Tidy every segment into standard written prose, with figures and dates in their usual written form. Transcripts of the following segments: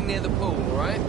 camping near the pool, all right?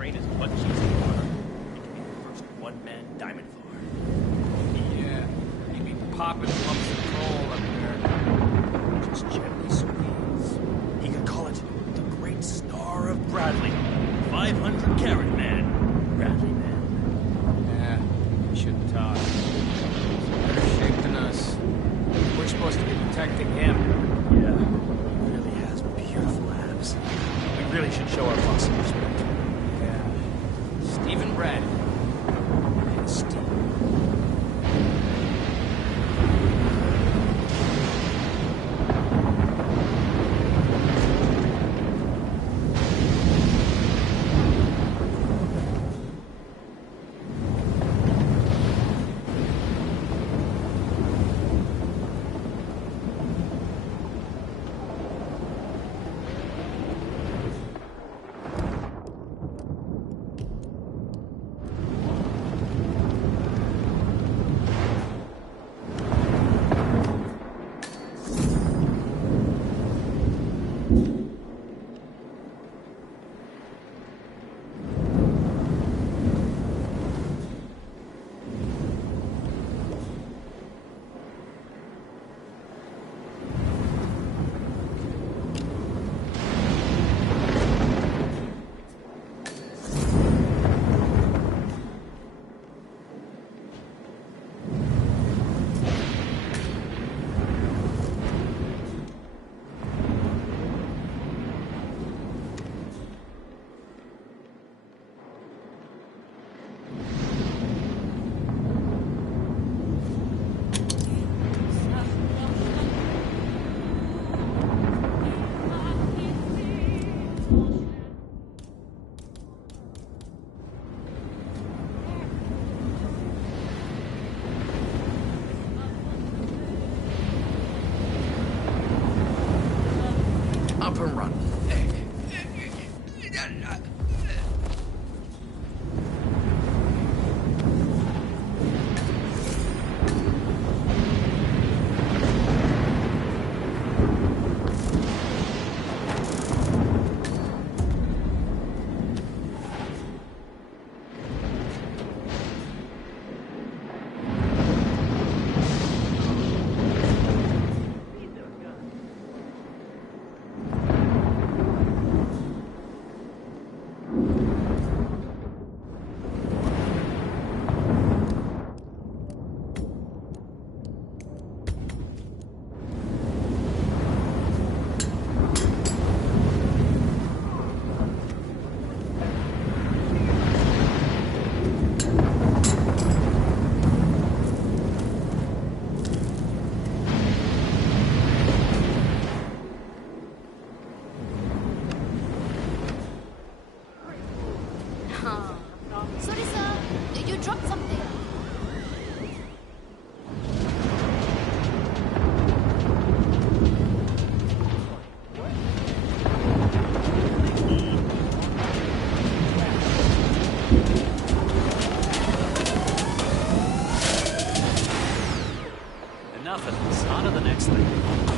train is one cheese in water. It can be the first one-man diamond floor. Yeah, you be popping lumps of coal up there. Just gently squeeze. He could call it the Great Star of Bradley. 500 carat man. Bradley man. Yeah, we shouldn't talk. He's in better shape than us. We're supposed to be protecting him. Yeah, he really has beautiful abs. We really should show our boss some respect. Yeah. Stephen Brad. Steve. dropped something. Enough of this. On to the next thing.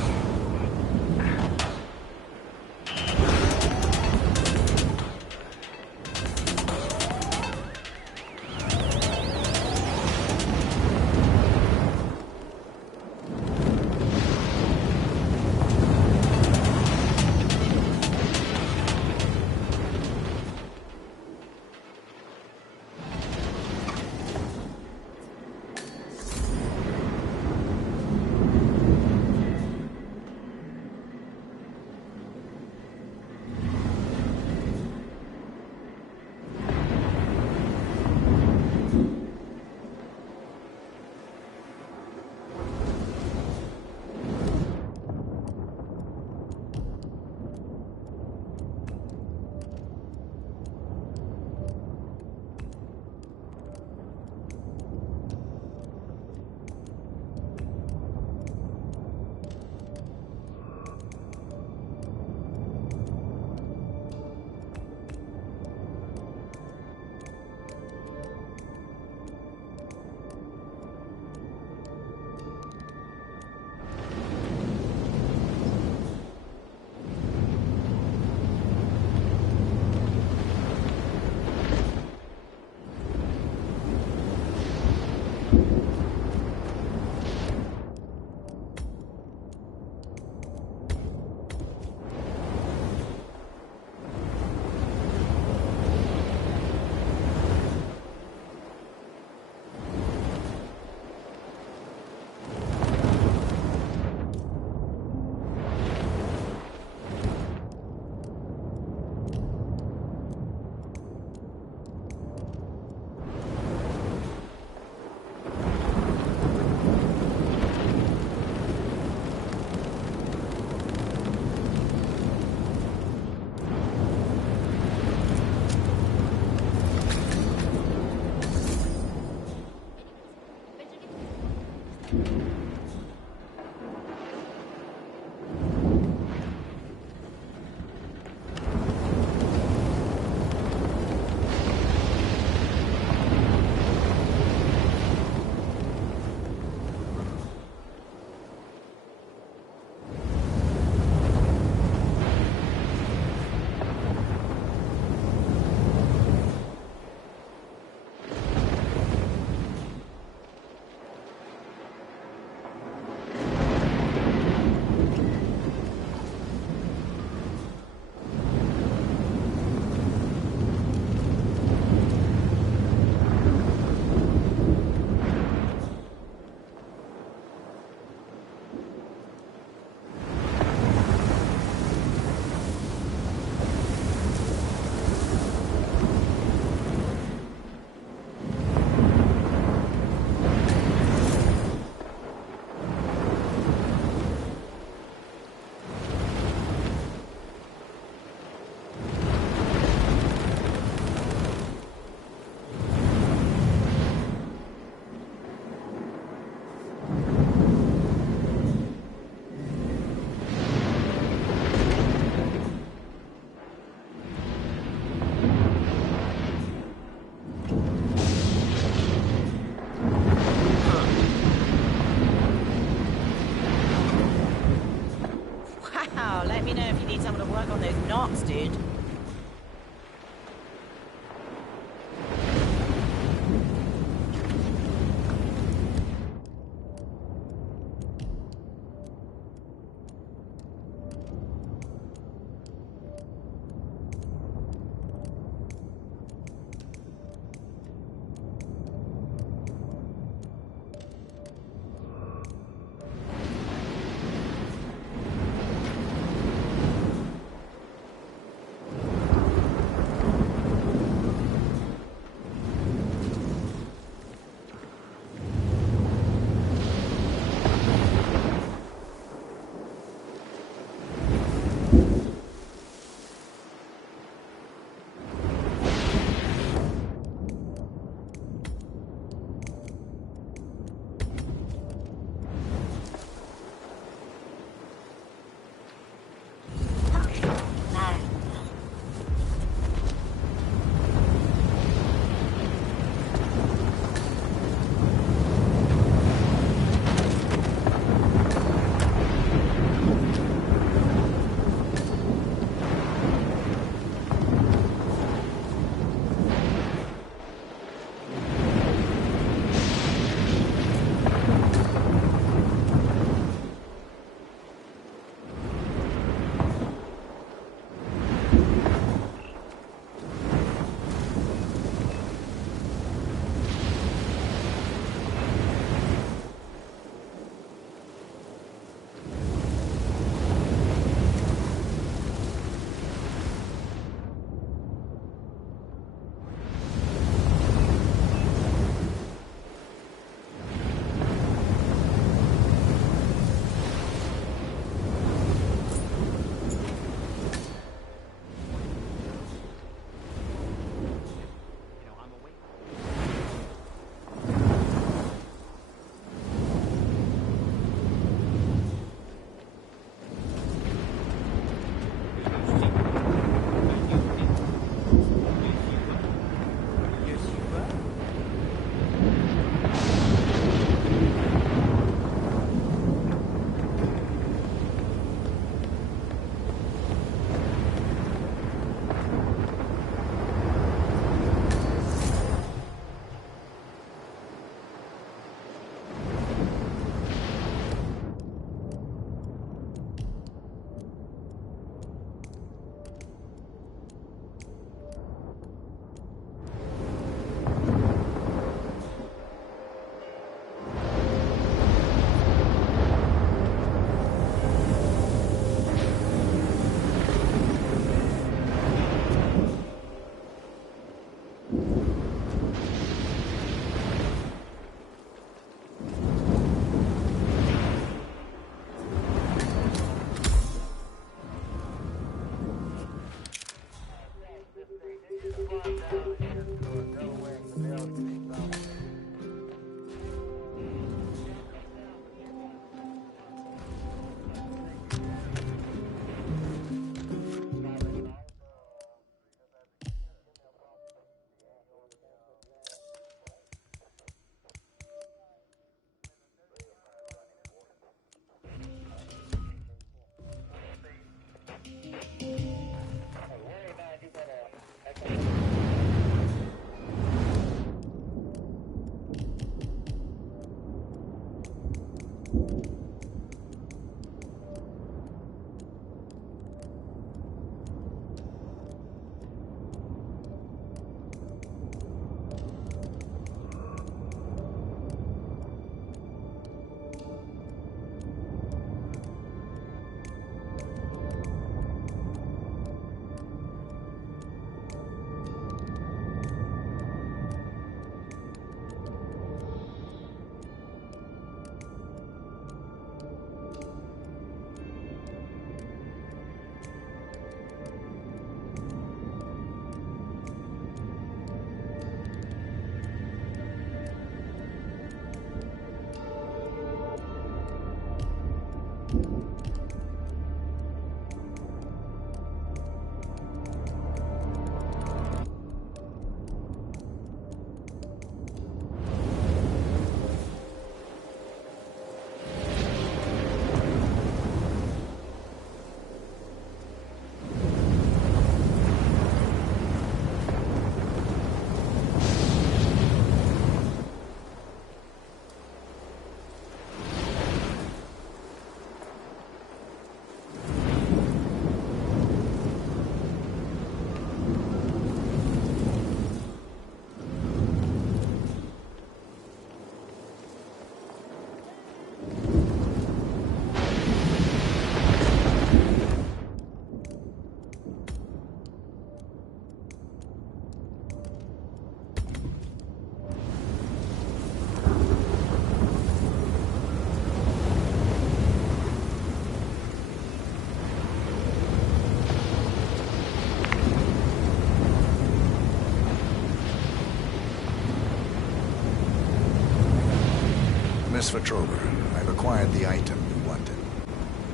Miss Petrova. I've acquired the item you wanted.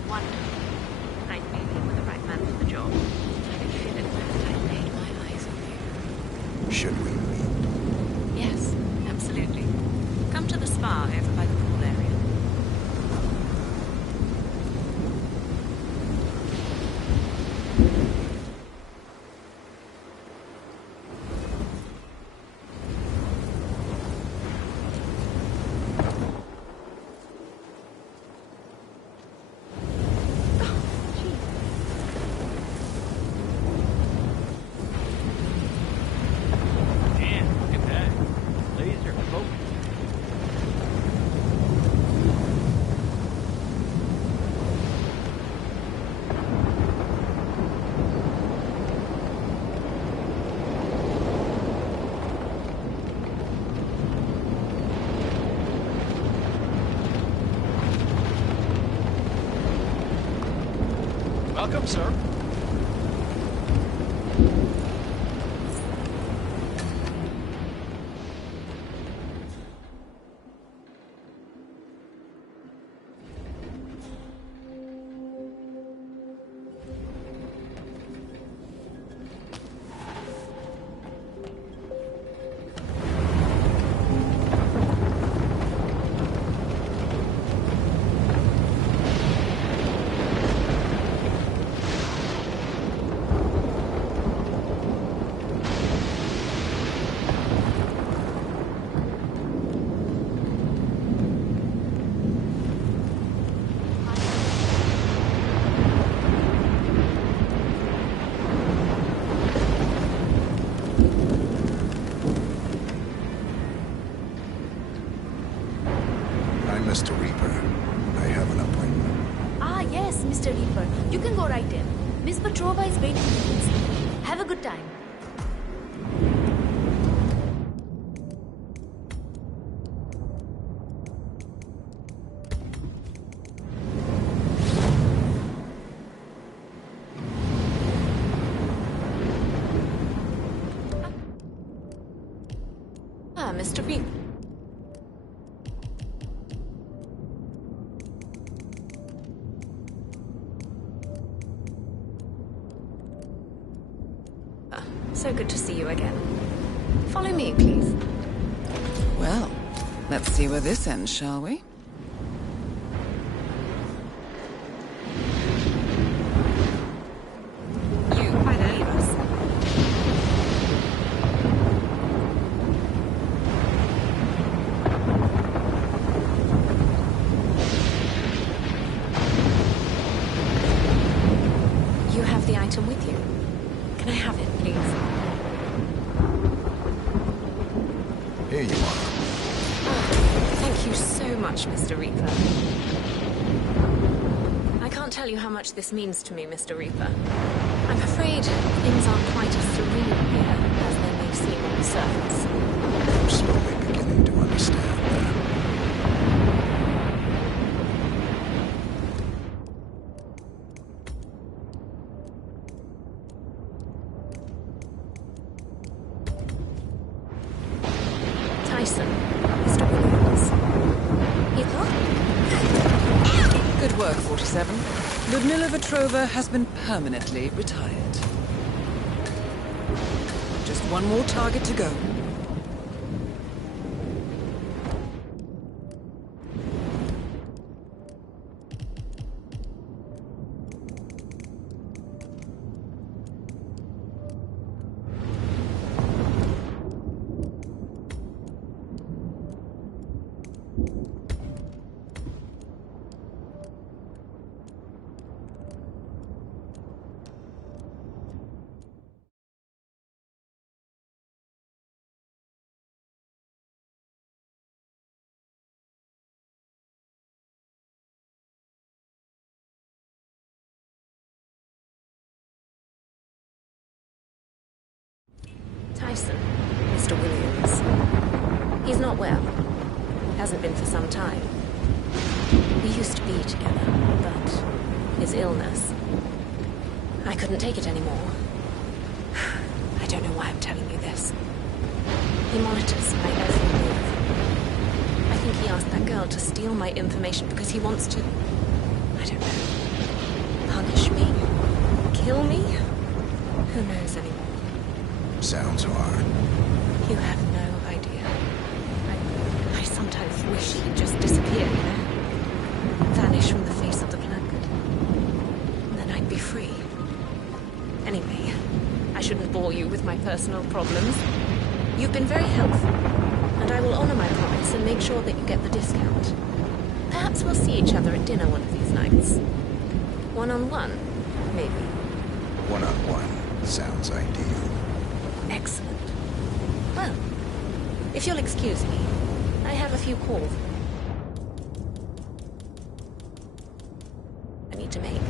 Wonderful. I knew you were the right man for the job. I could feel it the moment I laid my eyes on you. Should we meet? Yes, absolutely. Come to the spa over by the pool area. Damn, look at that. Laser focus. Welcome, sir. I'm Mr. Reaper. I have an appointment. Ah, yes, Mr. Reaper. You can go right in. Miss Petrova is waiting for you. Have a good time. Ah, Mr. Reaper. So good to see you again. Follow me, please. Well, let's see where this ends, shall we? You quite early, us. You have the item with you. Can I have it, please? Here you are. Thank you so much, Mr. Reaper. I can't tell you how much this means to me, Mr. Reaper. I'm afraid things aren't quite as serene here as they may seem on the surface. I'm slowly beginning to understand that. Tyson, Mr. Williams. Hitler? Good work, 47. Ludmilla Vetrova has been permanently retired. Just one more target to go. Tyson, Mr. Williams. He's not well. Hasn't been for some time. We used to be together, but his illness... I couldn't take it anymore. I don't know why I'm telling you this. He monitors my every move. I think he asked that that girl to steal my information because he wants to, I don't know, punish me? Kill me? Who knows anymore? Sounds hard. You have no idea. I sometimes wish he'd just disappear, you know? Vanish from the face of the planet. And then I'd be free. Anyway, I shouldn't bore you with my personal problems. You've been very helpful, and I will honor my promise and make sure that you get the discount. Perhaps we'll see each other at dinner one of these nights. One-on-one, maybe. One-on-one sounds ideal. Excellent. Well, if you'll excuse me, I have a few calls I need to make.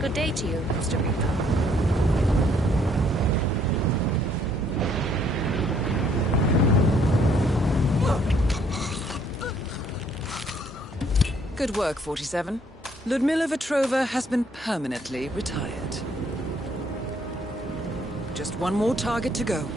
Good day to you, Mr. Reaper. Good work, 47. Ludmilla Vetrova has been permanently retired. Just one more target to go.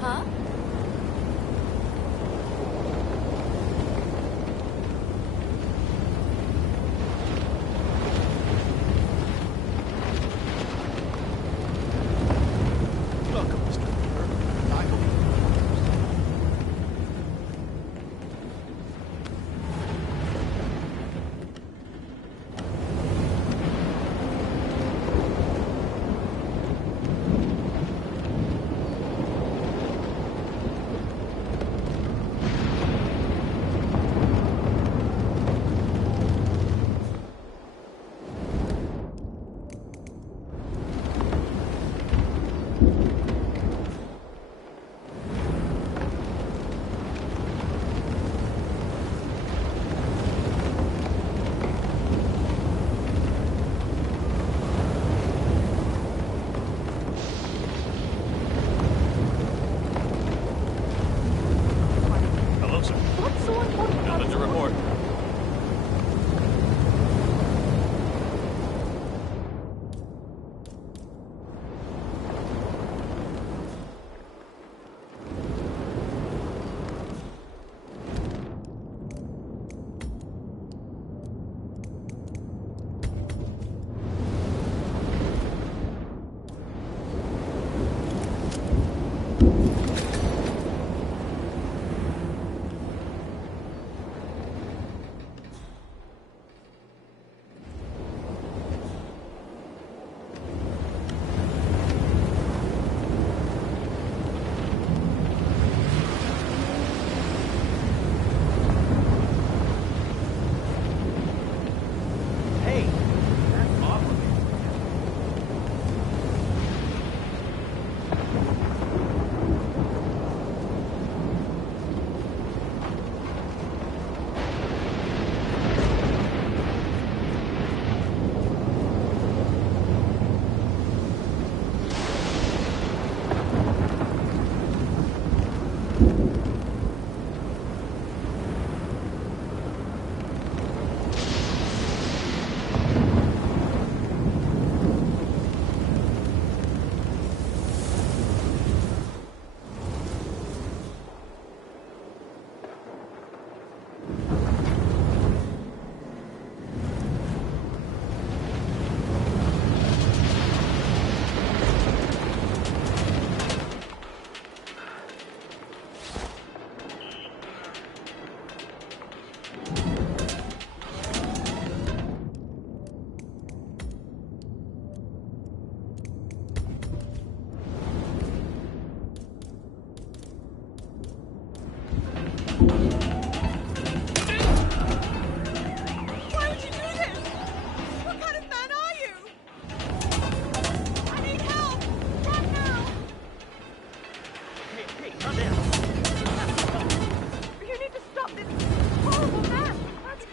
Huh? Welcome, Mr. Reaper. I hope Hello, sir. What's so important about Nothing to report. Why would you do this? What kind of man are you? I need help! Right now! Hey, calm down. You need to stop this horrible man! That's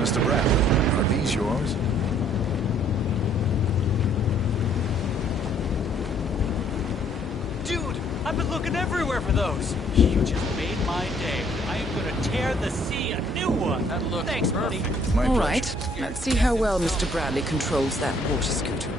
Mr. Bradley, are these yours? Dude, I've been looking everywhere for those. You just made my day. I am gonna tear the sea a new one. That looks Thanks, buddy. perfect. My All pleasure. right, let's see how well Mr. Bradley controls that water scooter.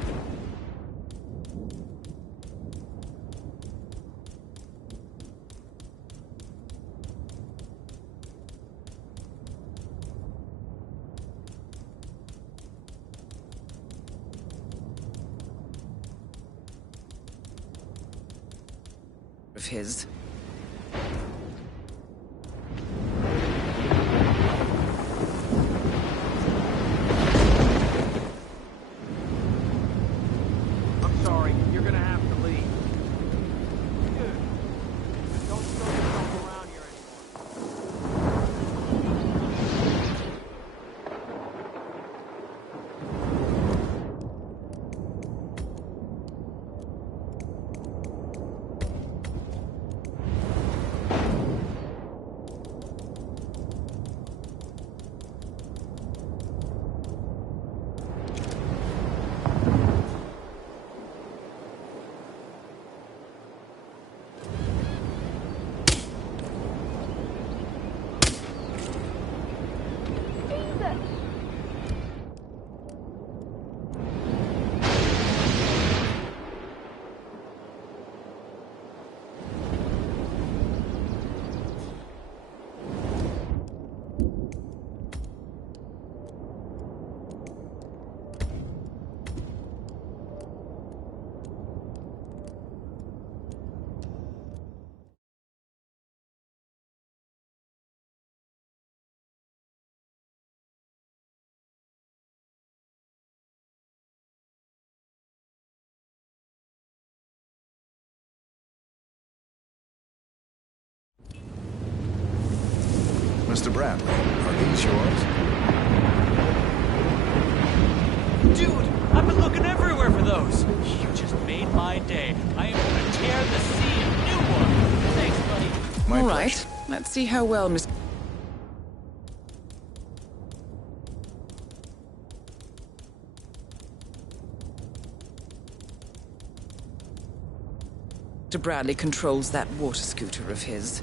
Of his. I'm sorry, you're gonna have to leave. Dude, don't throw yourself around here anymore. Mr. Bradley, are these yours? Dude, I've been looking everywhere for those. You just made my day. I am gonna tear the sea a new one. Thanks, buddy. My All pleasure. right, let's see how well Mr. Bradley controls that water scooter of his.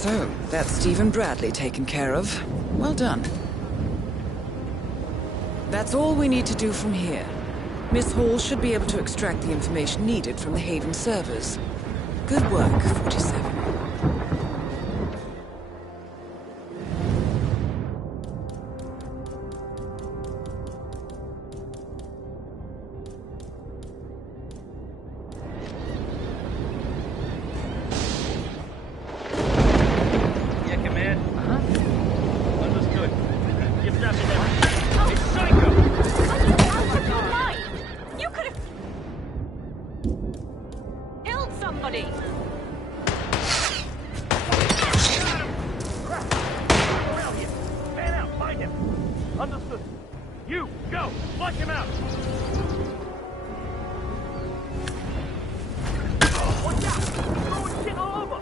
So, that's Stephen Bradley taken care of. Well done. That's all we need to do from here. Miss Hall should be able to extract the information needed from the Haven servers. Good work, 47. Yeah, Command. Understood. Give that to them. Hey, Psycho! You could have killed somebody. Around here. Man out. Find him. Understood. You, go. Flush him out. Watch out. He's throwing shit all over.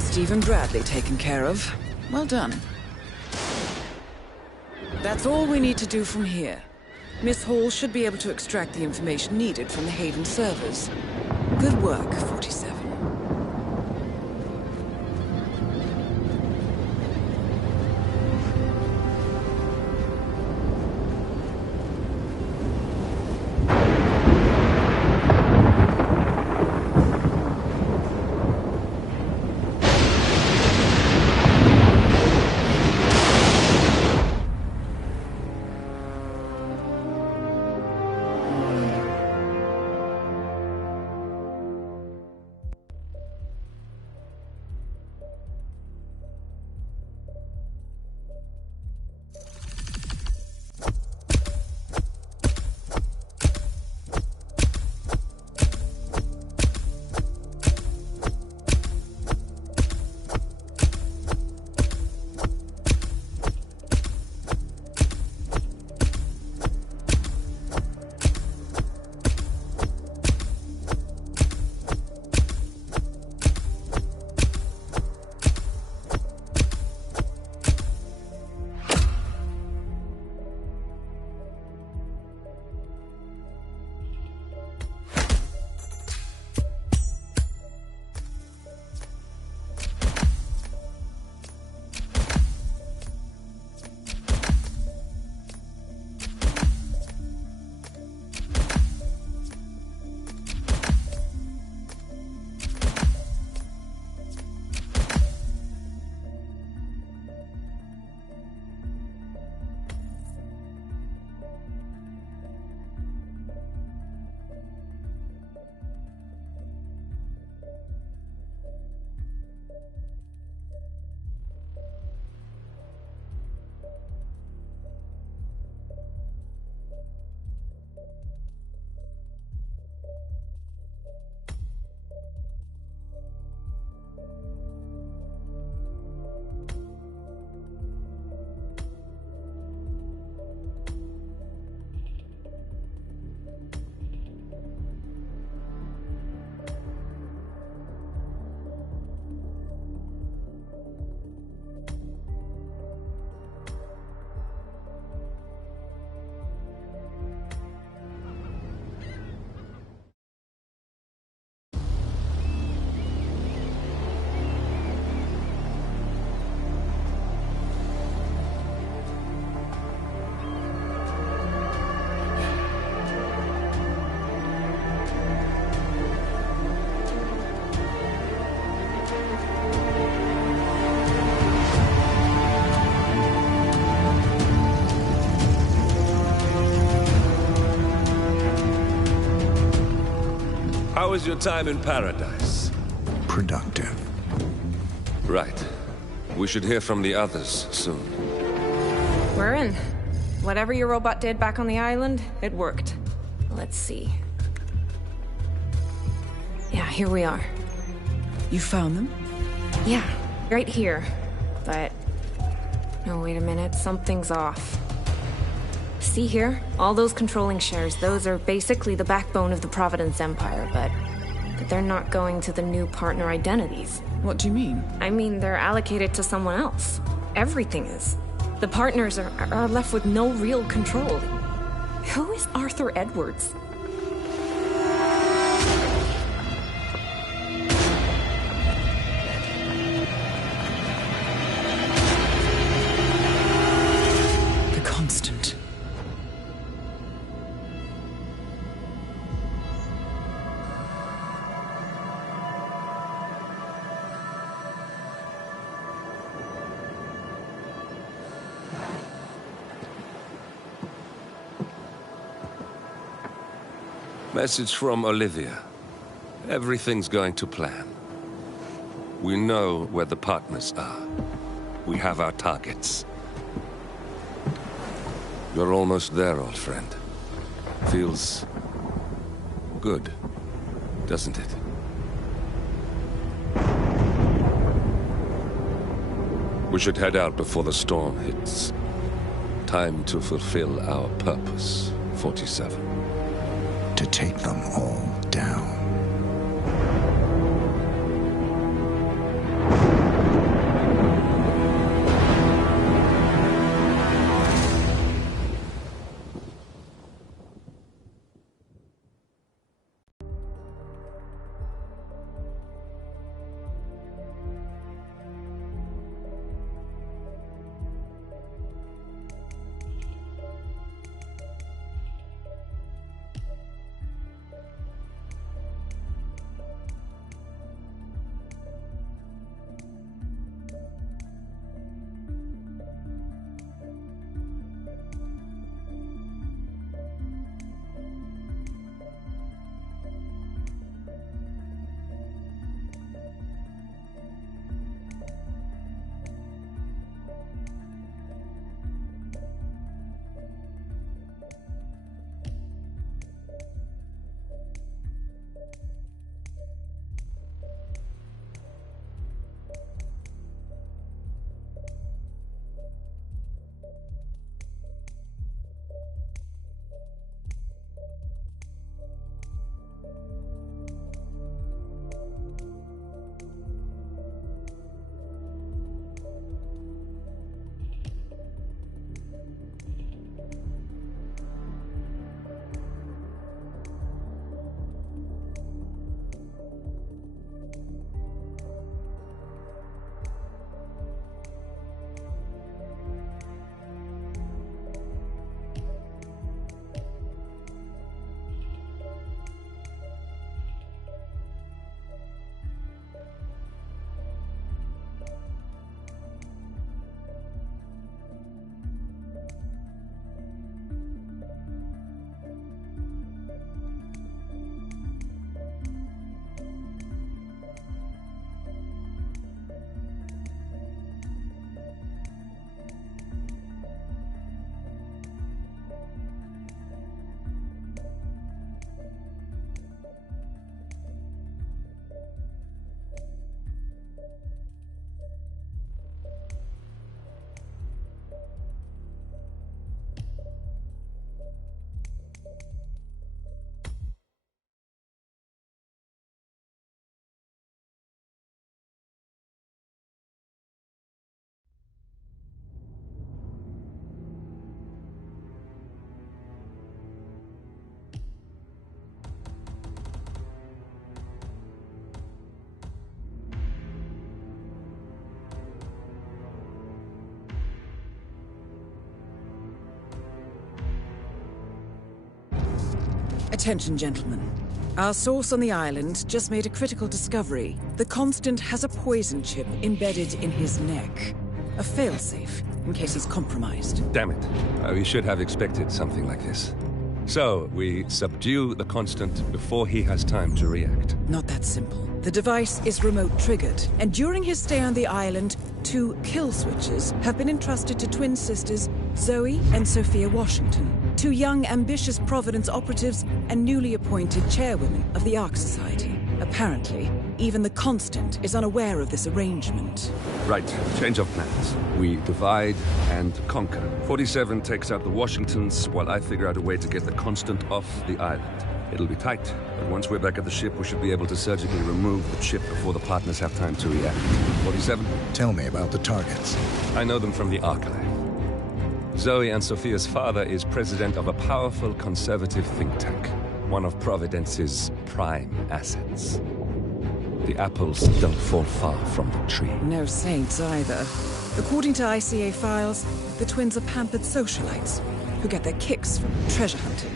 Stephen Bradley taken care of. Well done. That's all we need to do from here. Miss Hall should be able to extract the information needed from the Haven servers. Good work, 47. How was your time in paradise? Productive. Right. We should hear from the others soon. We're in. Whatever your robot did back on the island, it worked. Let's see. Yeah, here we are. You found them? Yeah, right here. But... no, wait a minute. Something's off. See here? All those controlling shares, those are basically the backbone of the Providence Empire, but they're not going to the new partner identities. What do you mean? I mean, they're allocated to someone else. Everything is. The partners are left with no real control. Who is Arthur Edwards? The Constant. Message from Olivia. Everything's going to plan. We know where the partners are. We have our targets. You're almost there, old friend. Feels good, doesn't it? We should head out before the storm hits. Time to fulfill our purpose, 47. To take them all down. Attention, gentlemen. Our source on the island just made a critical discovery. The Constant has a poison chip embedded in his neck. A failsafe, in case he's compromised. Damn it. We should have expected something like this. So, we subdue the Constant before he has time to react. Not that simple. The device is remote triggered, and during his stay on the island, 2 kill switches have been entrusted to twin sisters Zoe and Sophia Washington, 2 young, ambitious Providence operatives and newly appointed chairwomen of the Ark Society. Apparently, even the Constant is unaware of this arrangement. Right, change of plans. We divide and conquer. 47 takes out the Washingtons, while I figure out a way to get the Constant off the island. It'll be tight, but once we're back at the ship, we should be able to surgically remove the chip before the partners have time to react. 47? Tell me about the targets. I know them from the archive. Zoe and Sophia's father is president of a powerful conservative think tank, one of Providence's prime assets. The apples don't fall far from the tree. No saints either. According to ICA files, the twins are pampered socialites who get their kicks from treasure hunting.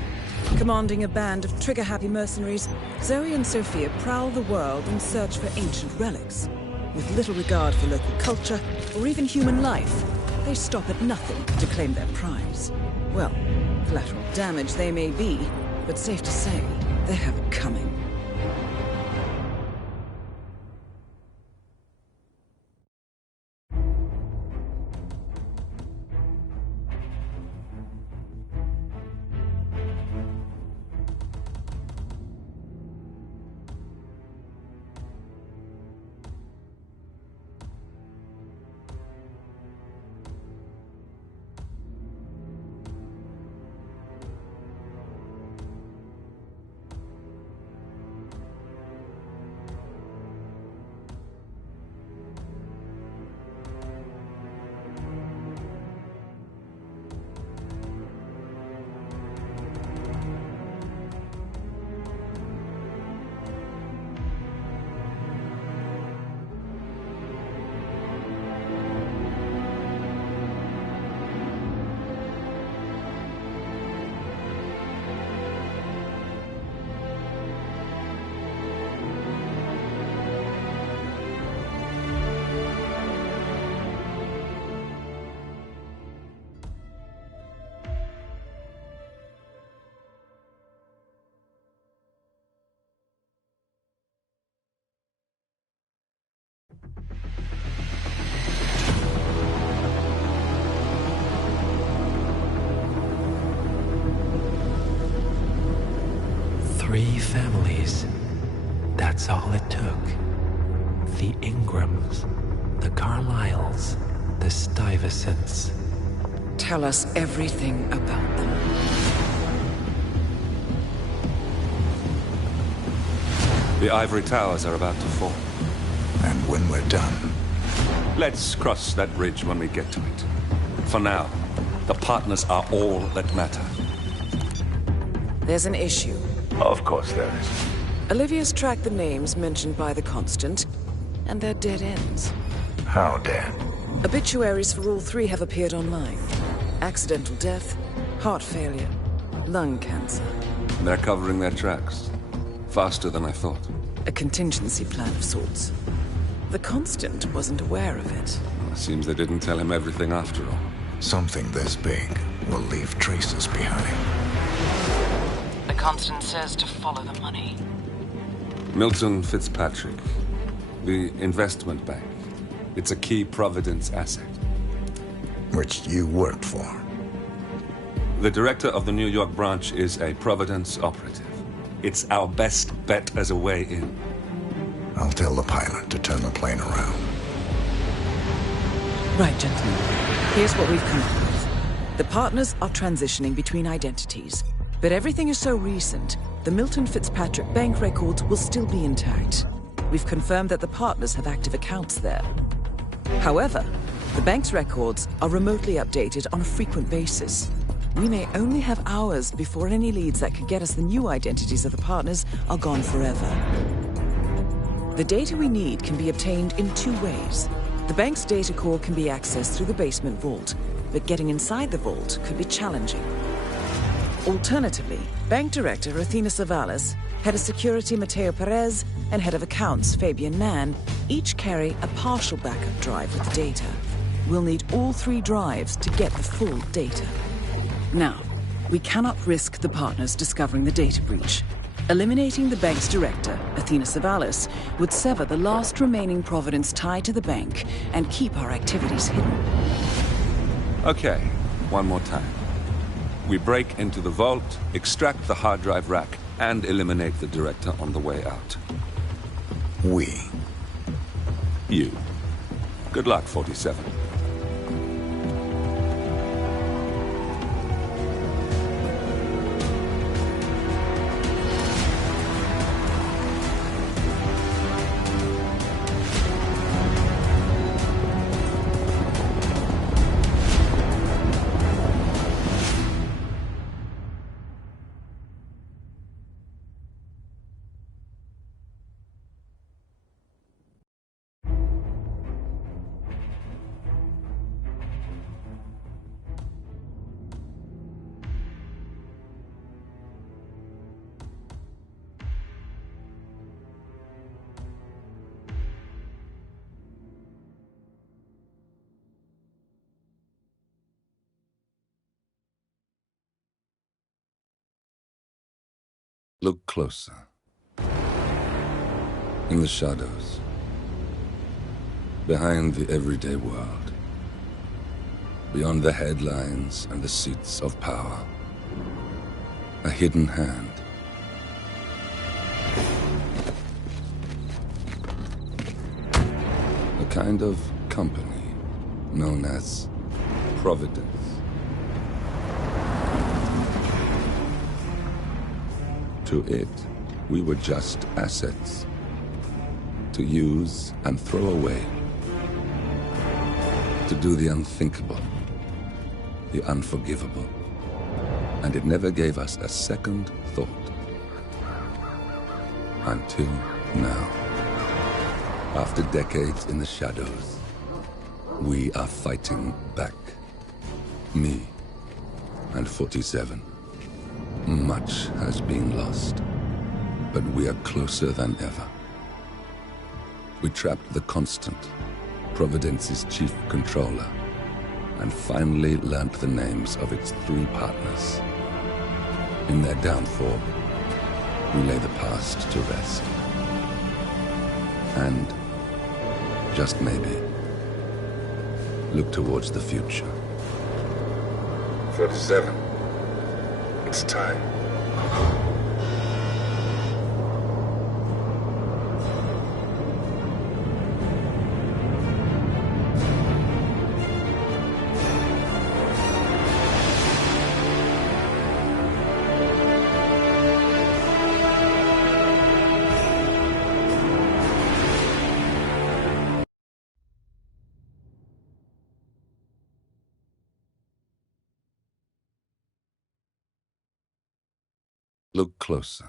Commanding a band of trigger-happy mercenaries, Zoe and Sophia prowl the world in search for ancient relics. With little regard for local culture or even human life, they stop at nothing to claim their prize. Well, collateral damage they may be, but safe to say, they have it coming. Three families. That's all it took. The Ingrams, the Carlyles, the Stuyvesants. Tell us everything about them. The ivory towers are about to fall. And when we're done, Let's cross that bridge when we get to it. For now, the partners are all that matter. There's an issue. Of course there is. Olivia's tracked the names mentioned by the Constant, and they're dead ends. how dead? Obituaries for all 3 have appeared online. Accidental death, heart failure, lung cancer. They're covering their tracks. Faster than I thought. A contingency plan of sorts. The Constant wasn't aware of it. Seems they didn't tell him everything after all. Something this big will leave traces behind. The Constant says to follow the money. Milton Fitzpatrick. The investment bank. It's a key Providence asset. Which you worked for. The director of the New York branch is a Providence operative. It's our best bet as a way in. I'll tell the pilot to turn the plane around. Right, gentlemen. Here's what we've come up with. The partners are transitioning between identities. But everything is so recent, the Milton Fitzpatrick bank records will still be intact. We've confirmed that the partners have active accounts there. However, the bank's records are remotely updated on a frequent basis. We may only have hours before any leads that could get us the new identities of the partners are gone forever. The data we need can be obtained in 2 ways. The bank's data core can be accessed through the basement vault, but getting inside the vault could be challenging. Alternatively, Bank Director Athena Savalas, Head of Security Mateo Perez, and Head of Accounts Fabian Mann each carry a partial backup drive with the data. We'll need all 3 drives to get the full data. Now, We cannot risk the partners discovering the data breach. Eliminating the bank's director, Athena Savalis, would sever the last remaining Providence tie to the bank and keep our activities hidden. Okay, one more time. We break into the vault, extract the hard drive rack, and eliminate the director on the way out. We. You. Good luck, 47. Look closer. In the shadows. Behind the everyday world. Beyond the headlines and the seats of power. A hidden hand. A kind of company known as Providence. To it, we were just assets. To use and throw away. To do the unthinkable. The unforgivable. And it never gave us a second thought. Until now. After decades in the shadows, we are fighting back. Me and 47. Much has been lost, but we are closer than ever. We trapped the Constant, Providence's chief controller, and finally learnt the names of its 3 partners. In their downfall, we lay the past to rest. And, just maybe, look towards the future. 47. It's time. Look closer.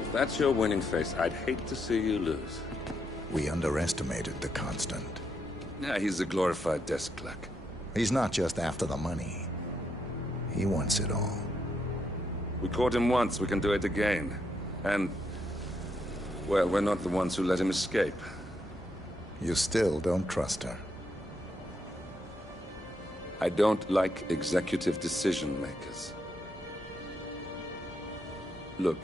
If that's your winning face, I'd hate to see you lose. We underestimated the Constant. Yeah, he's a glorified desk clerk. He's not just after the money. He wants it all. We caught him once, we can do it again. And, well, we're not the ones who let him escape. You still don't trust her. I don't like executive decision makers. Look,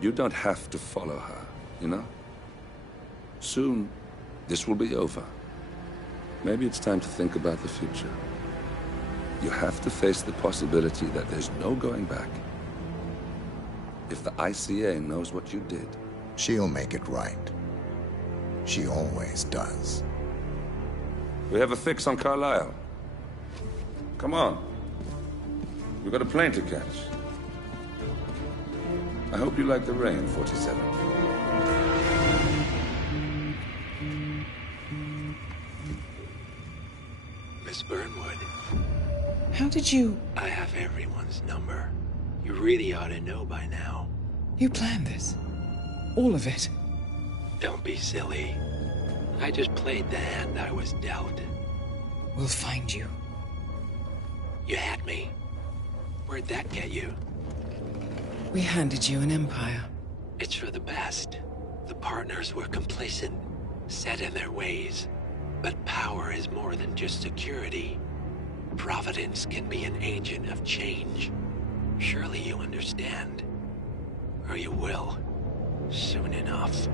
you don't have to follow her, you know? Soon, this will be over. Maybe it's time to think about the future. You have to face the possibility that there's no going back. If the ICA knows what you did... She'll make it right. She always does. We have a fix on Carlisle. Come on. We've got a plane to catch. I hope you like the rain, 47. Miss Burnwood, How did you... I have everyone's number. You really ought to know by now. You planned this? All of it? Don't be silly. I just played the hand I was dealt. We'll find you. You had me. Where'd that get you? We handed you an empire. It's for the best. The partners were complacent, set in their ways. But power is more than just security. Providence can be an agent of change. Surely you understand. Or you will. Soon enough.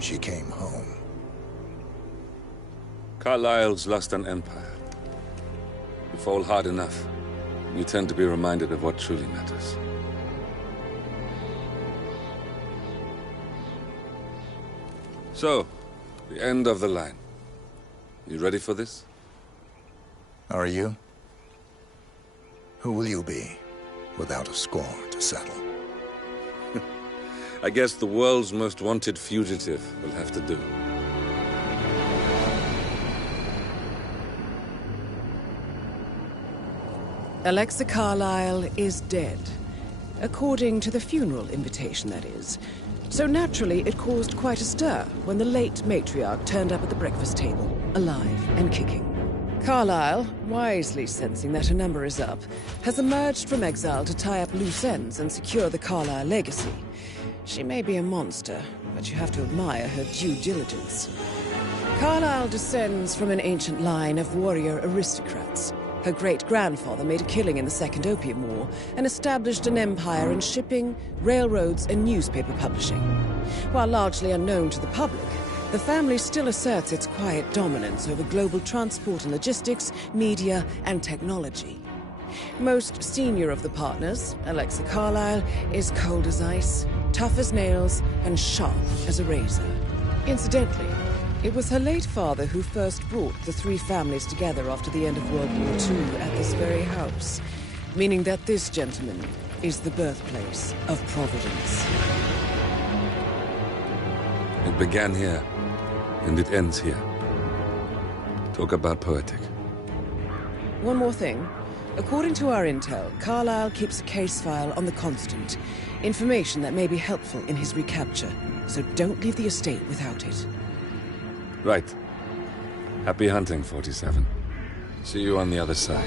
She came home. Carlisle's lost an empire. You fall hard enough, you tend to be reminded of what truly matters. So, the end of the line. You ready for this? Are you? Who will you be, without a score to settle? I guess the world's most wanted fugitive will have to do. Alexa Carlisle is dead. According to the funeral invitation, that is. So naturally, it caused quite a stir when the late matriarch turned up at the breakfast table, alive and kicking. Carlisle, wisely sensing that her number is up, has emerged from exile to tie up loose ends and secure the Carlisle legacy. She may be a monster, but you have to admire her due diligence. Carlisle descends from an ancient line of warrior aristocrats. Her great-grandfather made a killing in the Second Opium War and established an empire in shipping, railroads, and newspaper publishing. While largely unknown to the public, the family still asserts its quiet dominance over global transport and logistics, media, and technology. Most senior of the partners, Alexa Carlisle, is cold as ice, tough as nails, and sharp as a razor. Incidentally, it was her late father who first brought the three families together after the end of World War II at this very house, meaning that this gentleman is the birthplace of Providence. It began here, and it ends here. Talk about poetic. One more thing. According to our intel, Carlisle keeps a case file on the Constant. Information that may be helpful in his recapture, so don't leave the estate without it. Right. Happy hunting, 47. See you on the other side.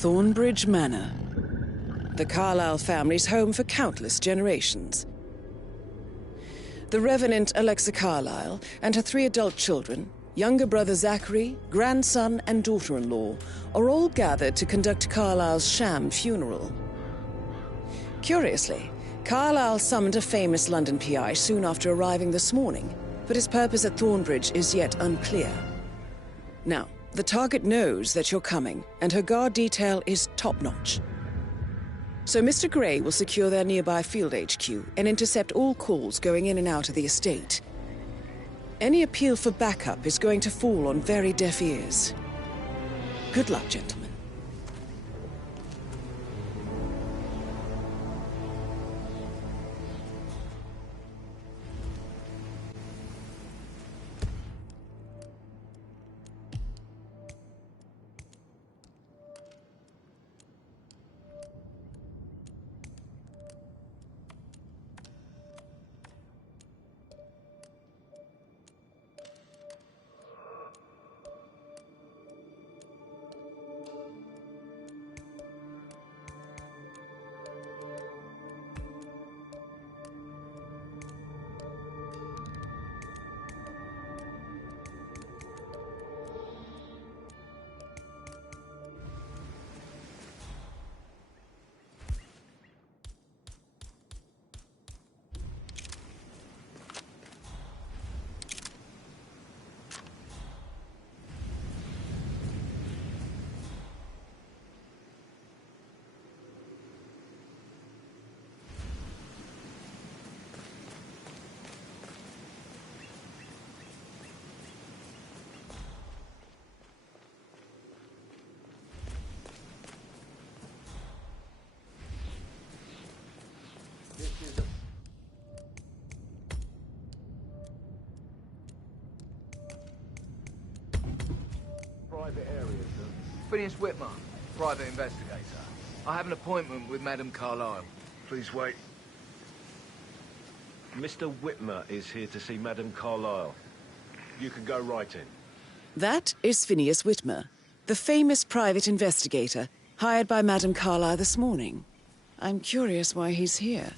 Thornbridge Manor. The Carlyle family's home for countless generations. The Revenant Alexa Carlyle and her 3 adult children, younger brother Zachary, grandson and daughter-in-law, are all gathered to conduct Carlyle's sham funeral. Curiously, Carlyle summoned a famous London PI soon after arriving this morning, but his purpose at Thornbridge is yet unclear. Now, the target knows that you're coming, and her guard detail is top-notch. So Mr. Gray will secure their nearby field HQ and intercept all calls going in and out of the estate. Any appeal for backup is going to fall on very deaf ears. Good luck, gentlemen. Phineas Whitmer, private investigator. I have an appointment with Madame Carlyle. Please wait. Mr. Whitmer is here to see Madame Carlyle. You can go right in. That is Phineas Whitmer, the famous private investigator hired by Madame Carlyle this morning. I'm curious why he's here.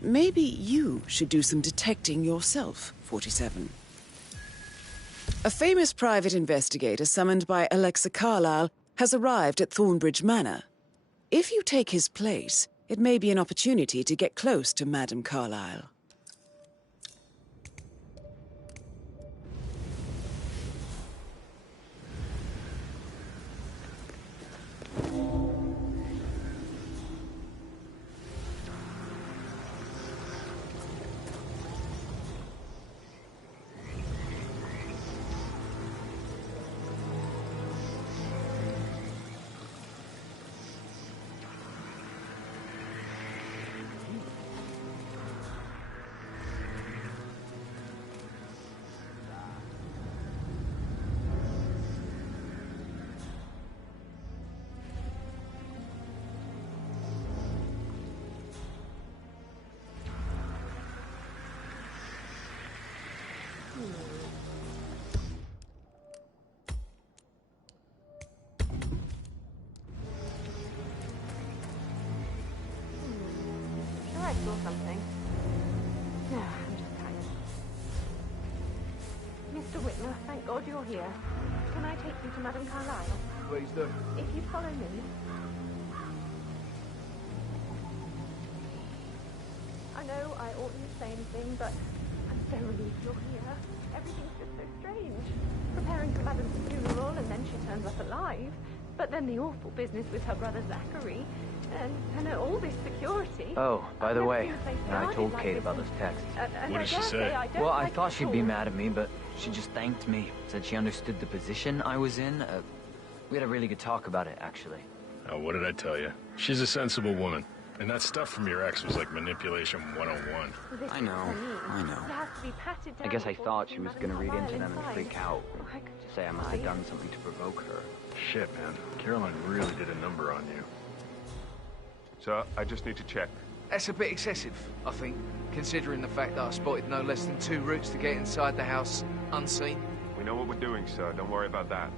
Maybe you should do some detecting yourself, 47. A famous private investigator summoned by Alexa Carlyle has arrived at Thornbridge Manor. If you take his place, it may be an opportunity to get close to Madame Carlyle. Or something. No, I'm just tired. Mr. Whitmer, thank God you're here. Can I take you to Madame Carlyle? Please do. If you follow me. I know I oughtn't say anything, but I'm so relieved you're here. Everything's just so strange. Preparing for Madame's funeral, and then she turns up alive. But then the awful business with her brother Zachary. And all this security. Oh, by the way, I told Kate about this text. What did she say? Well, I thought she'd be mad at me, but she just thanked me. Said she understood the position I was in. We had a really good talk about it, actually. Oh, what did I tell you? She's a sensible woman. And that stuff from your ex was like manipulation 101. I know. I guess I thought she was gonna read into them and freak out. Say I must have done something to provoke her. Shit, man. Caroline really did a number on you. Sir, I just need to check. That's a bit excessive, I think, considering the fact that I spotted no less than 2 routes to get inside the house unseen. We know what we're doing, sir. Don't worry about that.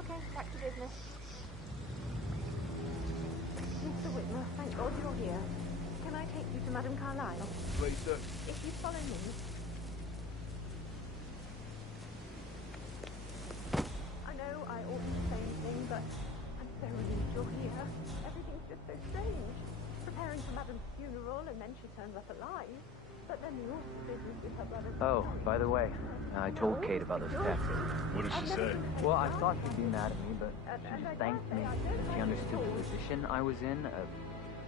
Okay, back to business. Mr. Whitmer, thank God you're here. Can I take you to Madame Carlyle? Please do. If you follow me. I know I oughtn't to say anything, but I'm so relieved you're here. Everything's just so strange. Preparing for Madame's funeral, and then she turns up alive. But then the awful business with her brother. Oh, by the way, I told Kate about those texts. What did she say? Well, I thought she'd be mad at me, but she just thanked me. Said she understood the position I was in.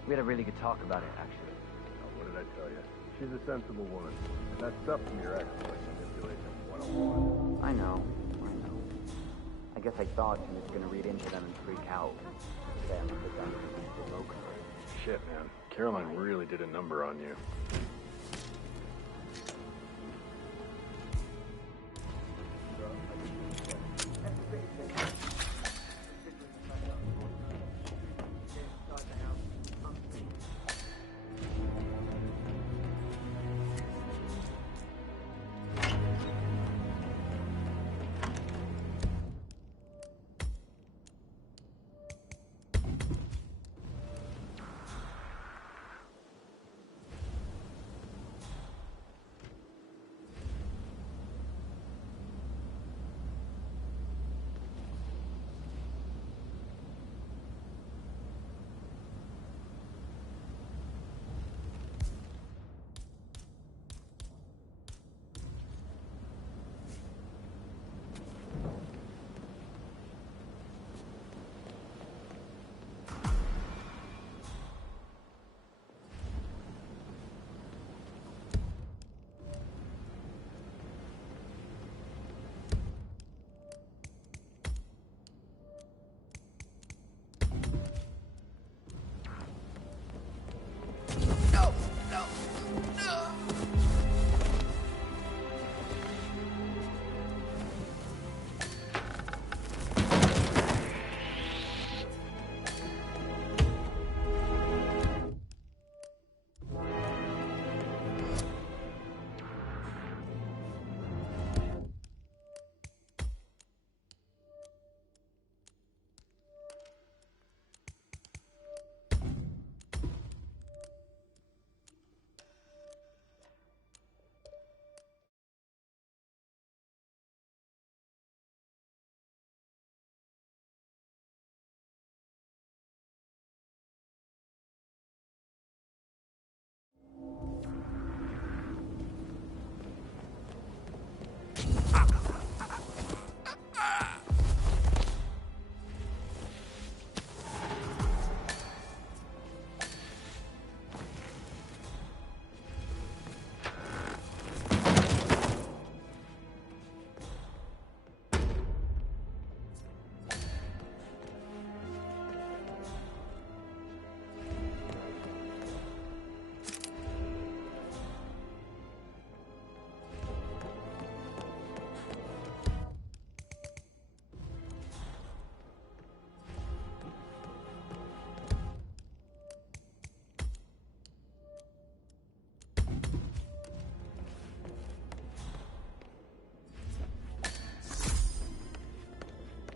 We had a really good talk about it, actually. Oh, what did I tell you? She's a sensible woman. And that stuff from your ex was like manipulation 101. I know. I guess I thought she was going to read into them and freak out. Say I'm a bit broke her. Shit, man. Caroline really did a number on you.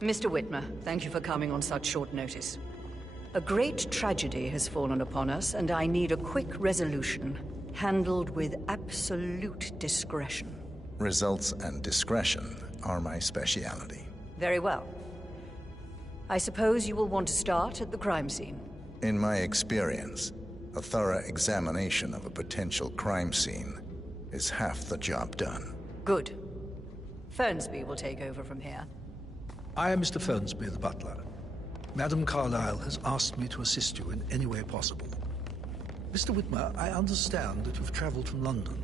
Mr. Whitmer, thank you for coming on such short notice. A great tragedy has fallen upon us, and I need a quick resolution, handled with absolute discretion. Results and discretion are my speciality. Very well. I suppose you will want to start at the crime scene. In my experience, a thorough examination of a potential crime scene is half the job done. Good. Fernsby will take over from here. I am Mr. Fernsby, the butler. Madam Carlyle has asked me to assist you in any way possible. Mr. Whitmer, I understand that you've traveled from London.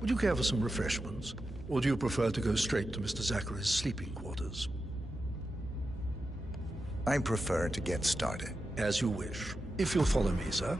Would you care for some refreshments? Or do you prefer to go straight to Mr. Zachary's sleeping quarters? I prefer to get started. As you wish. If you'll follow me, sir.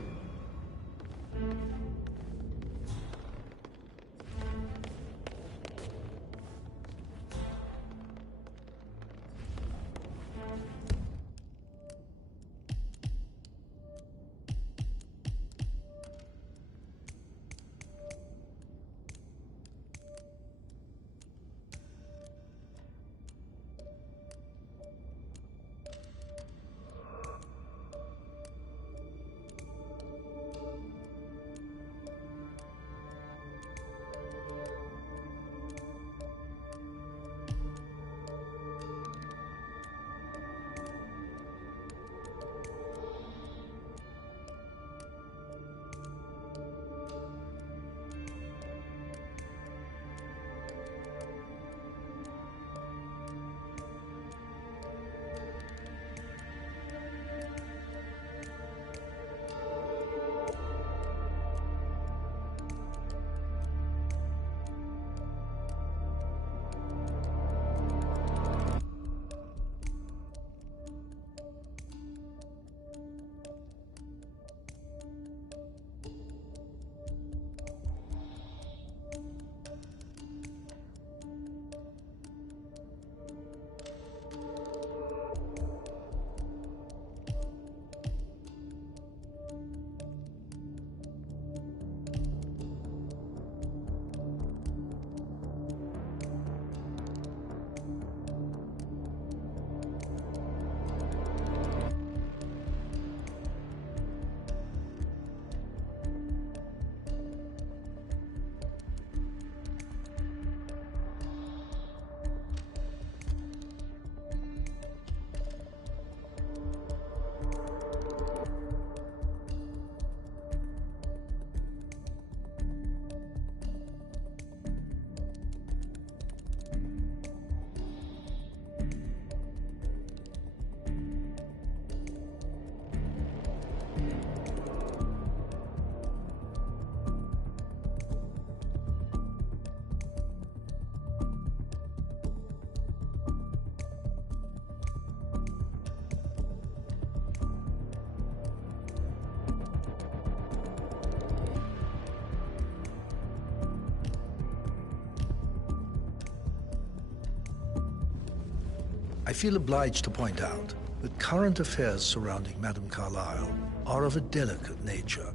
I feel obliged to point out that current affairs surrounding Madame Carlyle are of a delicate nature.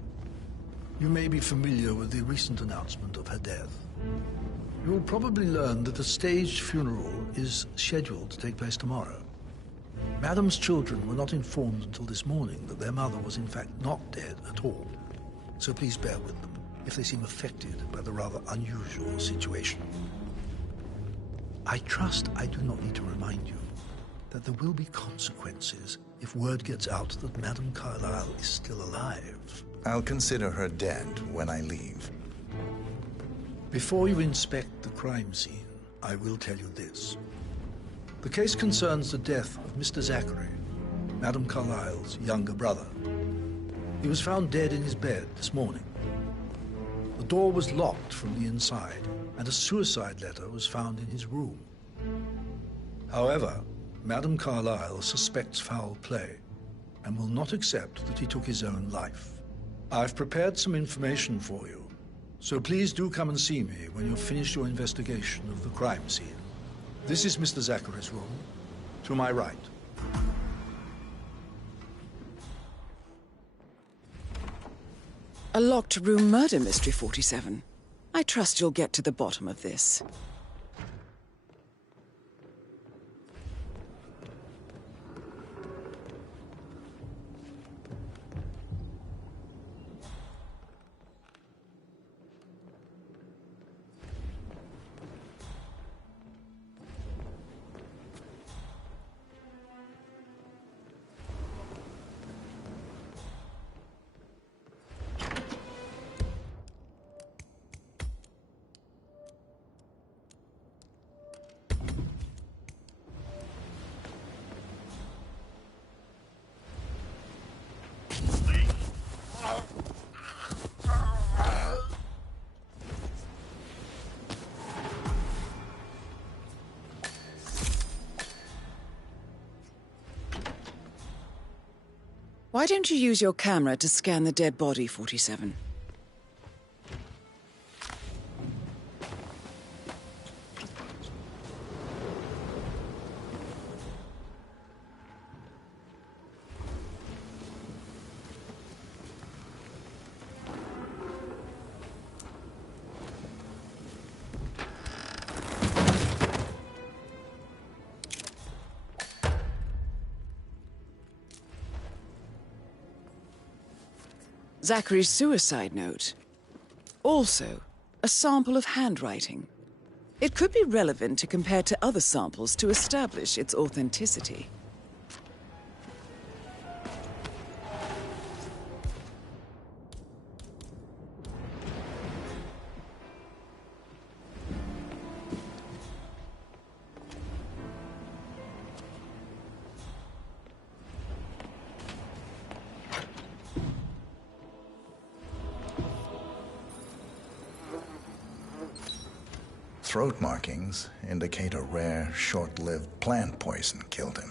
You may be familiar with the recent announcement of her death. You will probably learn that a staged funeral is scheduled to take place tomorrow. Madame's children were not informed until this morning that their mother was in fact not dead at all. So please bear with them if they seem affected by the rather unusual situation. I trust I do not need to remind you that there will be consequences if word gets out that Madame Carlyle is still alive. I'll consider her dead when I leave. Before you inspect the crime scene, I will tell you this. The case concerns the death of Mr. Zachary, Madame Carlyle's younger brother. He was found dead in his bed this morning. The door was locked from the inside, and a suicide letter was found in his room. However, Madame Carlyle suspects foul play and will not accept that he took his own life. I've prepared some information for you, so please do come and see me when you've finished your investigation of the crime scene. This is Mr. Zachary's room, to my right. A locked room murder mystery, 47. I trust you'll get to the bottom of this. Why don't you use your camera to scan the dead body, 47? Zachary's suicide note. Also, a sample of handwriting. It could be relevant to compare to other samples to establish its authenticity. Throat markings indicate a rare, short-lived plant poison killed him.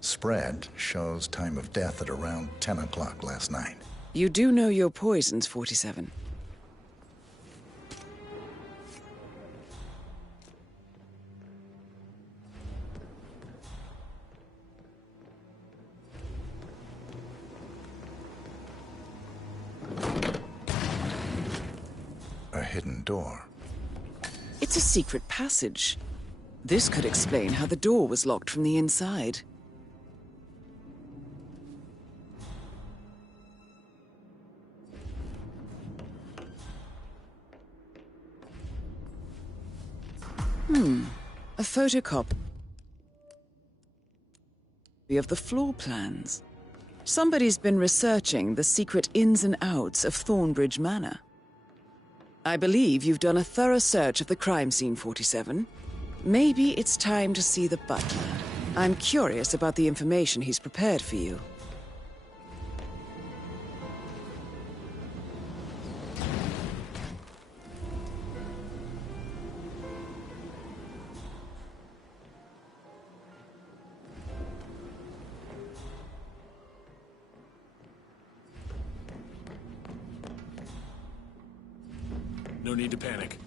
Spread shows time of death at around 10 o'clock last night. You do know your poisons, 47. A hidden door. It's a secret passage. This could explain how the door was locked from the inside. A photocopy of the floor plans. Somebody's been researching the secret ins and outs of Thornbridge Manor. I believe you've done a thorough search of the crime scene, 47. Maybe it's time to see the butler. I'm curious about the information he's prepared for you. No need to panic.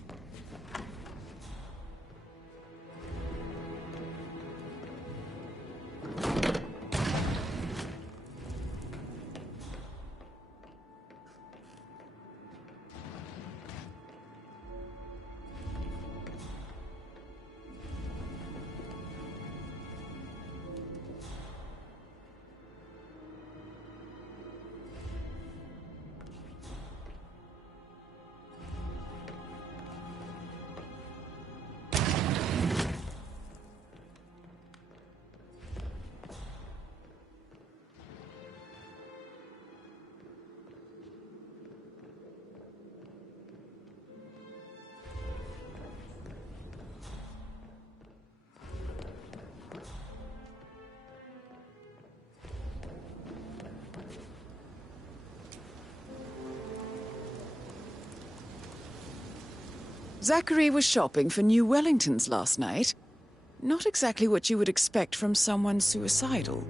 Zachary was shopping for new Wellingtons last night. Not exactly what you would expect from someone suicidal.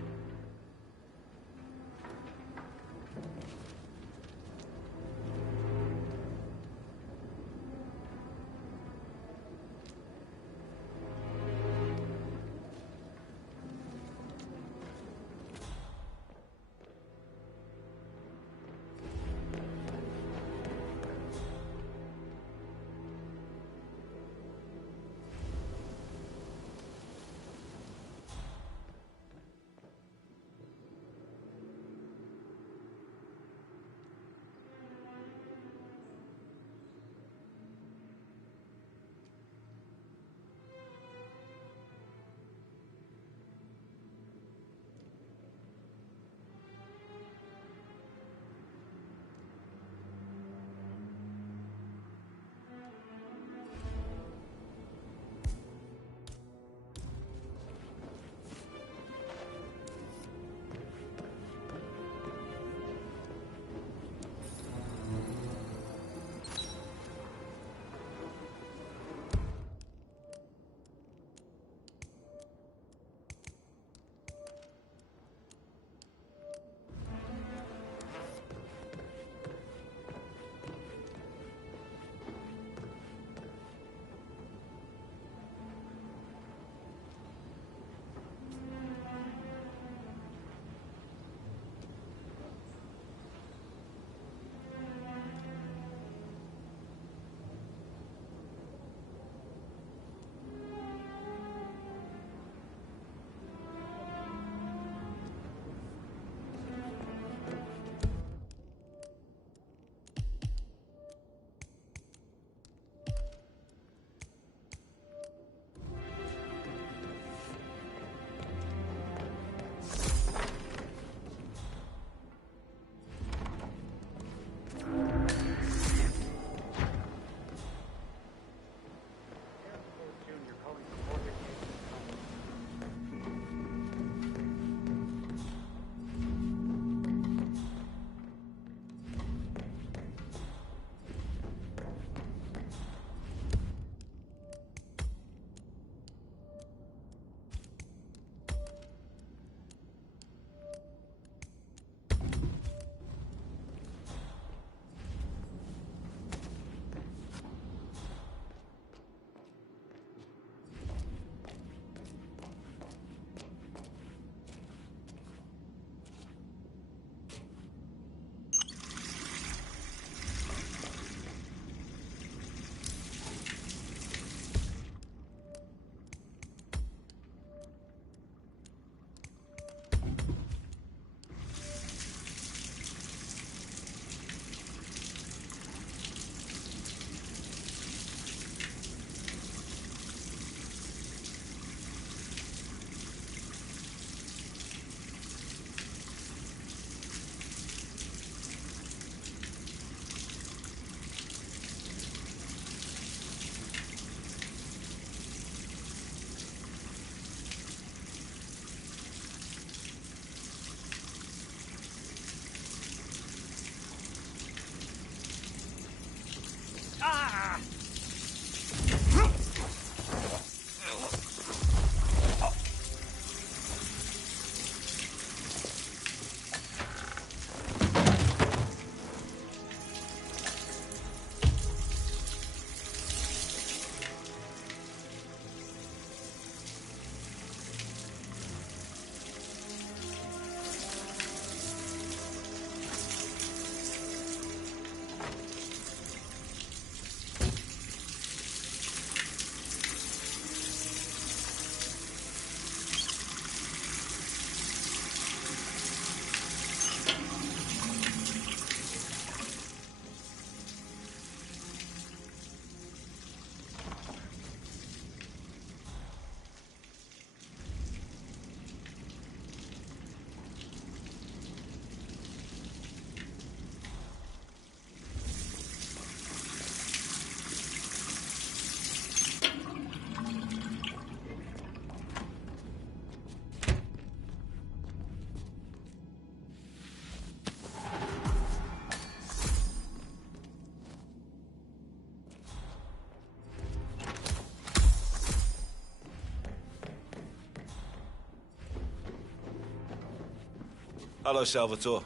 Hello, Salvatore.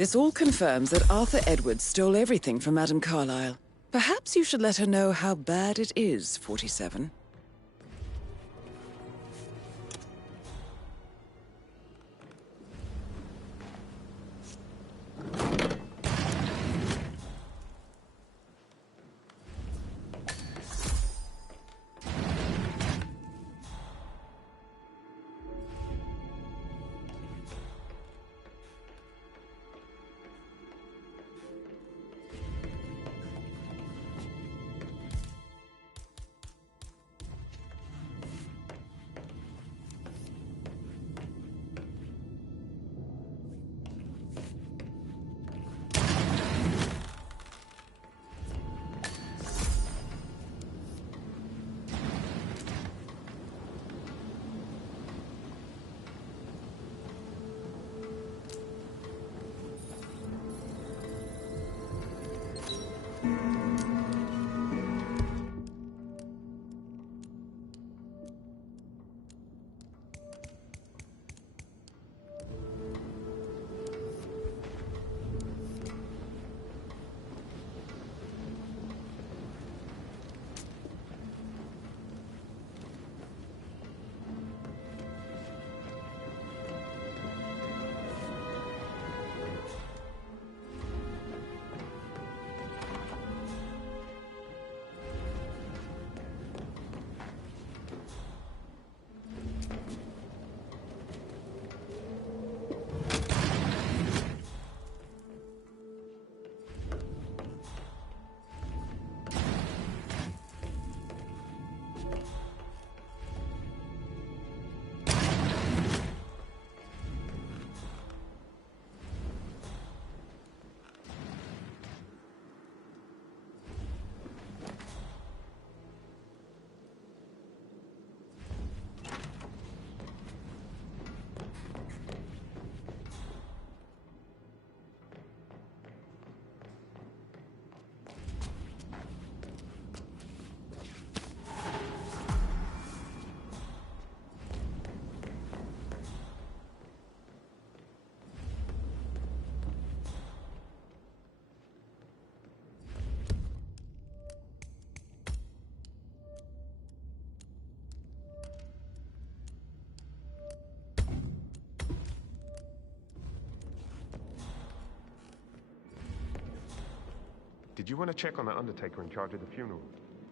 This all confirms that Arthur Edwards stole everything from Madame Carlyle. Perhaps you should let her know how bad it is, 47. Did you want to check on that undertaker in charge of the funeral?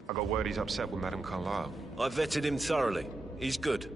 I got word he's upset with Madame Carlyle. I vetted him thoroughly. He's good.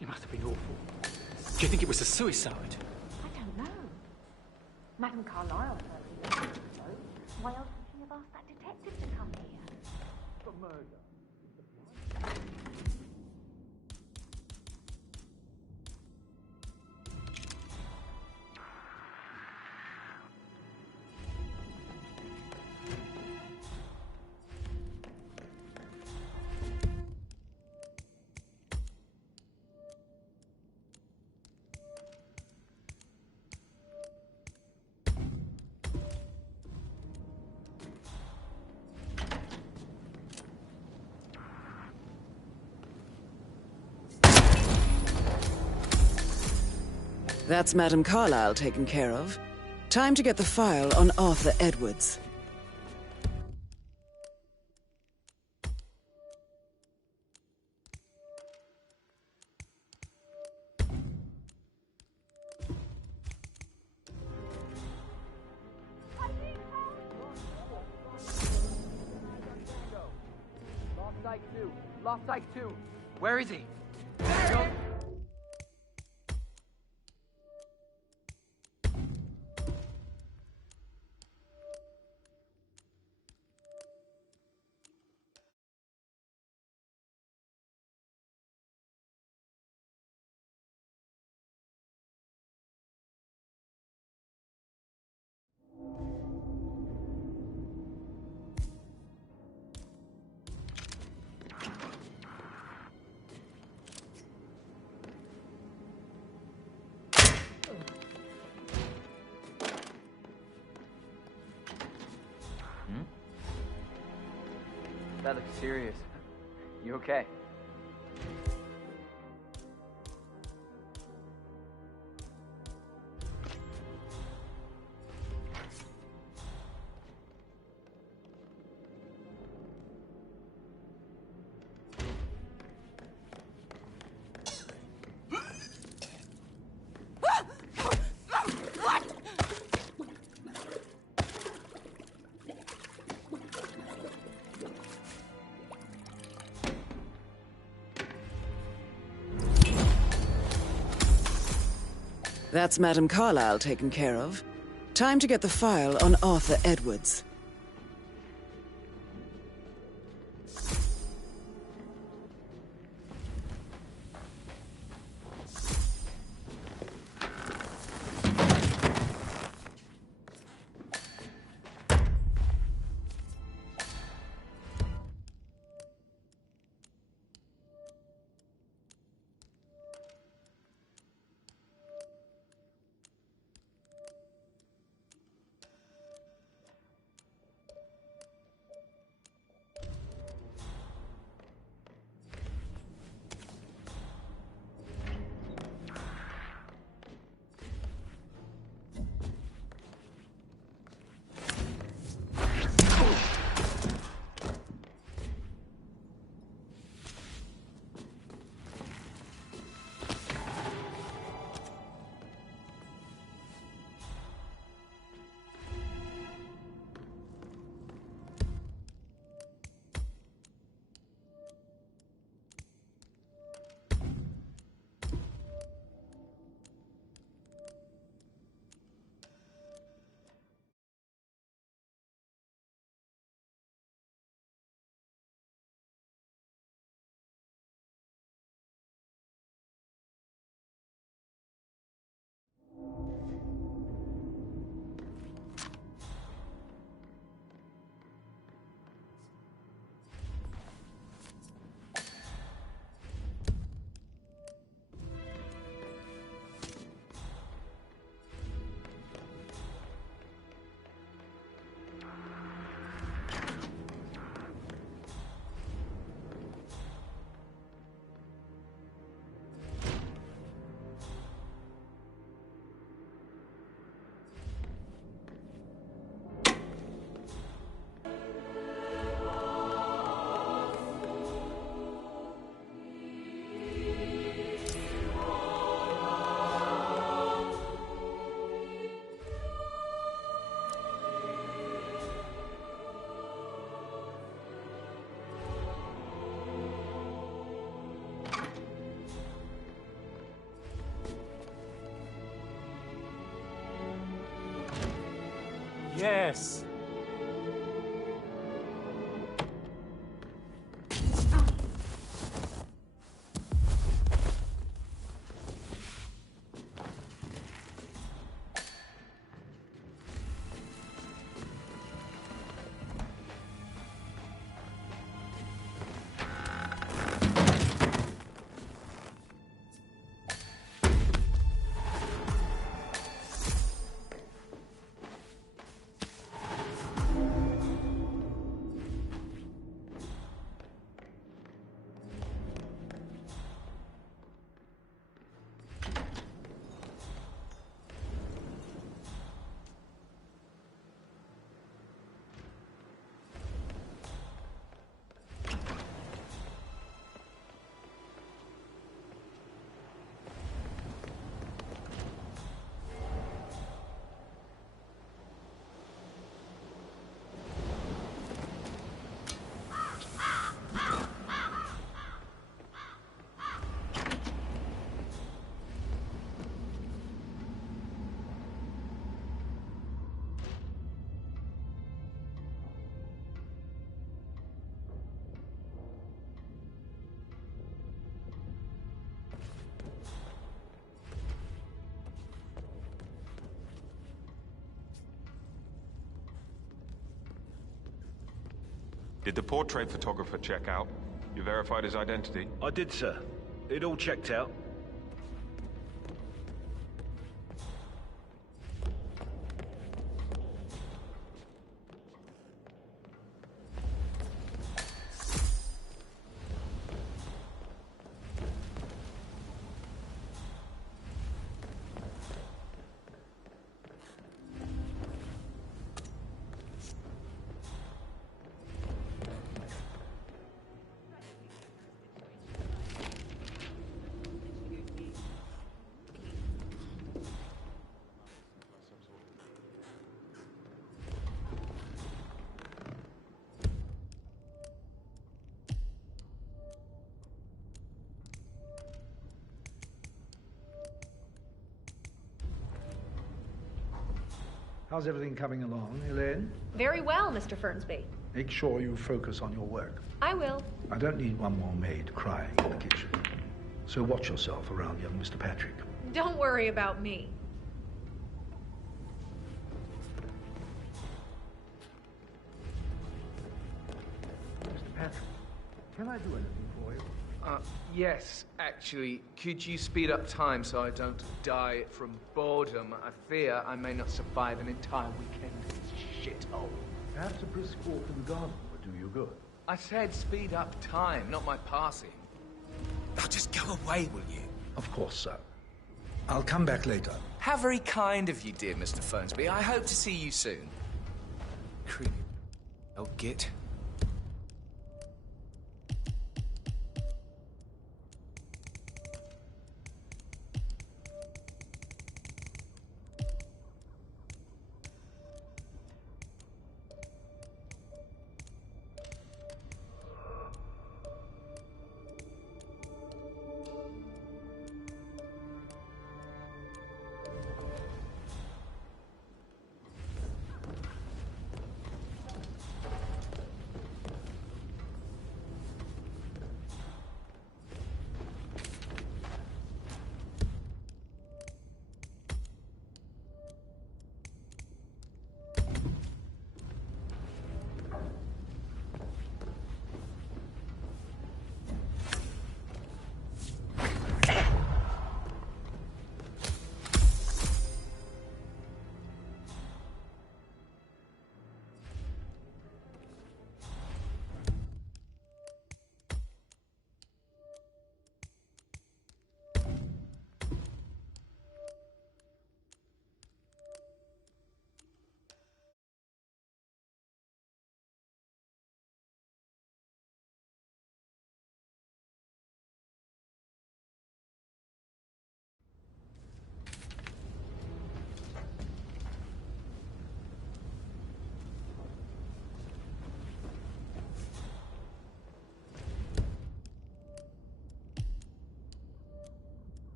It must have been awful. Do you think it was a suicide? I don't know. Madame Carlyle certainly left so. Why else would she have asked that detective to come here? For murder. That's Madame Carlyle taken care of. Time to get the file on Arthur Edwards. Lost sight 2. Where is he? That looks serious. You okay? That's Madame Carlyle taken care of. Time to get the file on Arthur Edwards. Yes! Did the portrait photographer check out? You verified his identity? I did, sir. It all checked out. How's everything coming along, Elaine? Very well, Mr. Fernsby. Make sure you focus on your work. I will. I don't need one more maid crying in the kitchen. So watch yourself around young Mr. Patrick. Don't worry about me. Mr. Patrick, can I do anything for you? Yes, actually. Could you speed up time so I don't die from boredom? I fear I may not survive an entire weekend in this shithole. Perhaps a brisk walk in the garden would do you good. I said speed up time, not my passing. Oh, just go away, will you? Of course, sir. I'll come back later. How very kind of you, dear Mr. Fernsby. I hope to see you soon. Creepy. Oh, git.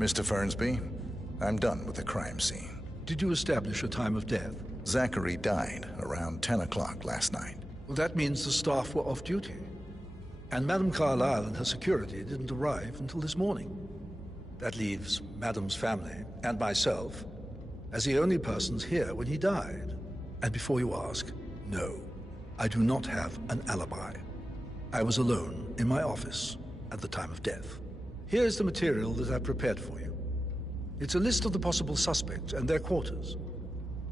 Mr. Fernsby, I'm done with the crime scene. Did you establish a time of death? Zachary died around 10 o'clock last night. Well, that means the staff were off duty. And Madame Carlyle and her security didn't arrive until this morning. That leaves Madame's family and myself as the only persons here when he died. And before you ask, no, I do not have an alibi. I was alone in my office at the time of death. Here's the material that I've prepared for you. It's a list of the possible suspects and their quarters.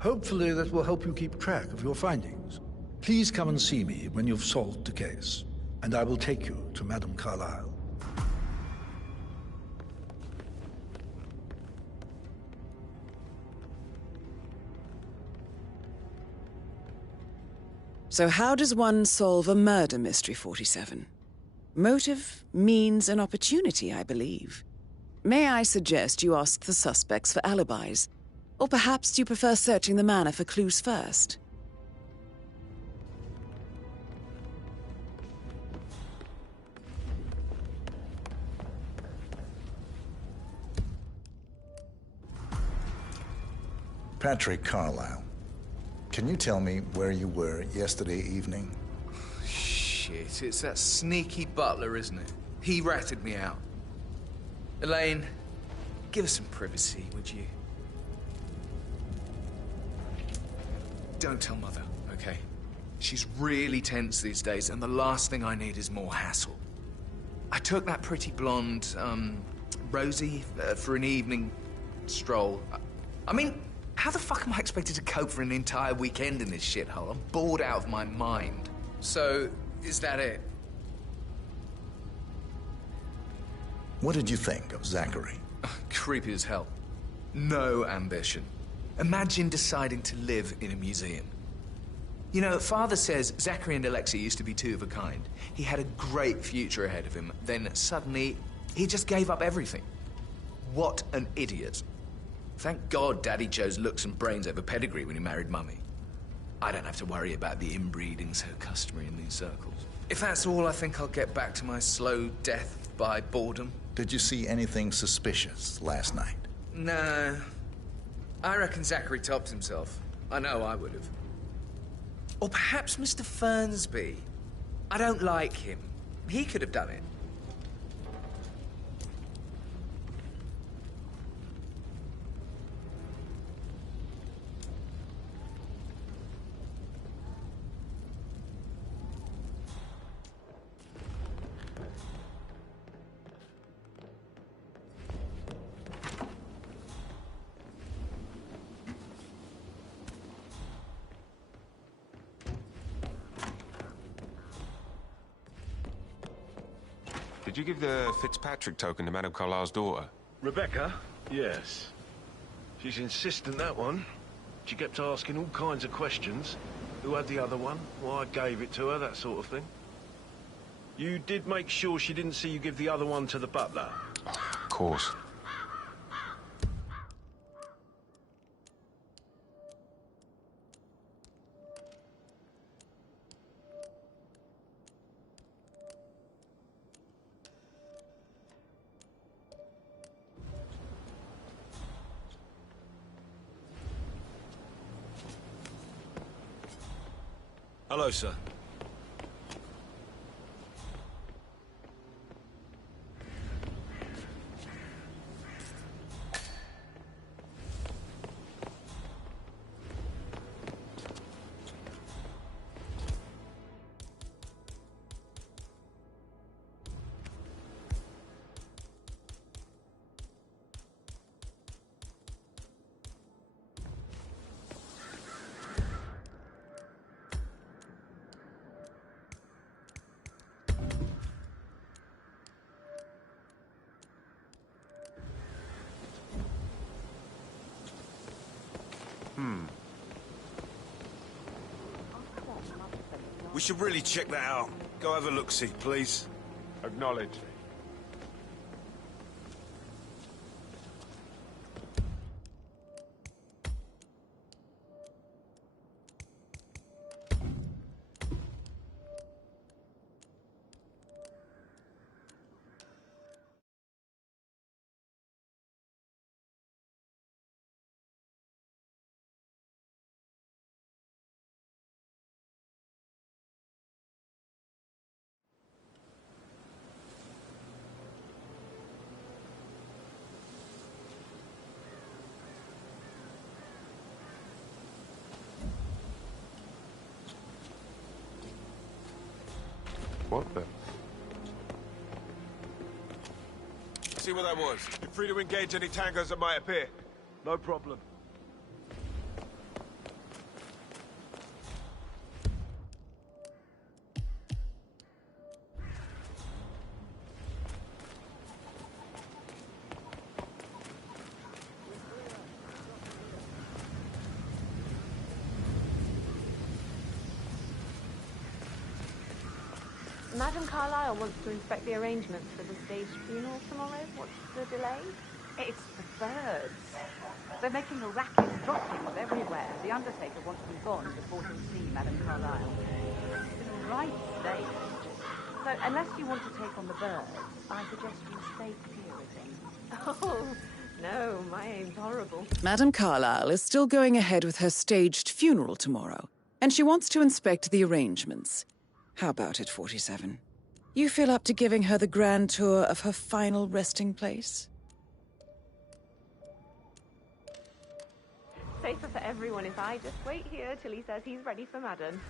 Hopefully that will help you keep track of your findings. Please come and see me when you've solved the case, and I will take you to Madame Carlyle. So how does one solve a murder mystery, 47? Motive, means, and opportunity, I believe. May I suggest you ask the suspects for alibis? Or perhaps you prefer searching the manor for clues first? Patrick Carlyle, can you tell me where you were yesterday evening? Shit, it's that sneaky butler, isn't it? He ratted me out. Elaine, give us some privacy, would you? Don't tell Mother, okay? She's really tense these days, and the last thing I need is more hassle. I took that pretty blonde, Rosie, for an evening stroll. I mean, how the fuck am I expected to cope for an entire weekend in this shithole? I'm bored out of my mind. So, is that it? What did you think of Zachary? Creepy as hell. No ambition. Imagine deciding to live in a museum. You know, Father says Zachary and Alexei used to be two of a kind. He had a great future ahead of him. Then suddenly, he just gave up everything. What an idiot. Thank God Daddy chose looks and brains over pedigree when he married Mummy. I don't have to worry about the inbreeding so customary in these circles. If that's all, I think I'll get back to my slow death by boredom. Did you see anything suspicious last night? No. I reckon Zachary topped himself. I know I would have. Or perhaps Mr. Fernsby. I don't like him. He could have done it. Did you give the Fitzpatrick token to Madame Carlyle's daughter? Rebecca? Yes. She's insistent, that one. She kept asking all kinds of questions. Who had the other one? Why I gave it to her, that sort of thing. You did make sure she didn't see you give the other one to the butler? Of course. Hello, sir. We should really check that out. Go have a look-see, please. Acknowledged. What the? See what that was. You're free to engage any tangos that might appear. No problem. Madame Carlyle wants to inspect the arrangements for the staged funeral tomorrow. What's the delay? It's the birds. They're making a racket, droppings everywhere. The undertaker wants them gone before he'll see Madame Carlyle. It's the right stage. So unless you want to take on the birds, I suggest you stay clear of him. Oh, no, my aim's horrible. Madame Carlyle is still going ahead with her staged funeral tomorrow, and she wants to inspect the arrangements. How about it, 47? You feel up to giving her the grand tour of her final resting place? Safer for everyone if I just wait here till he says he's ready for Madden.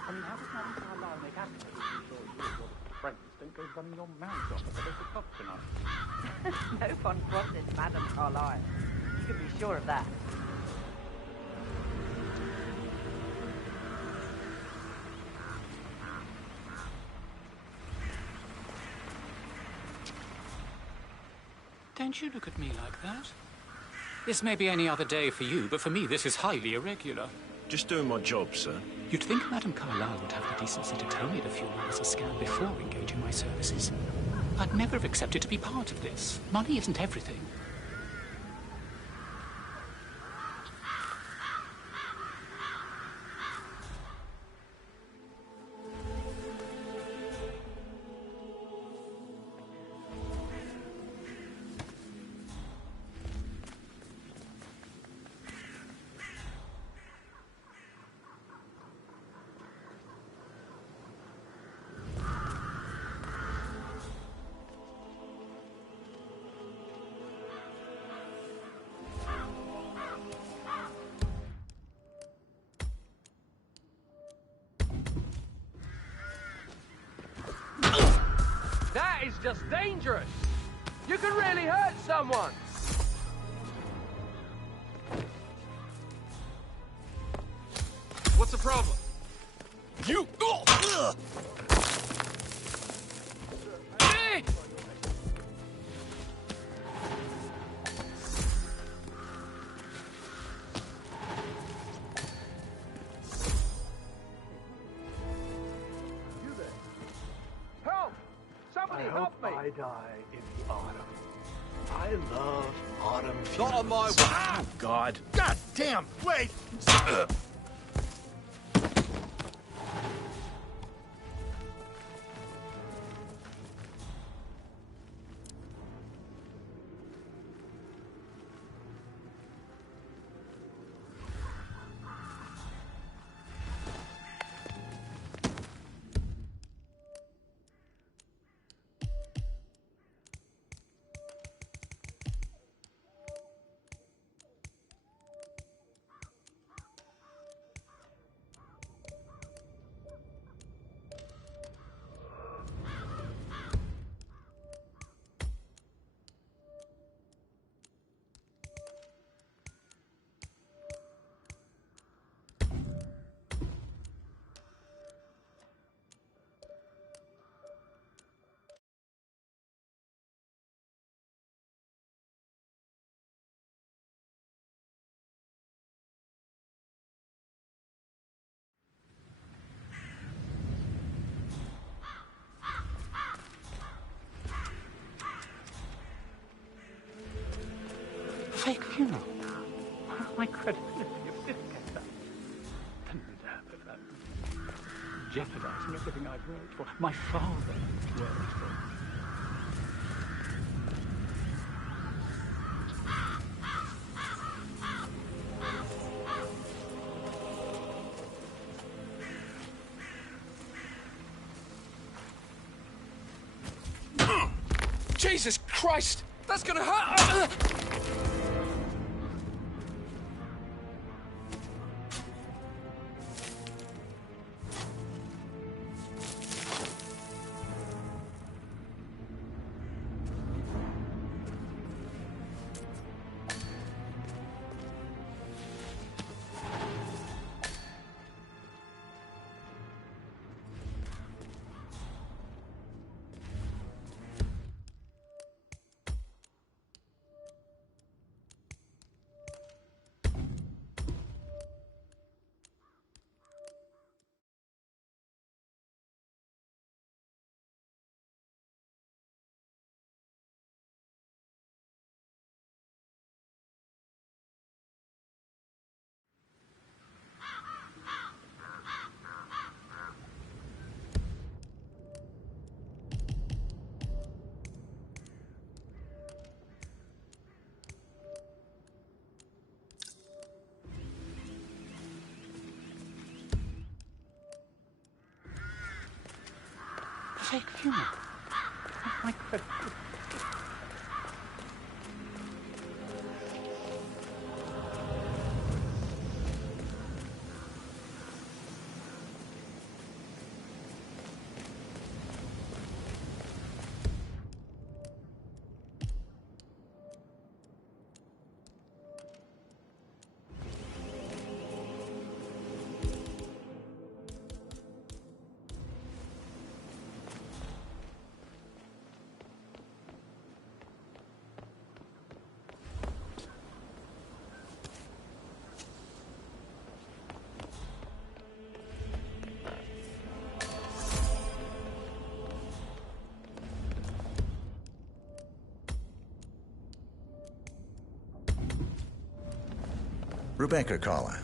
I mean, how does Madame Carlyle make appetite sure you and your friends don't go running your mouths off at the local pub tonight? No one crosses Madame Carlyle. You can be sure of that. Don't you look at me like that. This may be any other day for you, but for me this is highly irregular. Just doing my job, sir. You'd think Madame Carlyle would have the decency to tell me the funeral was a scam before engaging my services. I'd never have accepted to be part of this. Money isn't everything. That is just dangerous! You can really hurt someone! What's the problem? You... Hey! You there? Help! Somebody help me! I die in the autumn. I love autumn. Not on my... Oh, God. God damn! Wait! Fake funeral. My credibility if this gets out. That jeopardizing everything I've worked for. My father worked for. Jesus Christ! That's gonna hurt! fake funeral. Where's my credibility? Rebecca Carla,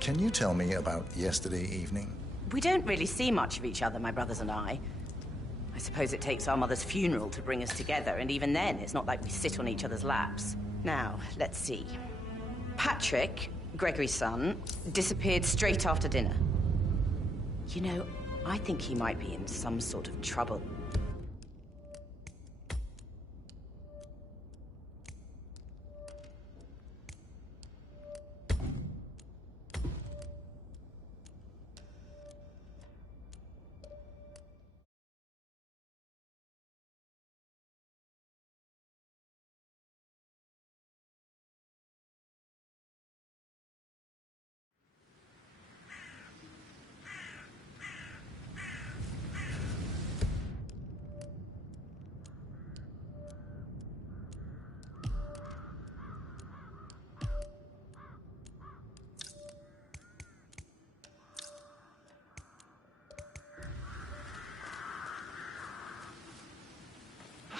can you tell me about yesterday evening? We don't really see much of each other, my brothers and I. I suppose it takes our mother's funeral to bring us together, and even then, it's not like we sit on each other's laps. Now, let's see. Patrick, Gregory's son, disappeared straight after dinner. You know, I think he might be in some sort of trouble.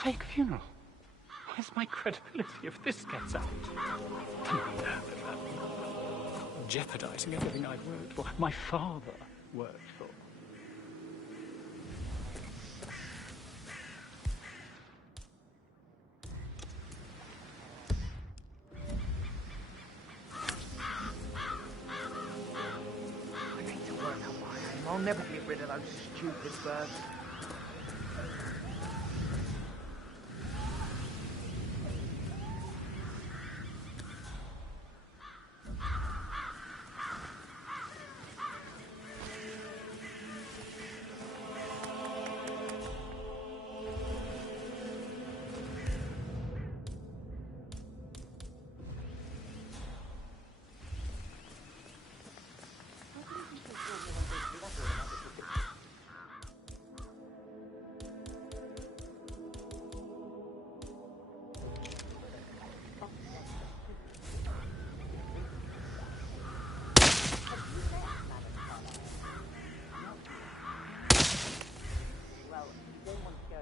Fake funeral. Where's my credibility if this gets out? Jeopardizing everything I've worked for. My father worked for. I need to work out my aim. I'll never get rid of those stupid birds.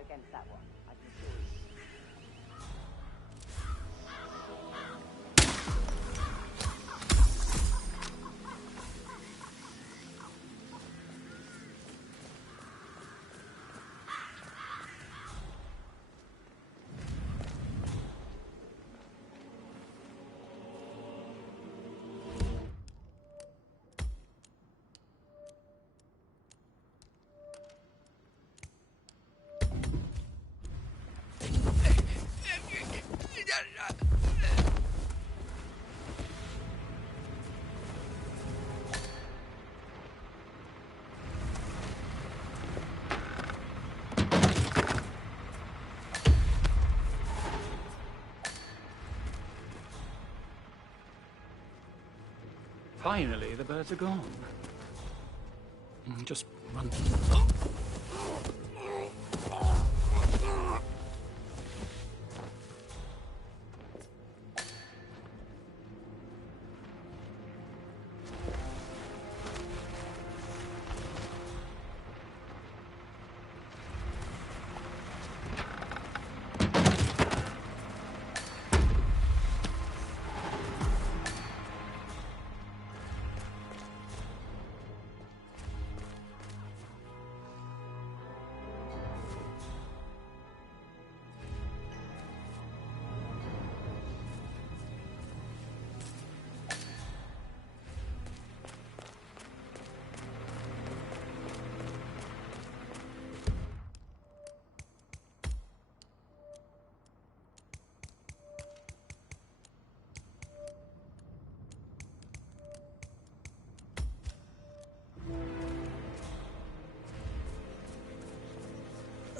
Against that one, I can assure you. Finally, the birds are gone. Just run.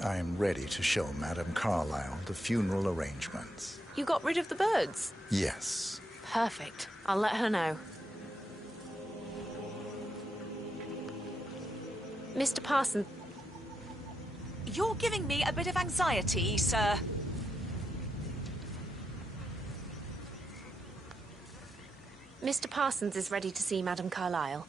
I'm ready to show Madame Carlyle the funeral arrangements. You got rid of the birds? Yes. Perfect. I'll let her know. Mr. Parsons. You're giving me a bit of anxiety, sir. Mr. Parsons is ready to see Madame Carlyle.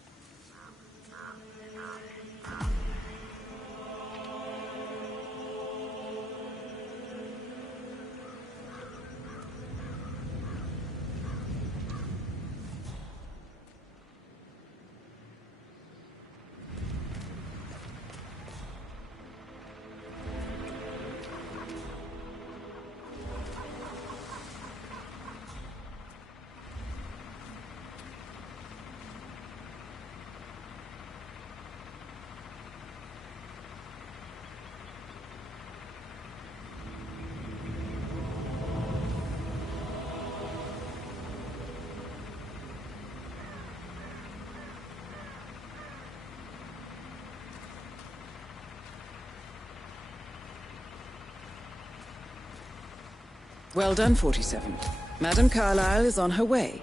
Well done, 47. Madame Carlyle is on her way.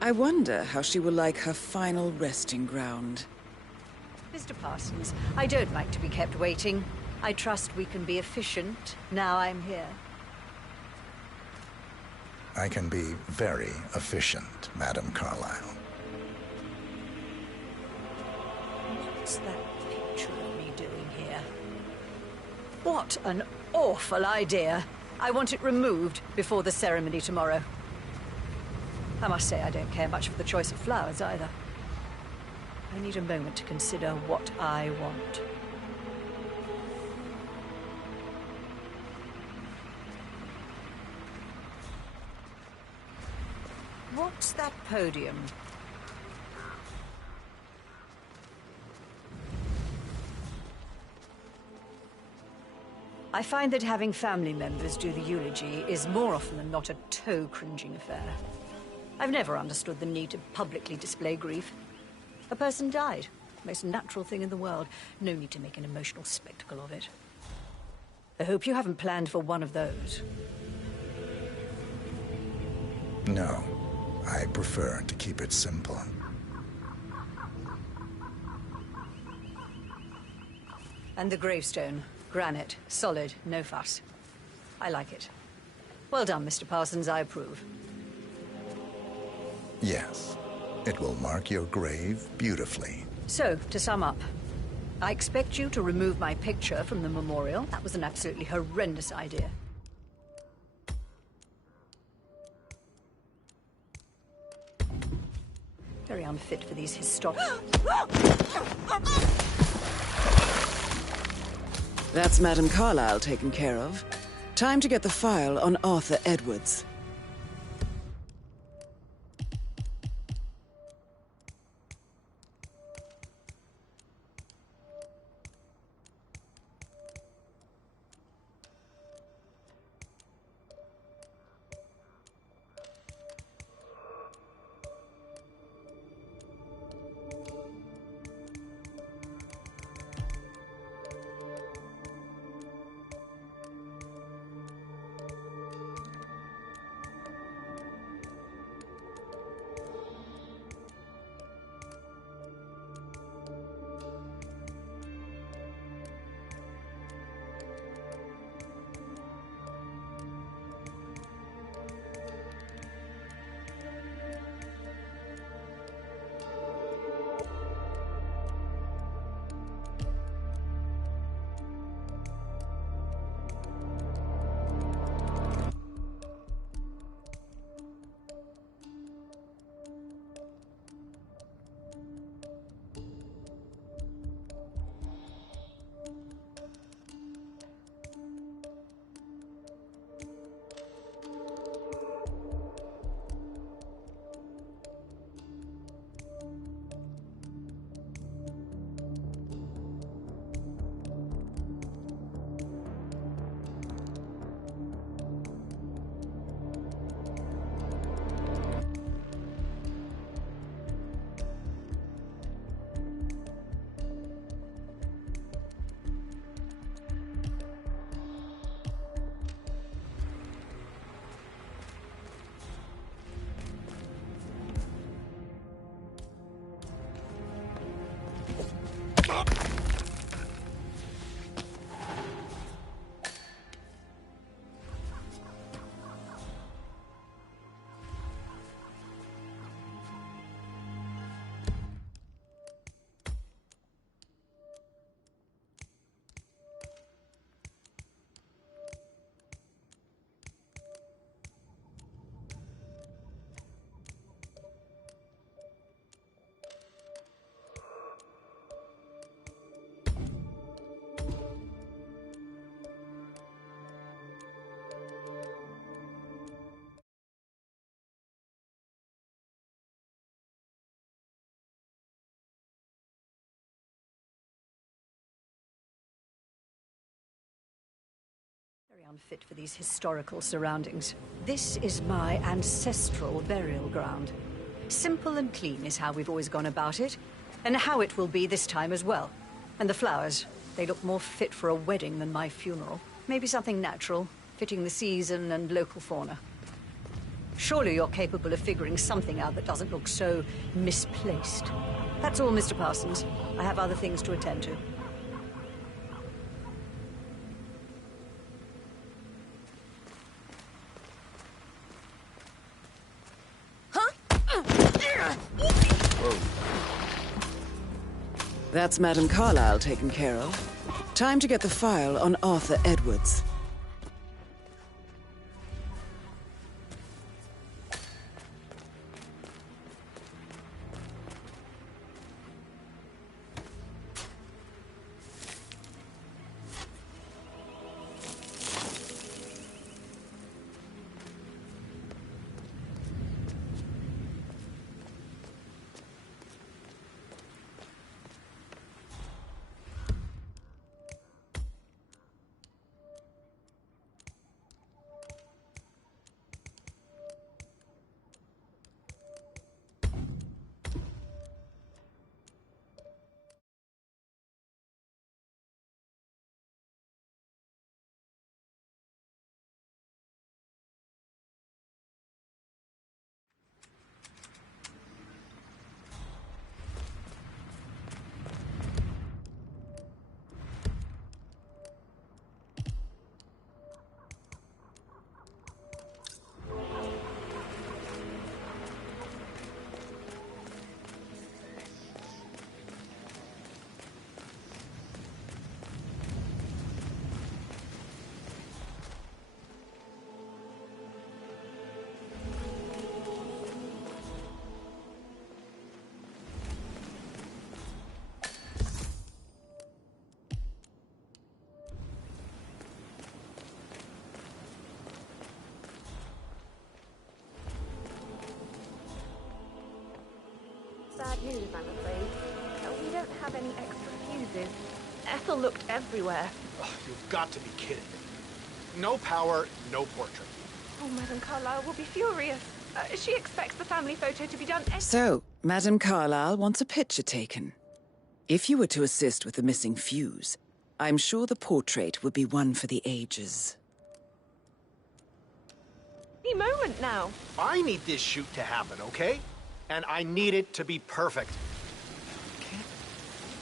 I wonder how she will like her final resting ground. Mr. Parsons, I don't like to be kept waiting. I trust we can be efficient now I'm here. I can be very efficient, Madame Carlyle. What's that picture of me doing here? What an awful idea. I want it removed before the ceremony tomorrow. I must say I don't care much for the choice of flowers either. I need a moment to consider what I want. What's that podium? I find that having family members do the eulogy is more often than not a toe-cringing affair. I've never understood the need to publicly display grief. A person died. Most natural thing in the world. No need to make an emotional spectacle of it. I hope you haven't planned for one of those. No, I prefer to keep it simple. And the gravestone. Granite. Solid. No fuss. I like it. Well done, Mr. Parsons. I approve. Yes, it will mark your grave beautifully. So, to sum up, I expect you to remove my picture from the memorial. That was an absolutely horrendous idea. Very unfit for these historic... That's Madame Carlyle taken care of. Time to get the file on Arthur Edwards. unfit for these historical surroundings. This is my ancestral burial ground. Simple and clean is how we've always gone about it, and how it will be this time as well. And the flowers, they look more fit for a wedding than my funeral. Maybe something natural, fitting the season and local fauna. Surely you're capable of figuring something out that doesn't look so misplaced. That's all, Mr. Parsons. I have other things to attend to. That's Madame Carlyle taken care of. Time to get the file on Arthur Edwards. Bad news, I'm afraid. We don't have any extra fuses. Ethel looked everywhere. Oh, you've got to be kidding. No power, no portrait. Oh, Madame Carlyle will be furious. She expects the family photo to be done. So, Madame Carlyle wants a picture taken. If you were to assist with the missing fuse, I'm sure the portrait would be one for the ages. Any moment now. I need this shoot to happen, okay? And I need it to be perfect.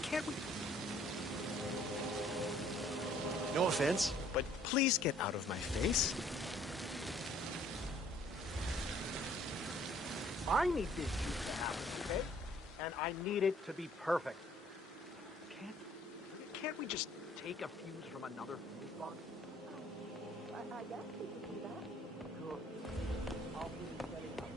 Can't we? No offense, but please get out of my face. I need this shoot to happen, okay? And I need it to be perfect. Can't we just take a fuse from another fuse box? I guess we could do that. Good. I'll be setting up.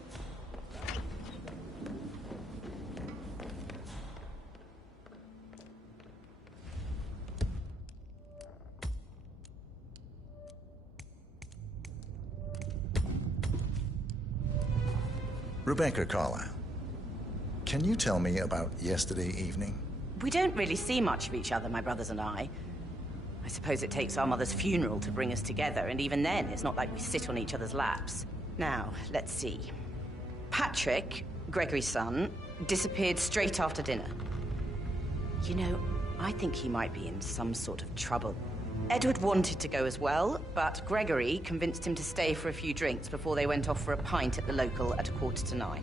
Rebecca Carlyle, can you tell me about yesterday evening? We don't really see much of each other, my brothers and I. I suppose it takes our mother's funeral to bring us together, and even then, it's not like we sit on each other's laps. Now, let's see. Patrick, Gregory's son, disappeared straight after dinner. You know, I think he might be in some sort of trouble. Edward wanted to go as well, but Gregory convinced him to stay for a few drinks before they went off for a pint at the local at 9:15.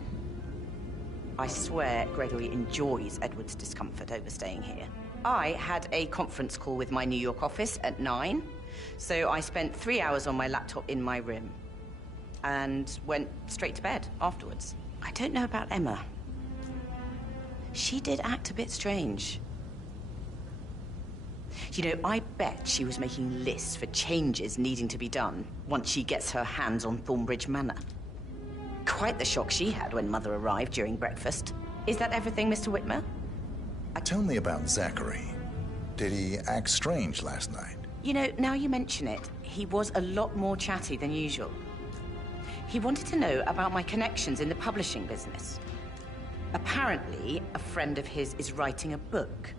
I swear Gregory enjoys Edward's discomfort over staying here. I had a conference call with my New York office at 9, so I spent 3 hours on my laptop in my room and went straight to bed afterwards. I don't know about Emma. She did act a bit strange. You know, I bet she was making lists for changes needing to be done once she gets her hands on Thornbridge Manor. Quite the shock she had when Mother arrived during breakfast. Is that everything, Mr. Whitmer? Tell me about Zachary. Did he act strange last night? You know, now you mention it, he was a lot more chatty than usual. He wanted to know about my connections in the publishing business. Apparently, a friend of his is writing a book,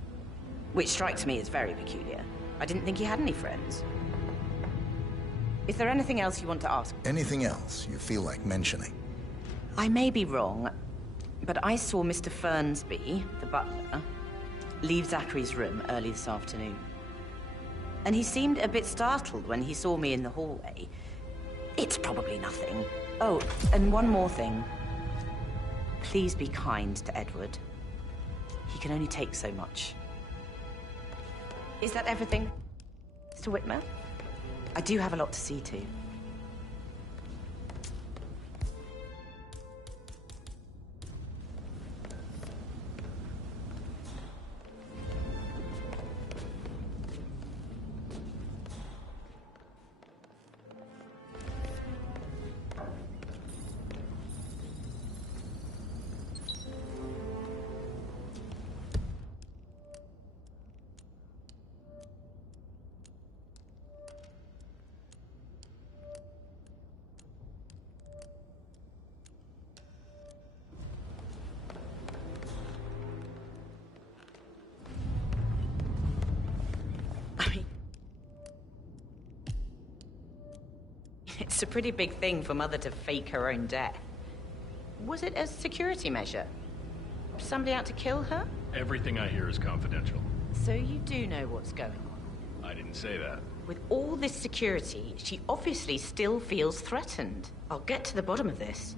which strikes me as very peculiar. I didn't think he had any friends. Is there anything else you want to ask? Anything else you feel like mentioning? I may be wrong, but I saw Mr. Fernsby, the butler, leave Zachary's room early this afternoon. And he seemed a bit startled when he saw me in the hallway. It's probably nothing. Oh, and one more thing. Please be kind to Edward. He can only take so much. Is that everything, Mr. Whitmer? I do have a lot to see to. It's a pretty big thing for Mother to fake her own death. Was it a security measure? Somebody out to kill her? Everything I hear is confidential. So you do know what's going on? I didn't say that. With all this security, she obviously still feels threatened. I'll get to the bottom of this.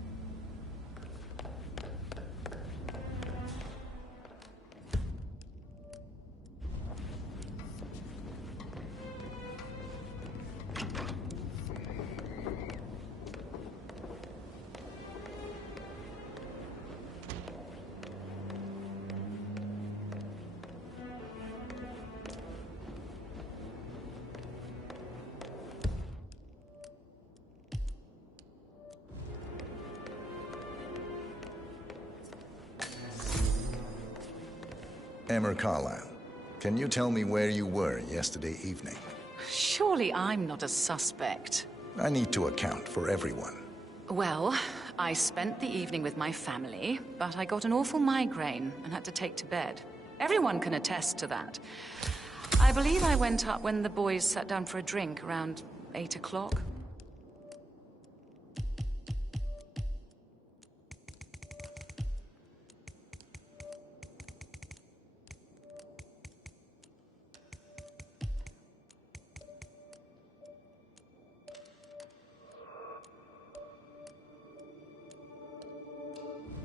Emma Carlyle, can you tell me where you were yesterday evening? Surely I'm not a suspect. I need to account for everyone. Well, I spent the evening with my family, but I got an awful migraine and had to take to bed. Everyone can attest to that. I believe I went up when the boys sat down for a drink around 8 o'clock.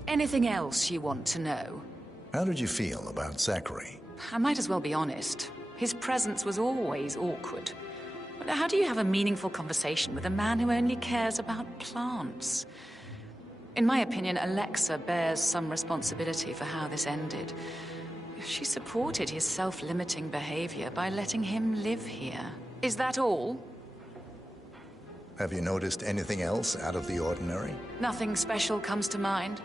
Anything else you want to know? How did you feel about Zachary? I might as well be honest. His presence was always awkward. But how do you have a meaningful conversation with a man who only cares about plants? In my opinion, Alexa bears some responsibility for how this ended. She supported his self-limiting behavior by letting him live here. Is that all? Have you noticed anything else out of the ordinary? Nothing special comes to mind.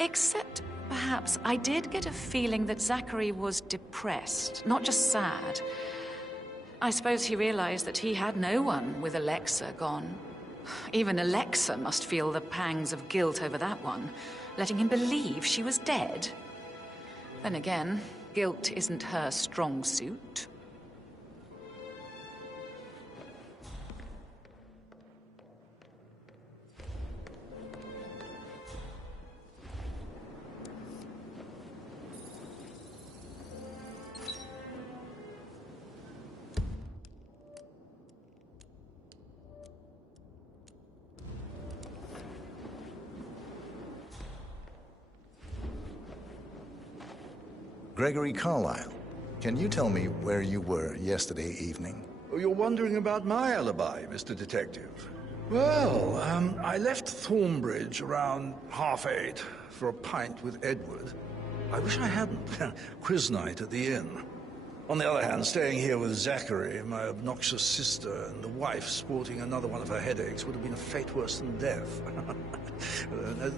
Except, perhaps, I did get a feeling that Zachary was depressed, not just sad. I suppose he realized that he had no one with Alexa gone. Even Alexa must feel the pangs of guilt over that one, letting him believe she was dead. Then again, guilt isn't her strong suit. Gregory Carlyle, can you tell me where you were yesterday evening? Oh, you're wondering about my alibi, Mr. Detective. Well, I left Thornbridge around 8:30 for a pint with Edward. I wish I hadn't. Quiz night at the inn. On the other hand, staying here with Zachary, my obnoxious sister, and the wife sporting another one of her headaches would have been a fate worse than death.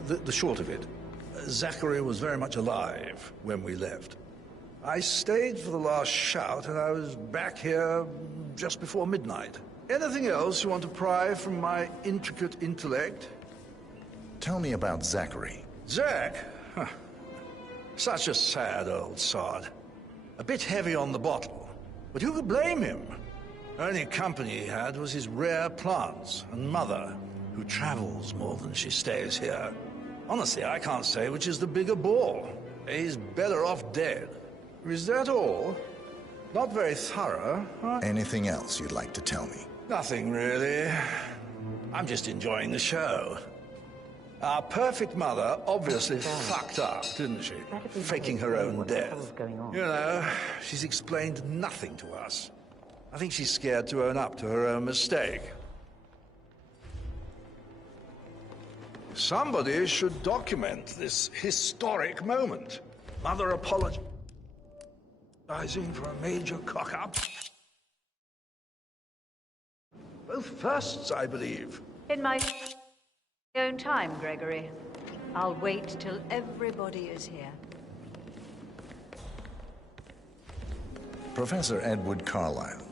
The short of it, Zachary was very much alive when we left. I stayed for the last shout, and I was back here just before midnight. Anything else you want to pry from my intricate intellect? Tell me about Zachary. Zach? Huh. Such a sad old sod. A bit heavy on the bottle. But who could blame him? Only company he had was his rare plants and mother, who travels more than she stays here. Honestly, I can't say which is the bigger bore. He's better off dead. Is that all? Not very thorough, huh? Anything else you'd like to tell me? Nothing, really. I'm just enjoying the show. Our perfect mother obviously fucked up, didn't she? Faking her own death. You know, she's explained nothing to us. I think she's scared to own up to her own mistake. Somebody should document this historic moment. Mother apologizing for a major cock-up. Both firsts, I believe. In my own time, Gregory. I'll wait till everybody is here. Professor Edward Carlyle,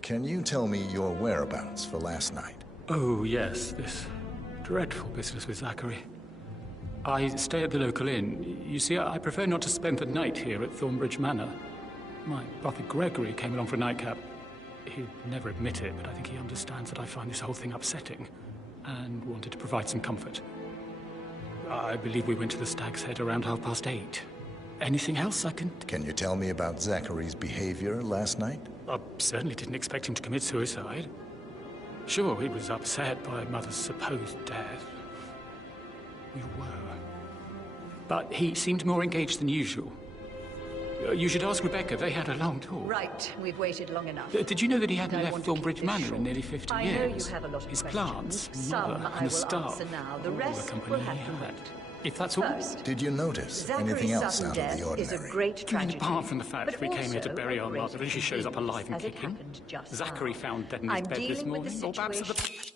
can you tell me your whereabouts for last night? Oh, yes, this dreadful business with Zachary. I stay at the local inn. You see, I prefer not to spend the night here at Thornbridge Manor. My brother Gregory came along for a nightcap. He'd never admit it, but I think he understands that I find this whole thing upsetting and wanted to provide some comfort. I believe we went to the Stag's Head around 8:30. Anything else I can... Can you tell me about Zachary's behavior last night? I certainly didn't expect him to commit suicide. Sure, he was upset by Mother's supposed death. We were. But he seemed more engaged than usual. You should ask Rebecca. They had a long talk. Right, we've waited long enough. Did you know that he hadn't left Thornbridge Manor in nearly 50 years? I know you have a lot of His questions. plants, Some mother, I and the will staff. answer now. The All rest the company will have he to had. wait. If that's all. First, Did you notice Zachary's anything else sudden out of the death ordinary? is a great tragedy. Apart from the fact but we came here to also bury a our great mother and she shows up alive and as it kicking. happened just Zachary now. found dead in his I'm bed this dealing with morning. the Or perhaps the situation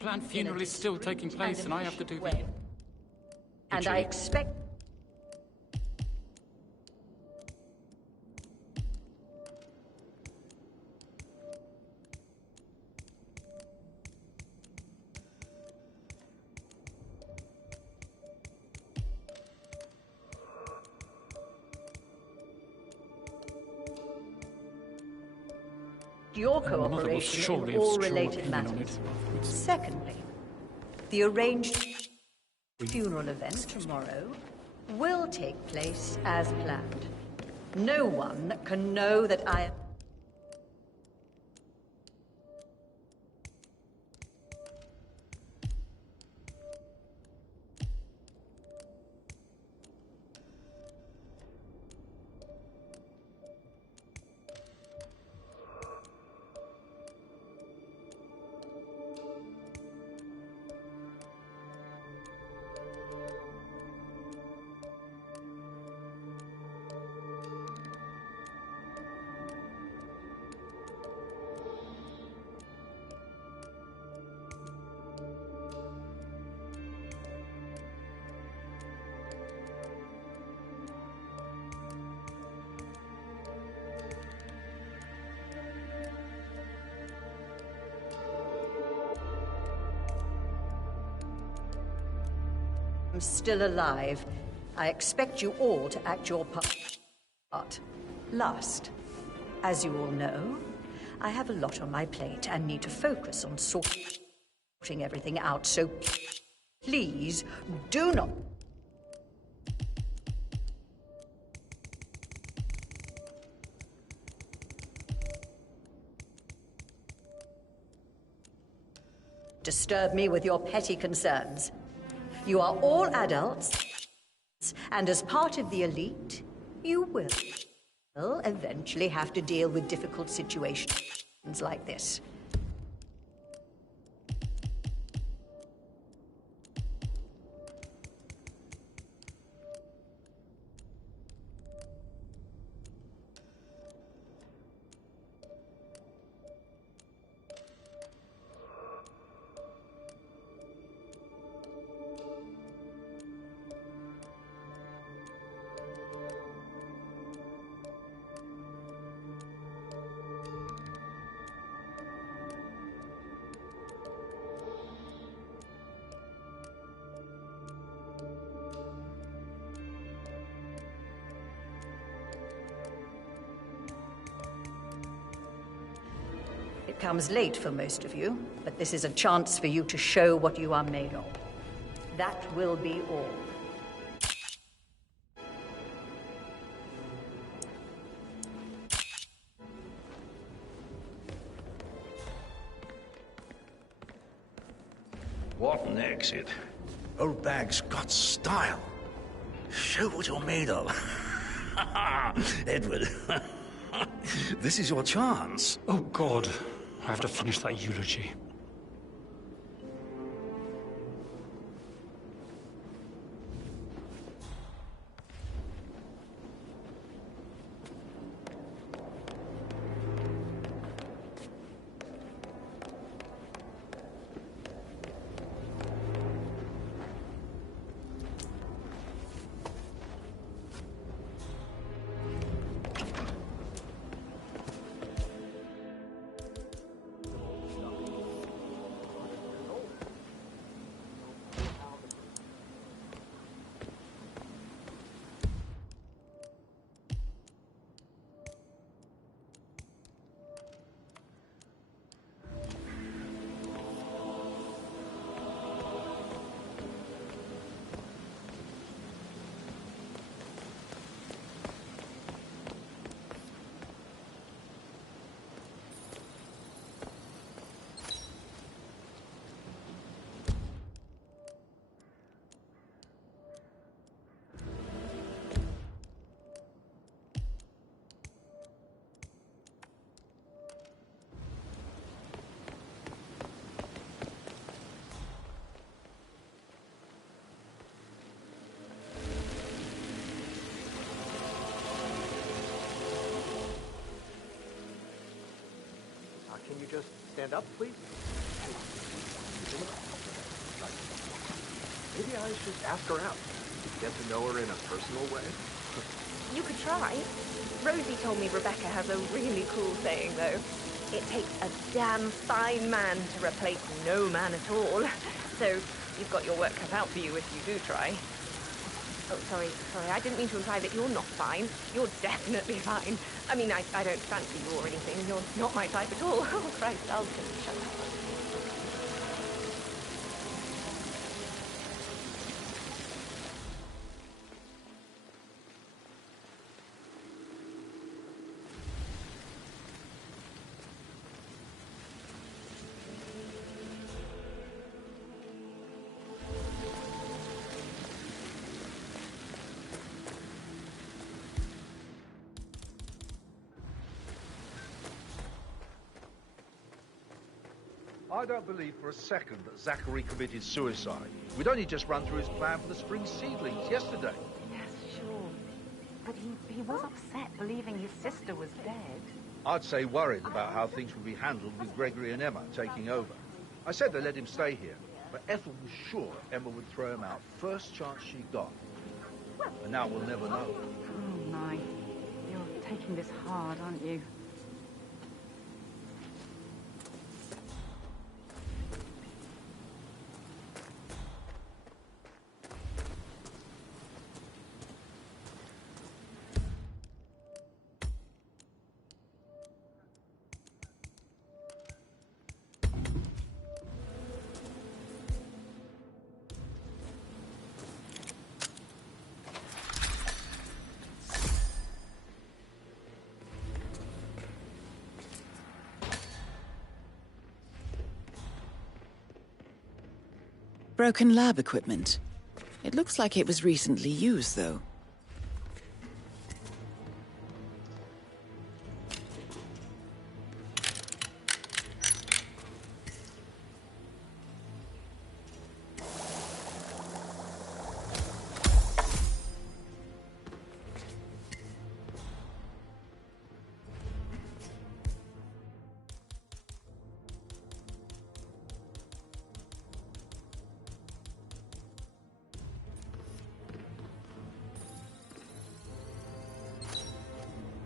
planned funeral is still taking place and I have to do the... And I expect... your cooperation in all related matters. Secondly, the arranged funeral event tomorrow will take place as planned. No one can know that I am... still alive. I expect you all to act your part. Last, as you all know, I have a lot on my plate and need to focus on sorting everything out, so please do not... disturb me with your petty concerns. You are all adults, and as part of the elite, you will eventually have to deal with difficult situations like this. It comes late for most of you, but this is a chance for you to show what you are made of. That will be all. What an exit. Old bag's got style. Show what you're made of. Edward, this is your chance. Oh, God. I have to finish that eulogy. Can you just stand up, please? Maybe I should ask her out. Get to know her in a personal way. You could try. Rosie told me Rebecca has a really cool saying, though. It takes a damn fine man to replace no man at all. So you've got your work cut out for you if you do try. Oh, sorry, I didn't mean to imply that you're not fine. You're definitely fine. I mean, I don't fancy you or anything. You're not my type at all. Oh, Christ, I'll just shut up. I don't believe for a second that Zachary committed suicide. We'd only just run through his plan for the spring seedlings yesterday. Yes, sure. But he was upset believing his sister was dead. I'd say worried about how things would be handled with Gregory and Emma taking over. I said they let him stay here, but Ethel was sure Emma would throw him out first chance she got. And now we'll never know. Oh, my. You're taking this hard, aren't you? Broken lab equipment. It looks like it was recently used, though.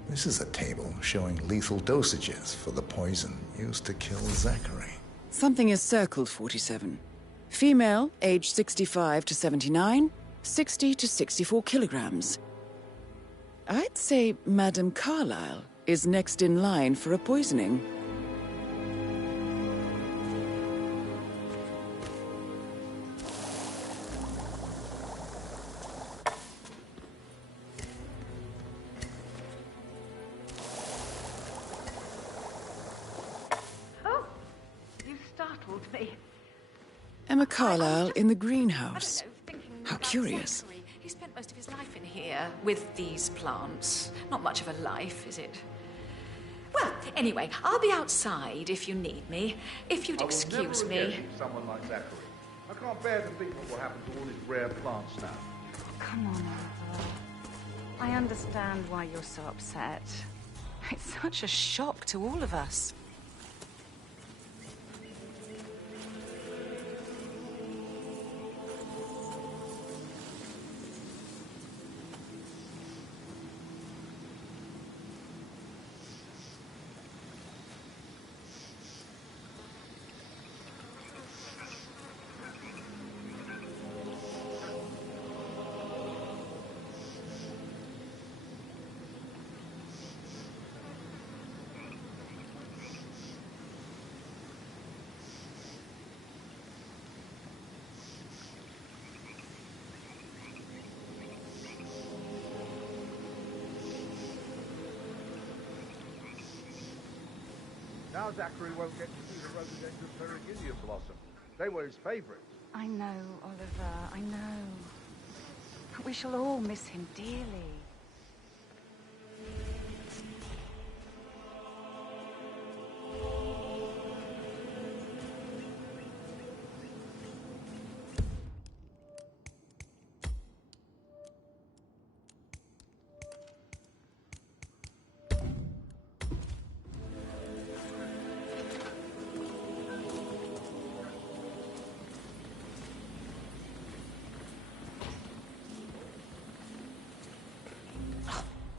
This is a table showing lethal dosages for the poison used to kill Zachary. Something is circled 47. Female, age 65 to 79, 60 to 64 kilograms. I'd say Madame Carlyle is next in line for a poisoning. me. Emma Carlyle in the greenhouse. I don't know, thinking How about curious. Zachary. He spent most of his life in here with these plants. Not much of a life, is it? Well, anyway, I'll be outside if you need me. If you'd excuse me. I will never again meet someone like Zachary. I can't bear to think what will happen to all his rare plants now. Come on, Oliver. I understand why you're so upset. It's such a shock to all of us. Now Zachary won't get to see the rhododendron periginium blossom. They were his favourites. I know, Oliver, I know. We shall all miss him dearly.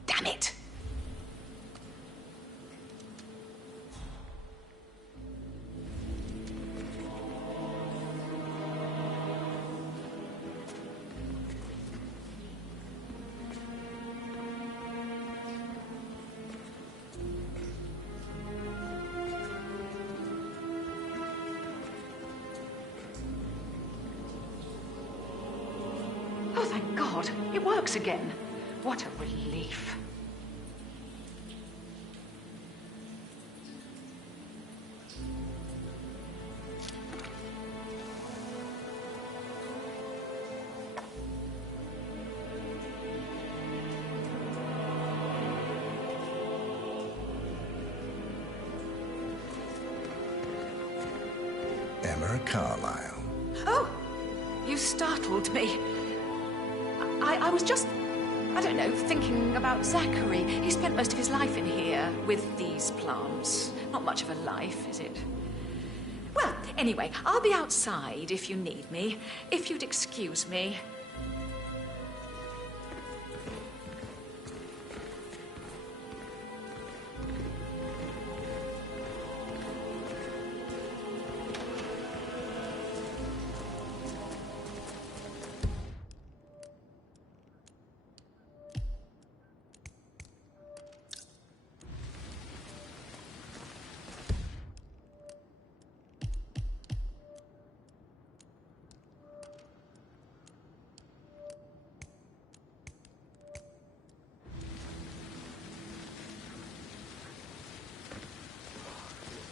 Damn it! Oh, thank God. It works again. What a relief. Emma Carlyle. Oh! You startled me. I was just, I don't know, thinking about Zachary. He spent most of his life in here with these plants. Not much of a life, is it? Well, anyway, I'll be outside if you need me. If you'd excuse me.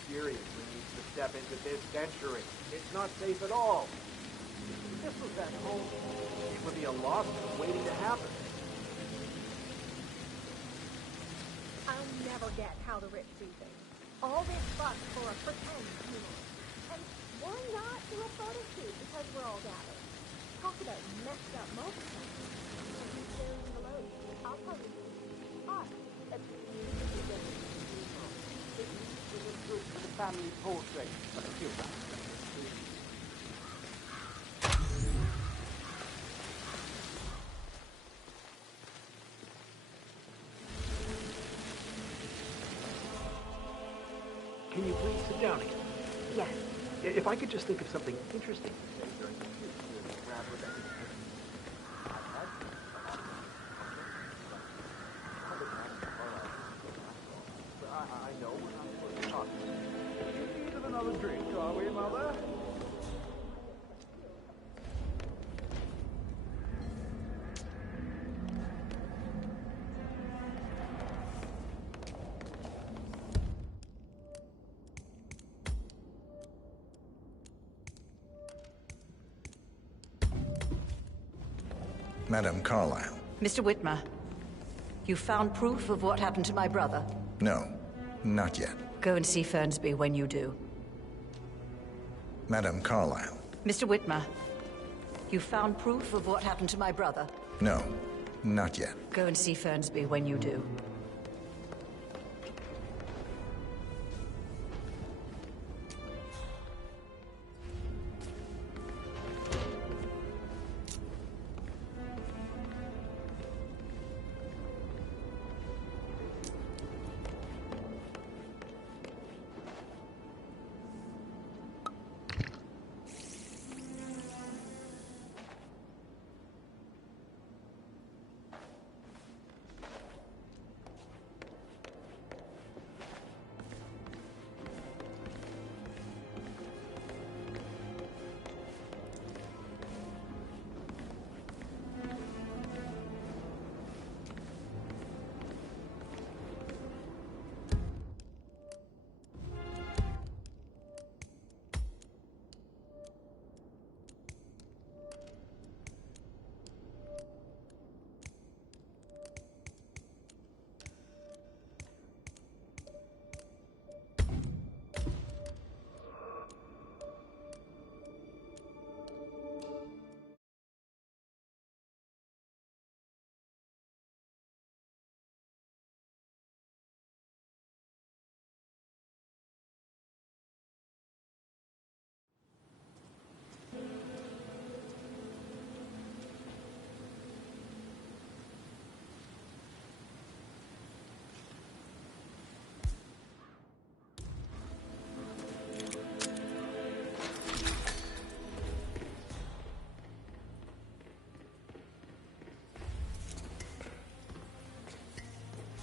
Seriously needs to step into this century. It's not safe at all. If this was at home, it would be a lawsuit waiting to happen. I'll never get how the rich do things. All this fuss for a pretend funeral. And why not do a photo shoot because we're all gathered? Talk about messed up moments. And who's carrying the load? I'll tell you. Us. It was good for the family portrait. But I feel bad. Can you please sit down again? Yes. If I could just think of something interesting to say during the I know we're not supposed to talk. In need of another drink, are we, Mother? Madame Carlyle. Mr. Whitmer, you found proof of what happened to my brother? No, not yet. Go and see Fernsby when you do. Madame Carlyle. Mr. Whitmer, you found proof of what happened to my brother? No, not yet. Go and see Fernsby when you do.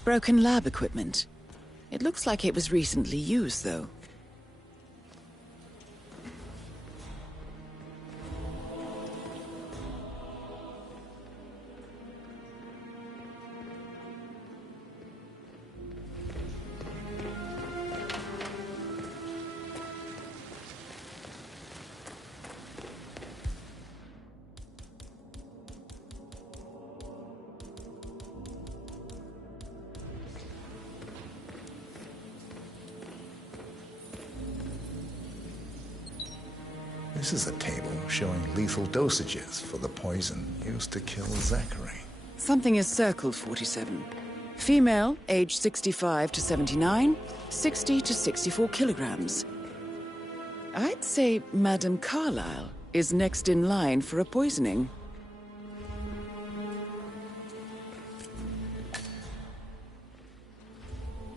Broken lab equipment. It looks like it was recently used, though. This is a table showing lethal dosages for the poison used to kill Zachary. Something is circled 47. Female, age 65 to 79, 60 to 64 kilograms. I'd say Madame Carlyle is next in line for a poisoning.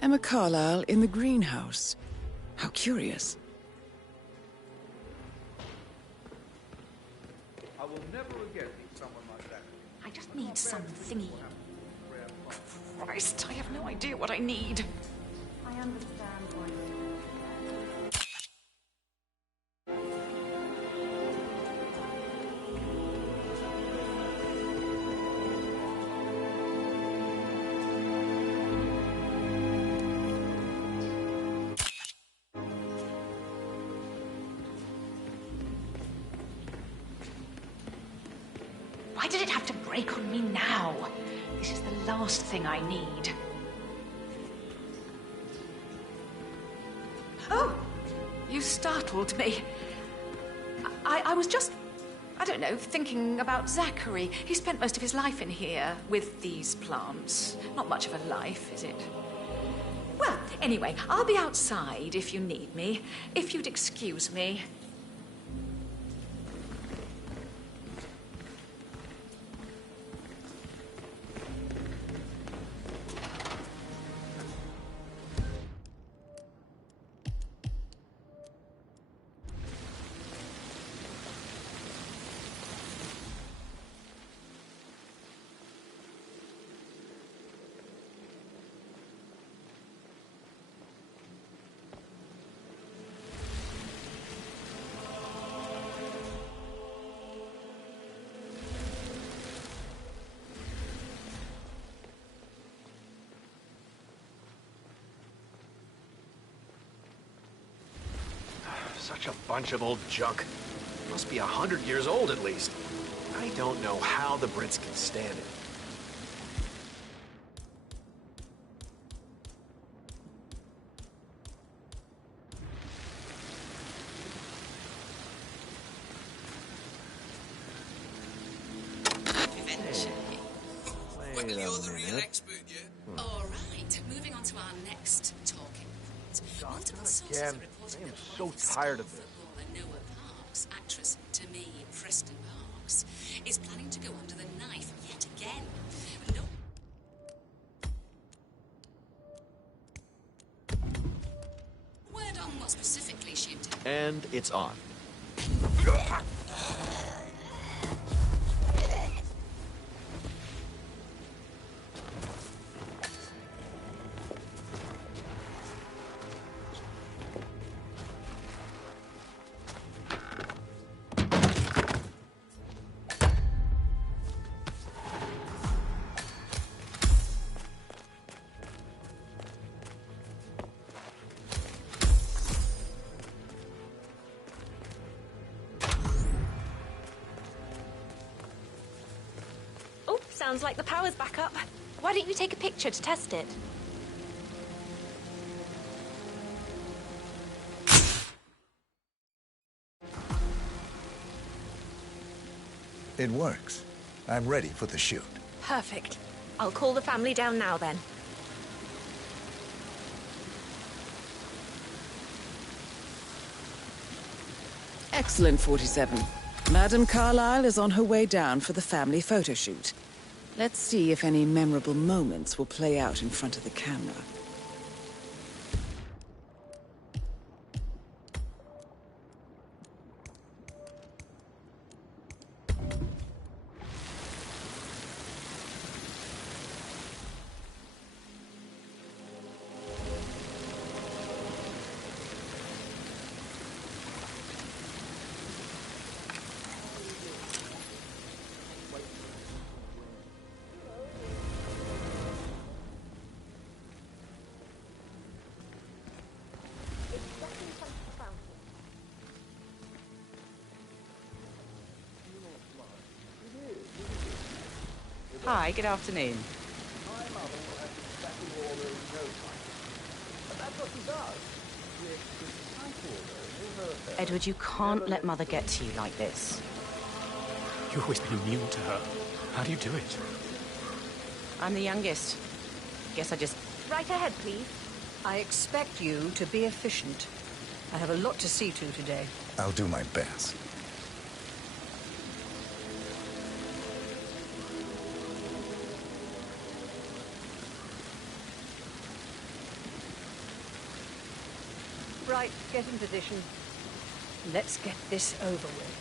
Emma Carlyle in the greenhouse. How curious. I will never again meet someone like that. I just need some thingy. Christ, I have no idea what I need. I understand why you... Why did it have to break on me now? This is the last thing I need. Oh! You startled me. I was just, I don't know, thinking about Zachary. He spent most of his life in here with these plants. Not much of a life, is it? Well, anyway, I'll be outside if you need me. If you'd excuse me. Such a bunch of old junk. Must be 100 years old at least. I don't know how the Brits can stand it. Eventually. Wait a minute. All right, moving on to our next talking point. Multiple sources Again, are reporting I am that so one of the tired of star this. footballer Noah Parks, actress Demi Preston Parks, is planning to go under the knife yet again. No. Word on what specifically she intended. And it's on. Oh, sounds like the power's back up. Why don't you take a picture to test it? It works. I'm ready for the shoot. Perfect. I'll call the family down now then. Excellent, 47. Madame Carlyle is on her way down for the family photo shoot. Let's see if any memorable moments will play out in front of the camera. Hi, good afternoon. Edward, you can't let Mother get to you like this. You've always been immune to her. How do you do it? I'm the youngest. Guess I just... Right ahead, please. I expect you to be efficient. I have a lot to see to today. I'll do my best. Right, get in position. Let's get this over with.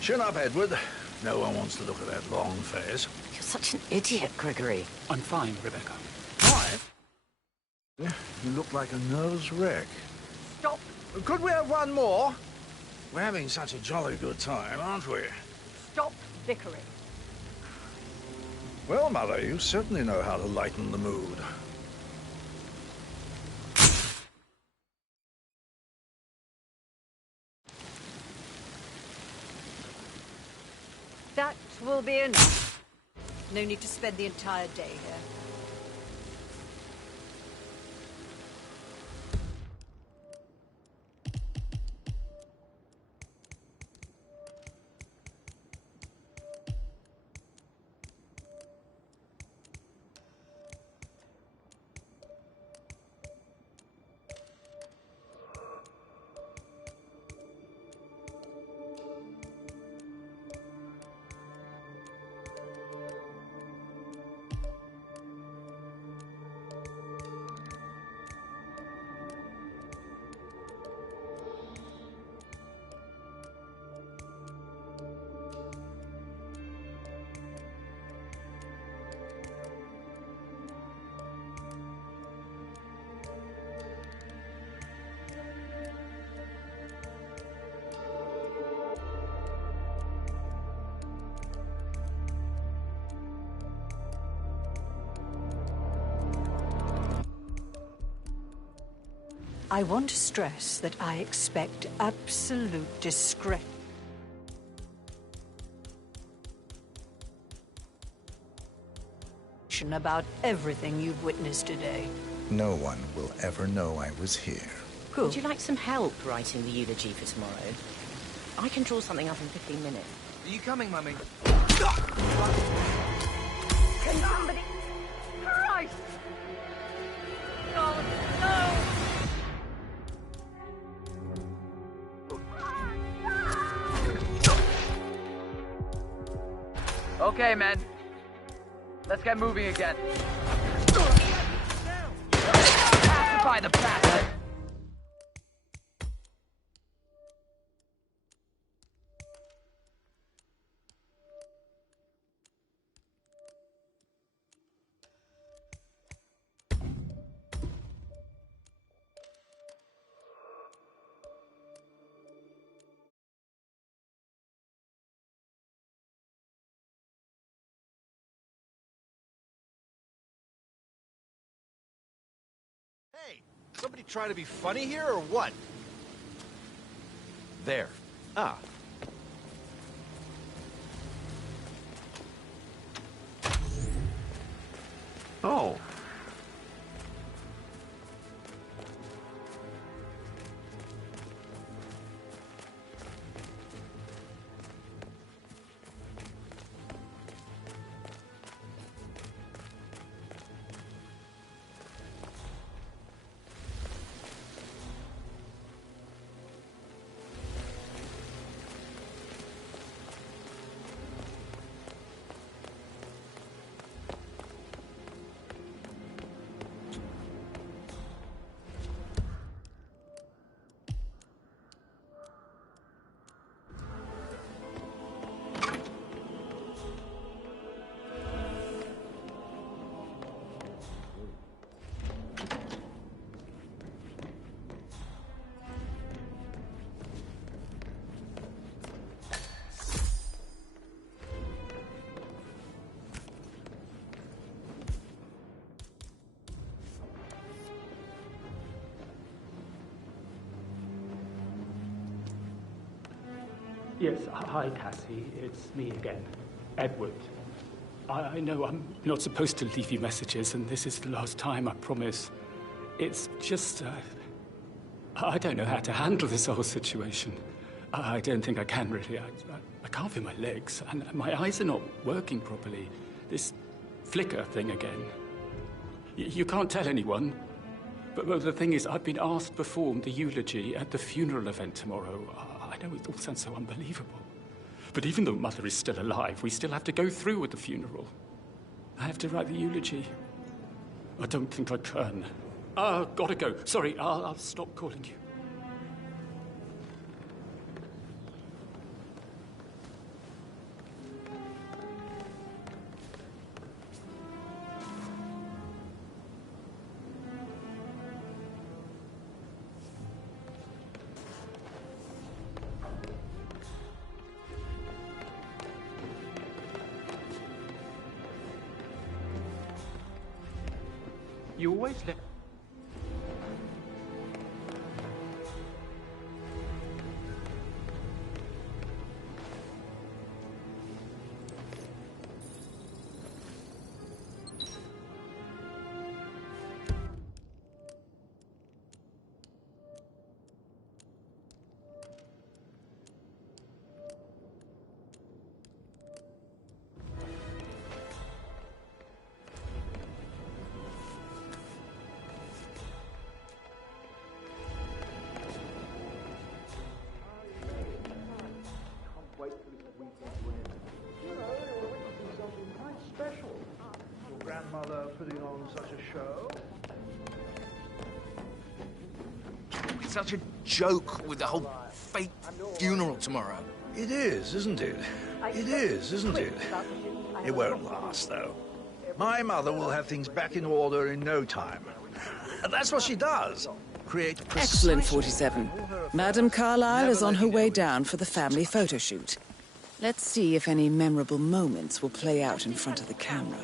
Chin up, Edward. No one wants to look at that long face. You're such an idiot, Gregory. I'm fine, Rebecca. Why? You look like a nervous wreck. Stop! Could we have one more? We're having such a jolly good time, aren't we? Stop bickering. Well, Mother, you certainly know how to lighten the mood. That will be enough. No need to spend the entire day here. I want to stress that I expect absolute discretion about everything you've witnessed today. No one will ever know I was here. Cool. Would you like some help writing the eulogy for tomorrow? I can draw something up in 15 minutes. Are you coming, Mummy? Can somebody... Christ! Oh, no! Okay, men. Let's get moving again. Pacify the bastard! Hey, somebody trying to be funny here or what? There. Ah. Oh. Yes, hi, Cassie. It's me again. Edward. I know I'm not supposed to leave you messages, and this is the last time, I promise. It's just, I don't know how to handle this whole situation. I don't think I can, really. I can't feel my legs, and my eyes are not working properly. This flicker thing again. You can't tell anyone, but the thing is, I've been asked to perform the eulogy at the funeral event tomorrow. I know it all sounds so unbelievable. But even though Mother is still alive, we still have to go through with the funeral. I have to write the eulogy. I don't think I can. Gotta go. Sorry, I'll stop calling you. You always let... Grandmother putting on such a show? It's such a joke with the whole fake funeral tomorrow. It is, isn't it? It is, isn't it? It won't last, though. My mother will have things back in order in no time. That's what she does. Create Excellent, 47. Madame Carlyle is on her way down for the family photo shoot. Let's see if any memorable moments will play out in front of the camera.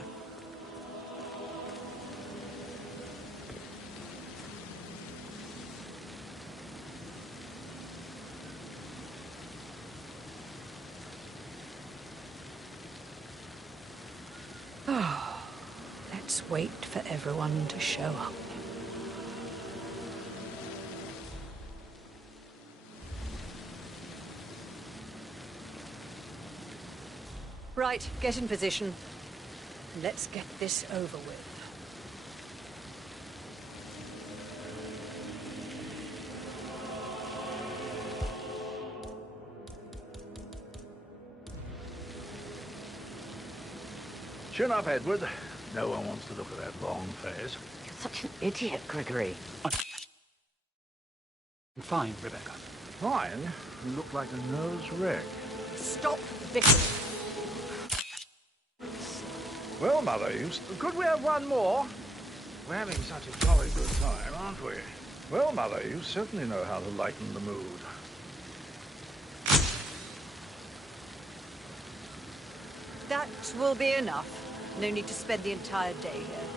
Let's wait for everyone to show up. Right, get in position. Let's get this over with. Chin up, Edward. No one wants to look at that long face. You're such an idiot, Gregory. I'm fine, Rebecca. Fine? You look like a nervous wreck. Stop bickering. Well, Mother, could we have one more? We're having such a jolly good time, aren't we? Well, Mother, you certainly know how to lighten the mood. That will be enough. No need to spend the entire day here.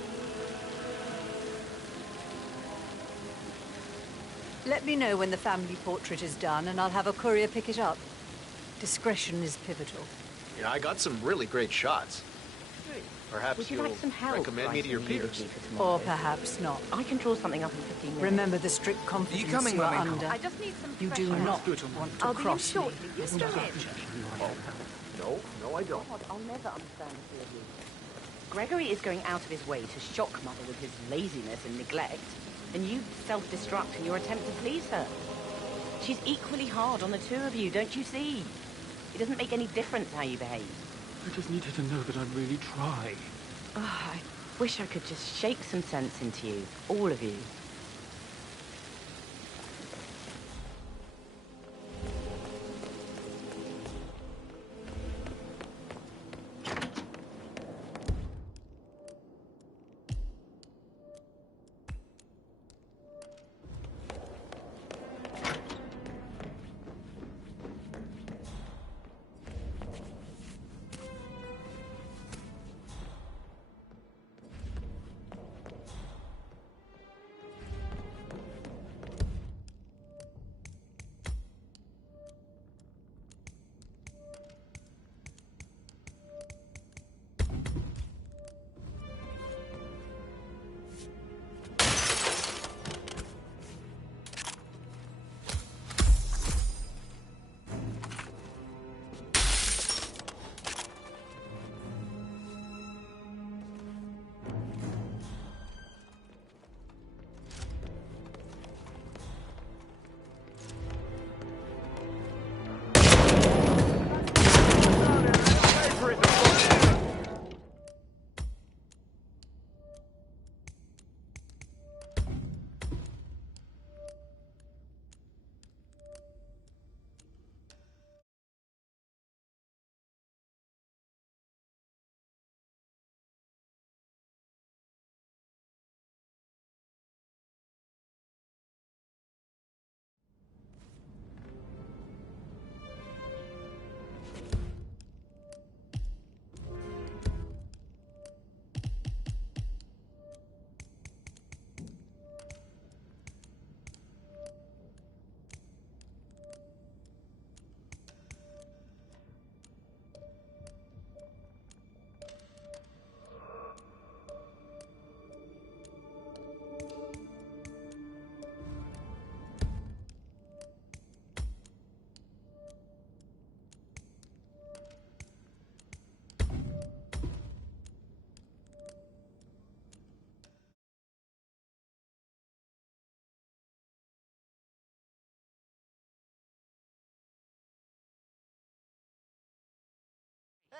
Let me know when the family portrait is done, and I'll have a courier pick it up. Discretion is pivotal. Yeah, I got some really great shots. Perhaps Would you you'll like some help recommend me to your writing the peers. eulogy for tomorrow? Or perhaps not. I can draw something up in 15 minutes. Remember the strict confidence you are under. I just need some You do fresh air. not want to I'll be in cross me. shortly. You still in? No, I don't. God, I'll never understand the two of you. Gregory is going out of his way to shock Mother with his laziness and neglect, and you self-destruct in your attempt to please her. She's equally hard on the two of you, don't you see? It doesn't make any difference how you behave. I just needed to know that I'd really try. Oh, I wish I could just shake some sense into you, all of you.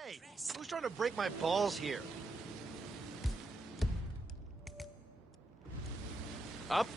Hey, who's trying to break my balls here? Up?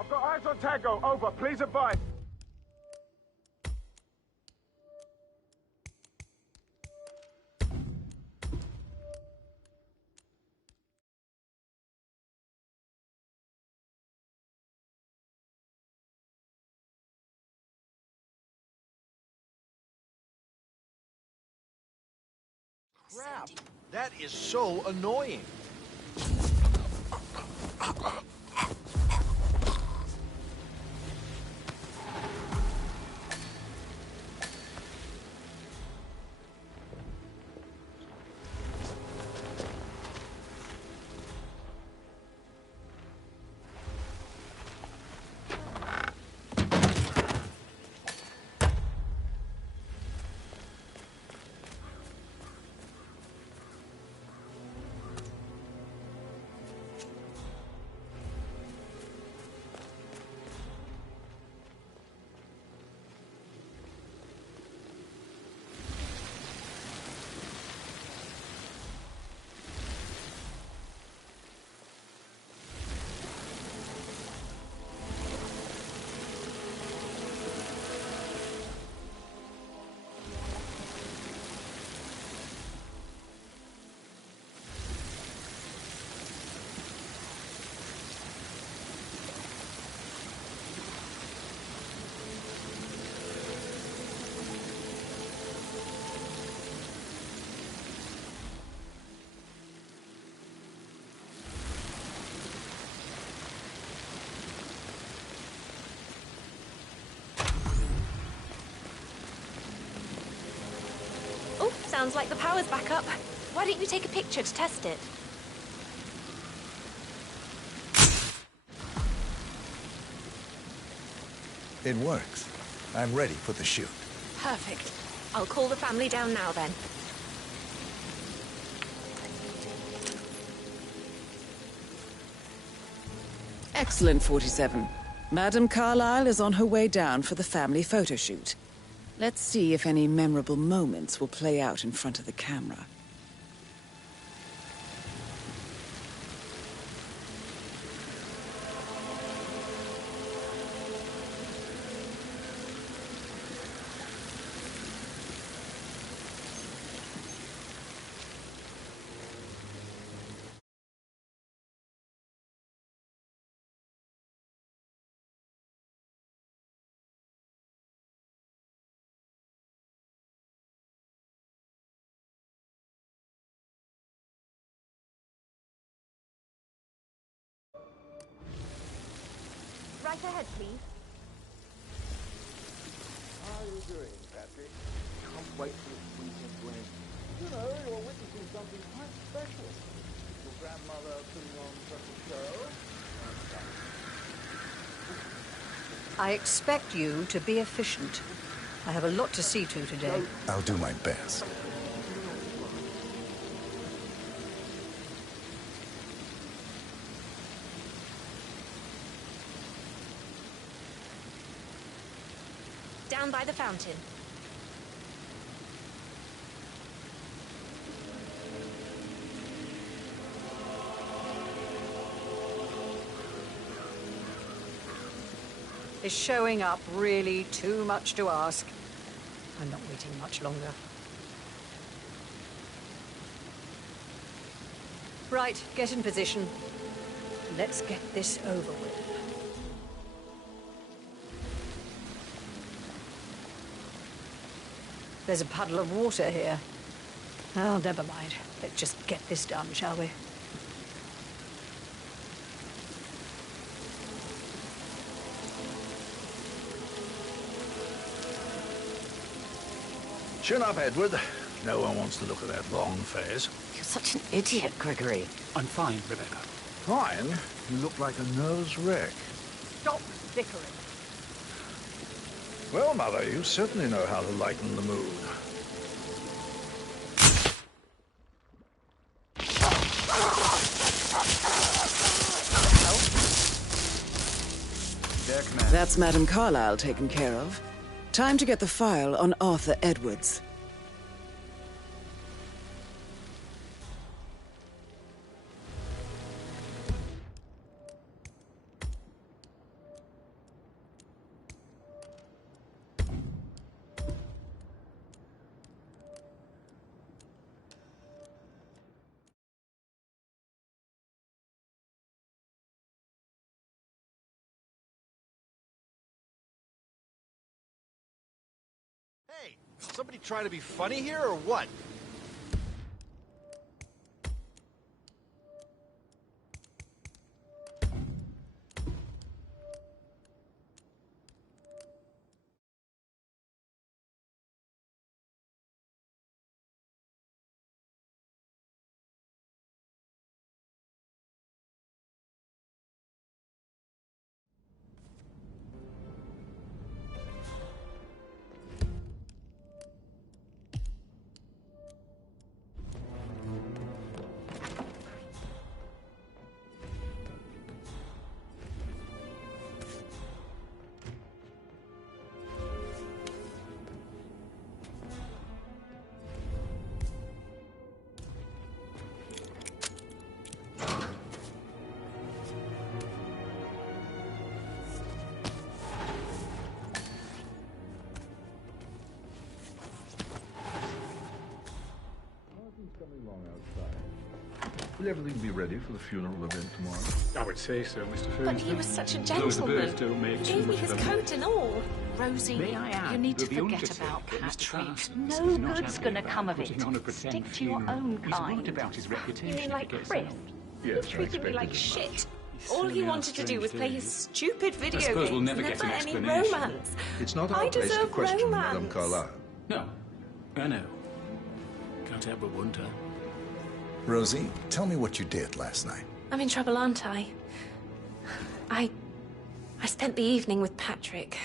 I've got eyes on Tango. Over. Please advise. crap! That is so annoying. Oh, sounds like the power's back up. Why don't you take a picture to test it? It works. I'm ready for the shoot. Perfect. I'll call the family down now then. Excellent, 47. Madame Carlyle is on her way down for the family photo shoot. Let's see if any memorable moments will play out in front of the camera. Right ahead, please. How are you doing, Patrick? Can't wait for this weekend to end. You know, you're witnessing something quite special. Your grandmother putting on such a show. I expect you to be efficient. I have a lot to see to today. I'll do my best. Down by the fountain. Is showing up really too much to ask? I'm not waiting much longer. Right, get in position. Let's get this over with. There's a puddle of water here. Oh, never mind. Let's just get this done, shall we? Chin up, Edward. No one wants to look at that long face. You're such an idiot, Gregory. I'm fine, Rebecca. Fine? You look like a nervous wreck. Stop bickering. Well, Mother, you certainly know how to lighten the mood. That's Madame Carlyle taken care of. Time to get the file on Arthur Edwards. Hey, somebody trying to be funny here or what? Will everything be ready for the funeral event tomorrow? I would say so, Mr. Ferns. But he was such a As long as the birds gentleman. don't make He too gave me much his of a coat and all. Rosie, May I add you need to that the forget Undertaker, about Mr. Patrick. Parsons, No is not good's happy going to about come of it. putting on a pretend Stick to your funeral. own He's kind. worried about his reputation. You mean if like it gets Chris? out. Yes, He treated me like shit. All he certainly wanted to do was play his days. stupid video I suppose games. we'll never get an any explanation. romance. It's not I our place to deserve question romance. Madame Carlyle. No, I know. Can't help but wonder. Rosie, tell me what you did last night. I'm in trouble, aren't I? I spent the evening with Patrick.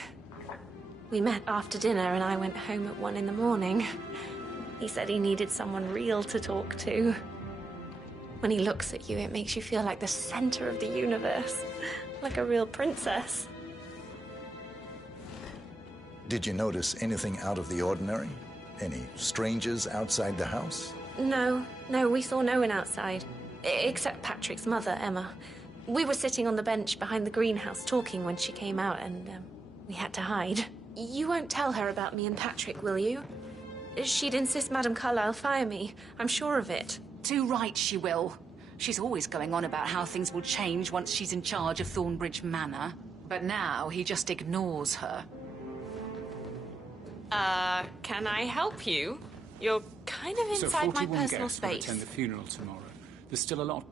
We met after dinner and I went home at 1 in the morning. He said he needed someone real to talk to. When he looks at you, it makes you feel like the center of the universe. Like a real princess. Did you notice anything out of the ordinary? Any strangers outside the house? No, we saw no one outside. Except Patrick's mother, Emma. We were sitting on the bench behind the greenhouse talking when she came out and we had to hide. You won't tell her about me and Patrick, will you? She'd insist Madame Carlyle fire me. I'm sure of it. Too right she will. She's always going on about how things will change once she's in charge of Thornbridge Manor. But now he just ignores her. Can I help you? You're kind of So inside my 41 personal guests will space. attend the funeral tomorrow. There's still a lot.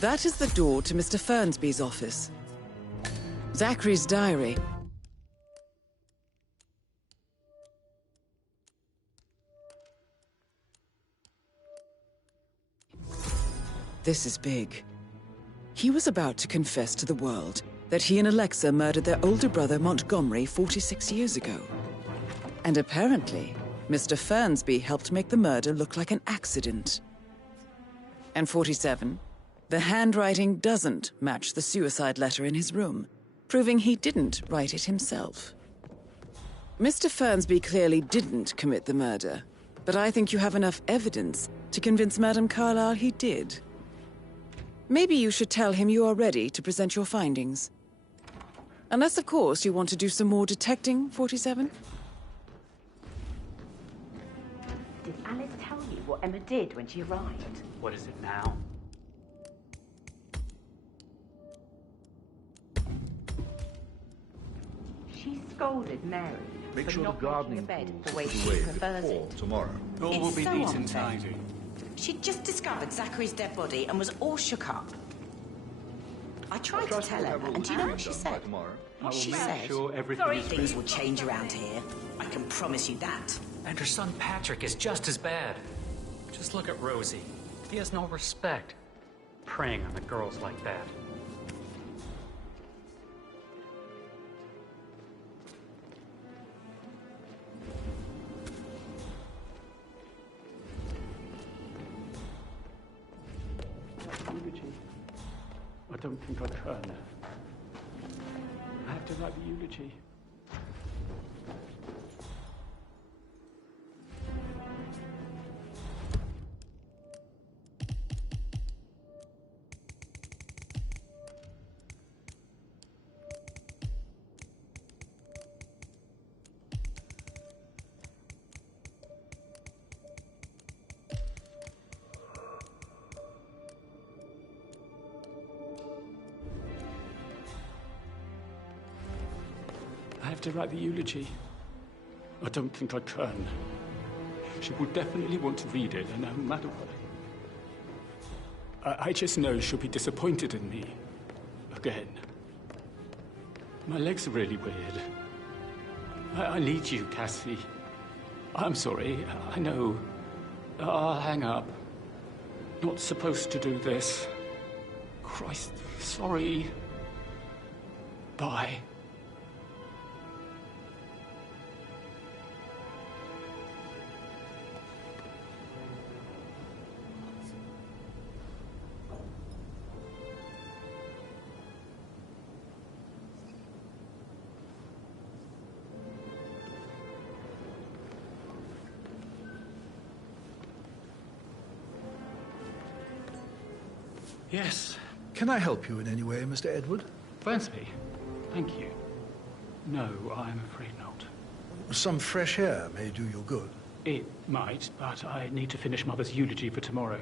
That is the door to Mr. Fernsby's office. Zachary's diary. This is big. He was about to confess to the world that he and Alexa murdered their older brother Montgomery 46 years ago. And apparently, Mr. Fernsby helped make the murder look like an accident. And 47, the handwriting doesn't match the suicide letter in his room, proving he didn't write it himself. Mr. Fernsby clearly didn't commit the murder, but I think you have enough evidence to convince Madame Carlyle he did. Maybe you should tell him you are ready to present your findings. Unless, of course, you want to do some more detecting, 47? Did Alice tell you what Emma did when she arrived? What is it now? She scolded Mary Make for sure the not making a gardening bed pool's the way put she away prefers before it. tomorrow. All It's will be so neat and unfair. tidy. She'd just discovered Zachary's dead body and was all shook up. I tried to tell her, and do you know what she said? I will She make said, sure everything "Sorry, is things will change around here. I can promise you that." And her son Patrick is just as bad. Just look at Rosie. He has no respect. Preying on the girls like that. Eulogy. I don't think I can. I have to write the eulogy. I have to write the eulogy. I don't think I can. She will definitely want to read it, and no matter what. I just know she'll be disappointed in me. Again. My legs are really weird. I need you, Cassie. I'm sorry. I know. I'll hang up. Not supposed to do this. Christ, sorry. Bye. Yes. Can I help you in any way, Mr. Edward? Fernsby, thank you. No, I'm afraid not. Some fresh air may do you good. It might, but I need to finish Mother's eulogy for tomorrow.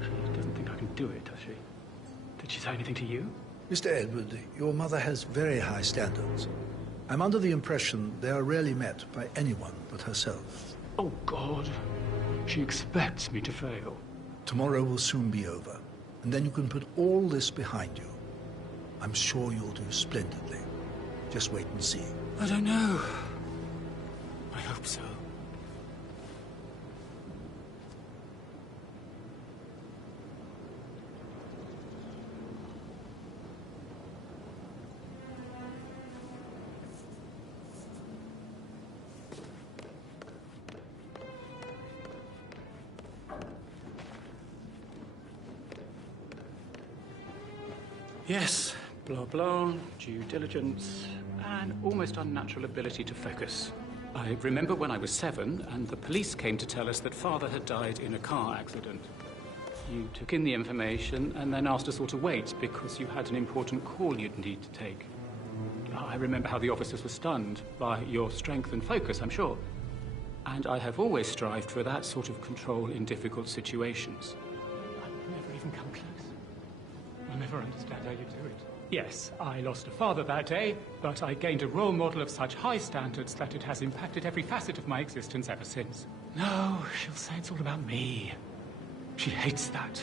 She doesn't think I can do it, does she? Did she say anything to you? Mr. Edward, your mother has very high standards. I'm under the impression they are rarely met by anyone but herself. Oh, God. She expects me to fail. Tomorrow will soon be over, and then you can put all this behind you. I'm sure you'll do splendidly. Just wait and see. I don't know. I hope so. Yes, blah blah, due diligence, and almost unnatural ability to focus. I remember when I was 7, and the police came to tell us that Father had died in a car accident. You took in the information and then asked us all to wait because you had an important call you'd need to take. I remember how the officers were stunned by your strength and focus, I'm sure. And I have always strived for that sort of control in difficult situations. I've never even come close. I'll never understand how you do it. Yes, I lost a father that day, but I gained a role model of such high standards that it has impacted every facet of my existence ever since. No, she'll say it's all about me. She hates that.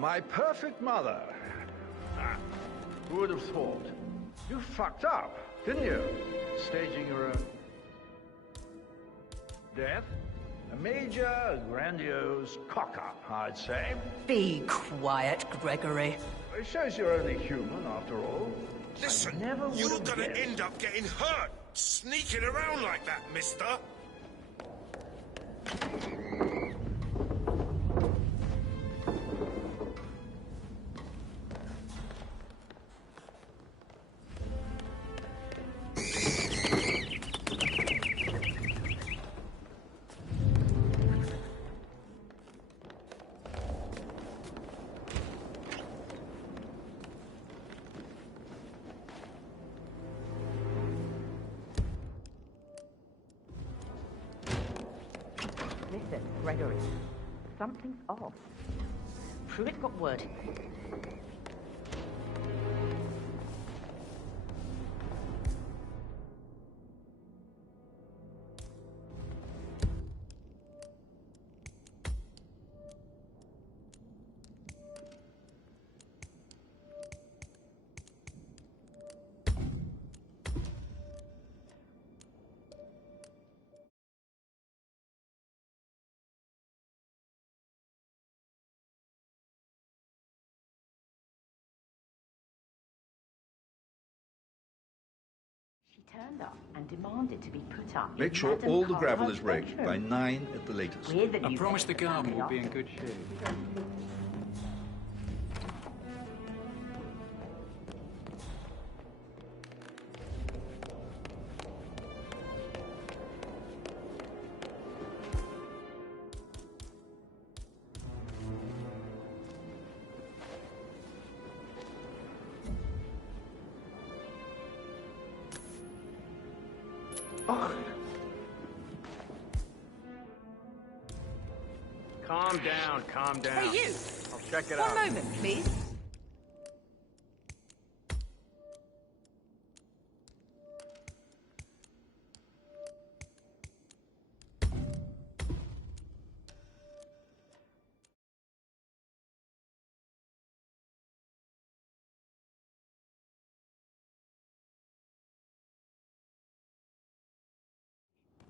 my perfect mother. Who would have thought? You fucked up, didn't you? Staging your own death? A major, grandiose cock-up, I'd say. Be quiet, Gregory. It shows you're only human, after all. Listen, never you're would've gonna guessed. end up getting hurt, sneaking around like that, mister. Listen, Gregory, something's off. Pruitt got word. She turned up and demanded to be put up. Make in sure Madame all the gravel Carlyle's is raked bedroom. by 9 at the latest. We're the I new promise the head of garden will family be in good shape. Calm down, calm down. Hey, you! I'll check it One out. moment, please.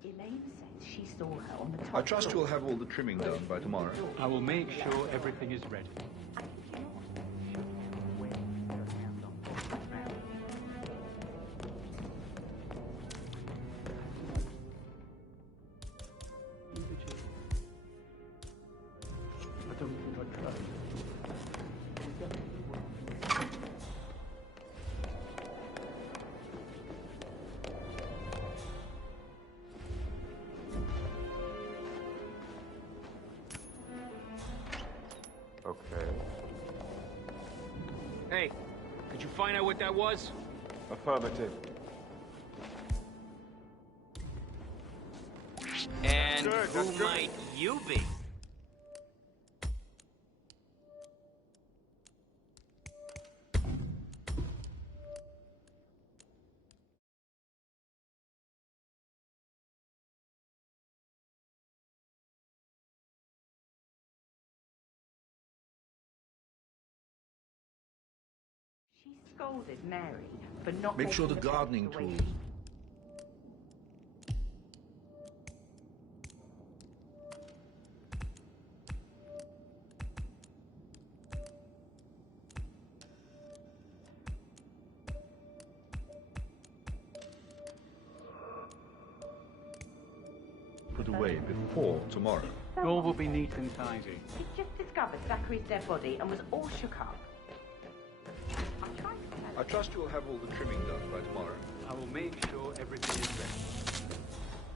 Elaine says she saw her on the top I trust floor. you'll have all the trimming done by tomorrow. I will make sure everything is ready. I don't think I'd try. Okay. Hey, could you find out what that was? Affirmative. And Good, who that's good. might you be? She scolded Mary for not Make sure the making gardening beds the way tools. Put away before tomorrow. All will be neat and tidy. She just discovered Zachary's dead body and was all shook up. I trust you'll have all the trimming done by tomorrow. I will make sure everything is ready.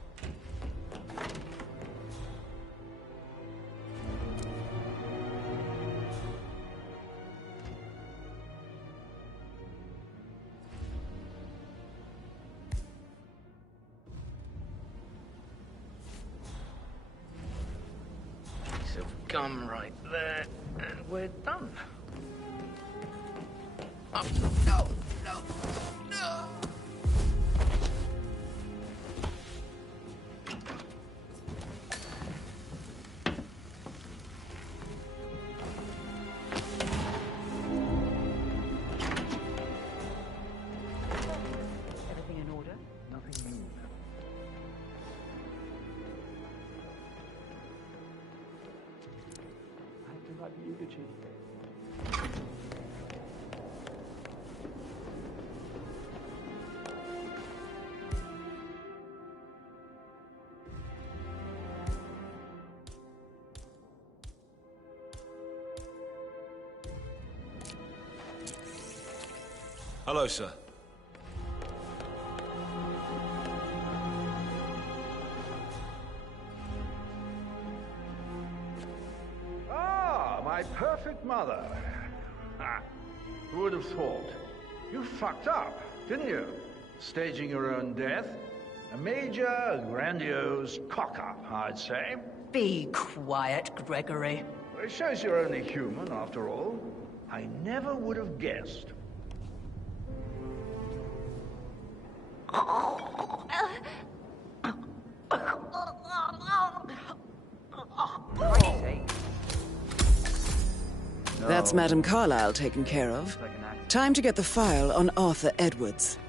Piece of gum right there, and we're done. Oh, no, no, no! type of eulogy. Hello, sir. Ah, my perfect mother. Ha. Who would have thought? You fucked up, didn't you? Staging your own death. A major, grandiose cock-up, I'd say. Be quiet, Gregory. Well, it shows you're only human, after all. I never would have guessed. That's Madame Carlyle taken care of. Time to get the file on Arthur Edwards.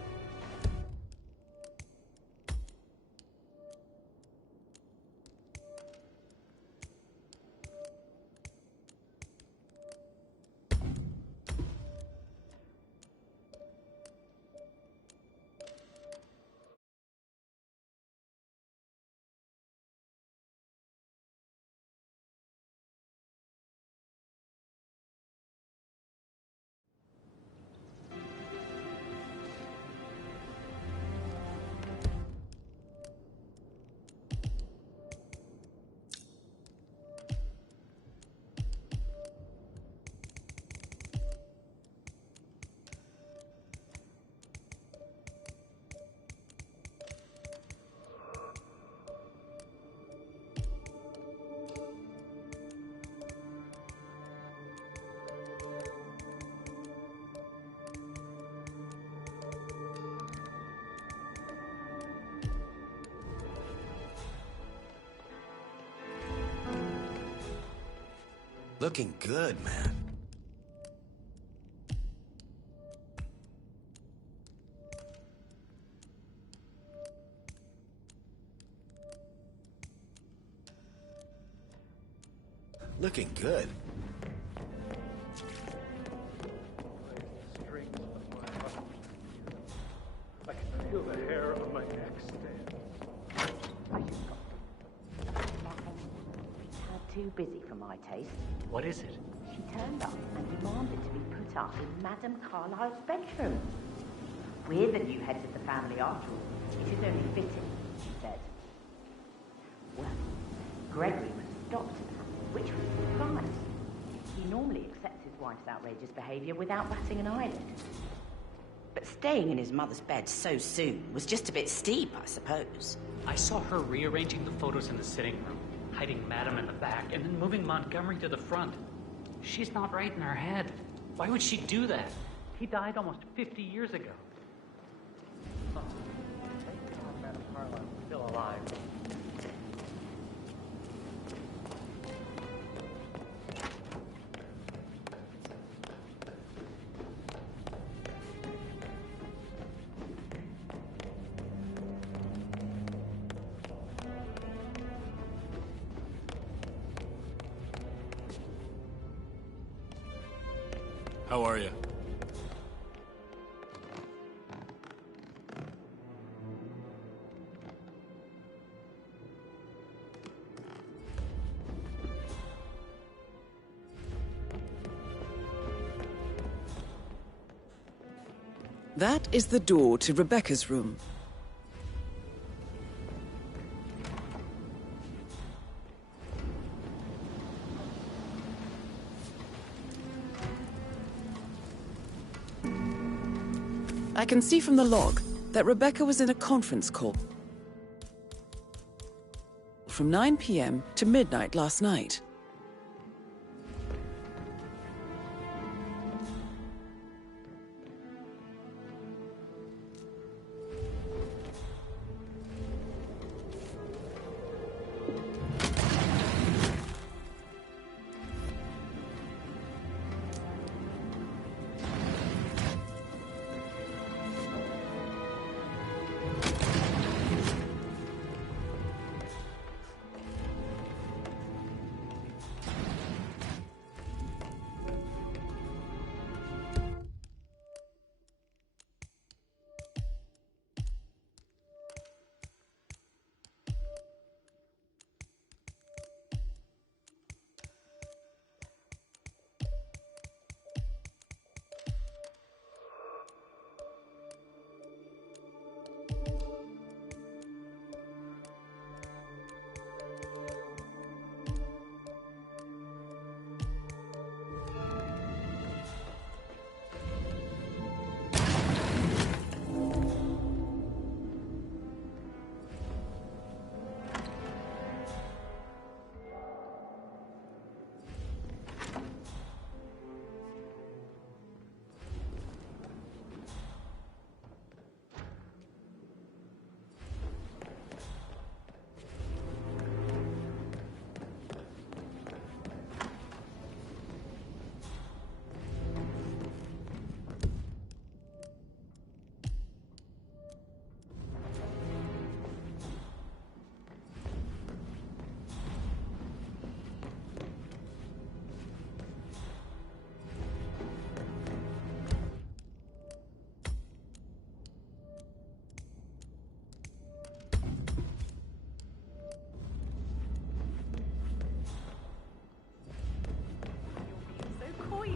Looking good, man. Looking good. I can feel the hair on my neck stand. Too busy for my taste. What is it? She turned up and demanded to be put up in Madame Carlyle's bedroom. We're the new heads of the family after all. It is only fitting, she said. Well, Gregory was stopped at that, which was a surprise. He normally accepts his wife's outrageous behaviour without batting an eyelid. But staying in his mother's bed so soon was just a bit steep, I suppose. I saw her rearranging the photos in the sitting room, hiding Madame in the back, and then moving Montgomery to the front. She's not right in her head. Why would she do that? He died almost 50 years ago. Thank God Madame Carlyle is still alive. How are you? That is the door to Rebecca's room. I can see from the log that Rebecca was in a conference call from 9 p.m. to midnight last night.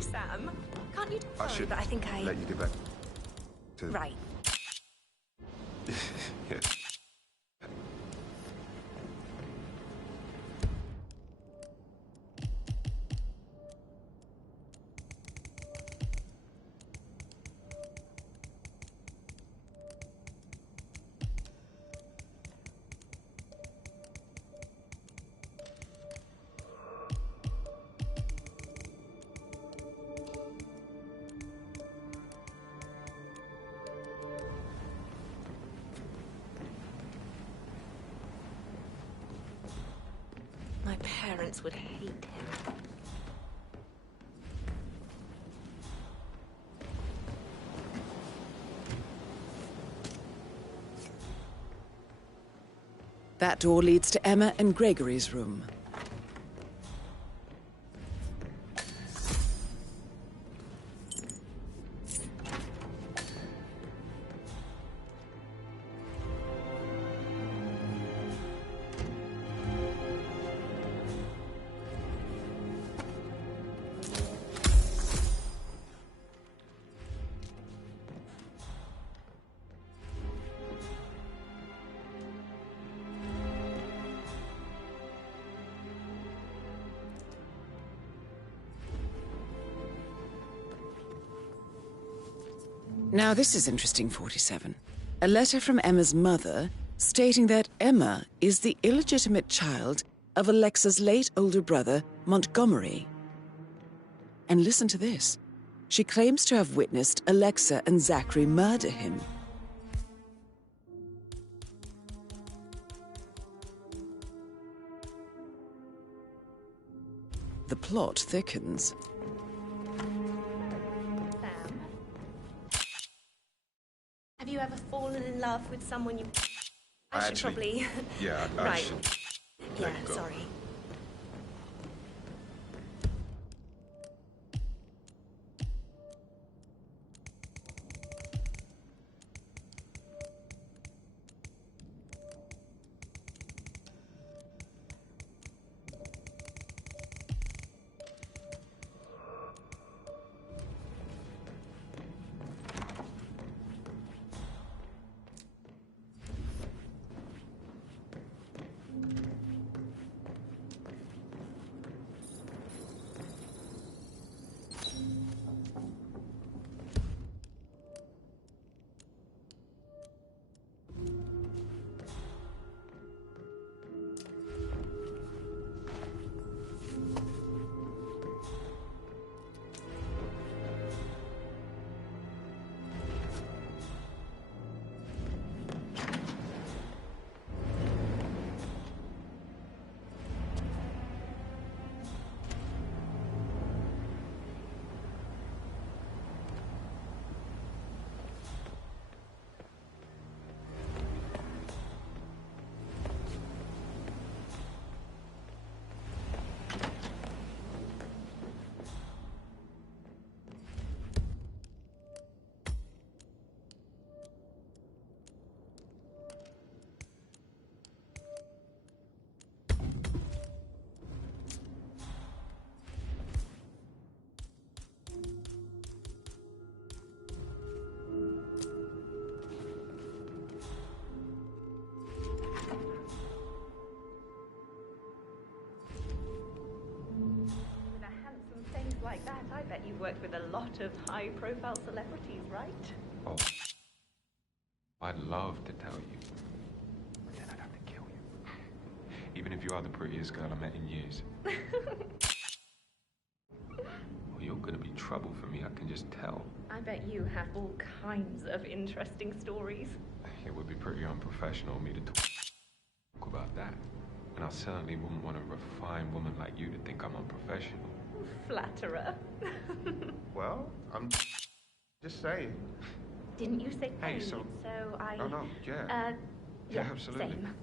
sorry, Sam. Can't you... I Sorry, should but I think I... let you get back to... Right. Yeah. My parents would hate him. That door leads to Emma and Gregory's room. Now this is interesting, 47. A letter from Emma's mother stating that Emma is the illegitimate child of Alexa's late older brother, Montgomery. And listen to this. She claims to have witnessed Alexa and Zachary murder him. The plot thickens. Have you ever fallen in love with someone you... I should actually- probably... Yeah, I Right. should Yeah, let you go. sorry. Like that, I bet you've worked with a lot of high-profile celebrities, right? Oh. I'd love to tell you. But then I'd have to kill you. Even if you are the prettiest girl I met in years. Well, you're gonna be trouble for me, I can just tell. I bet you have all kinds of interesting stories. It would be pretty unprofessional of me to talk about that. And I certainly wouldn't want a refined woman like you to think I'm unprofessional. Flatterer. Well, I'm just saying. Didn't you say Hey, paid? so I... Oh, no, yeah. Yeah, absolutely. Same.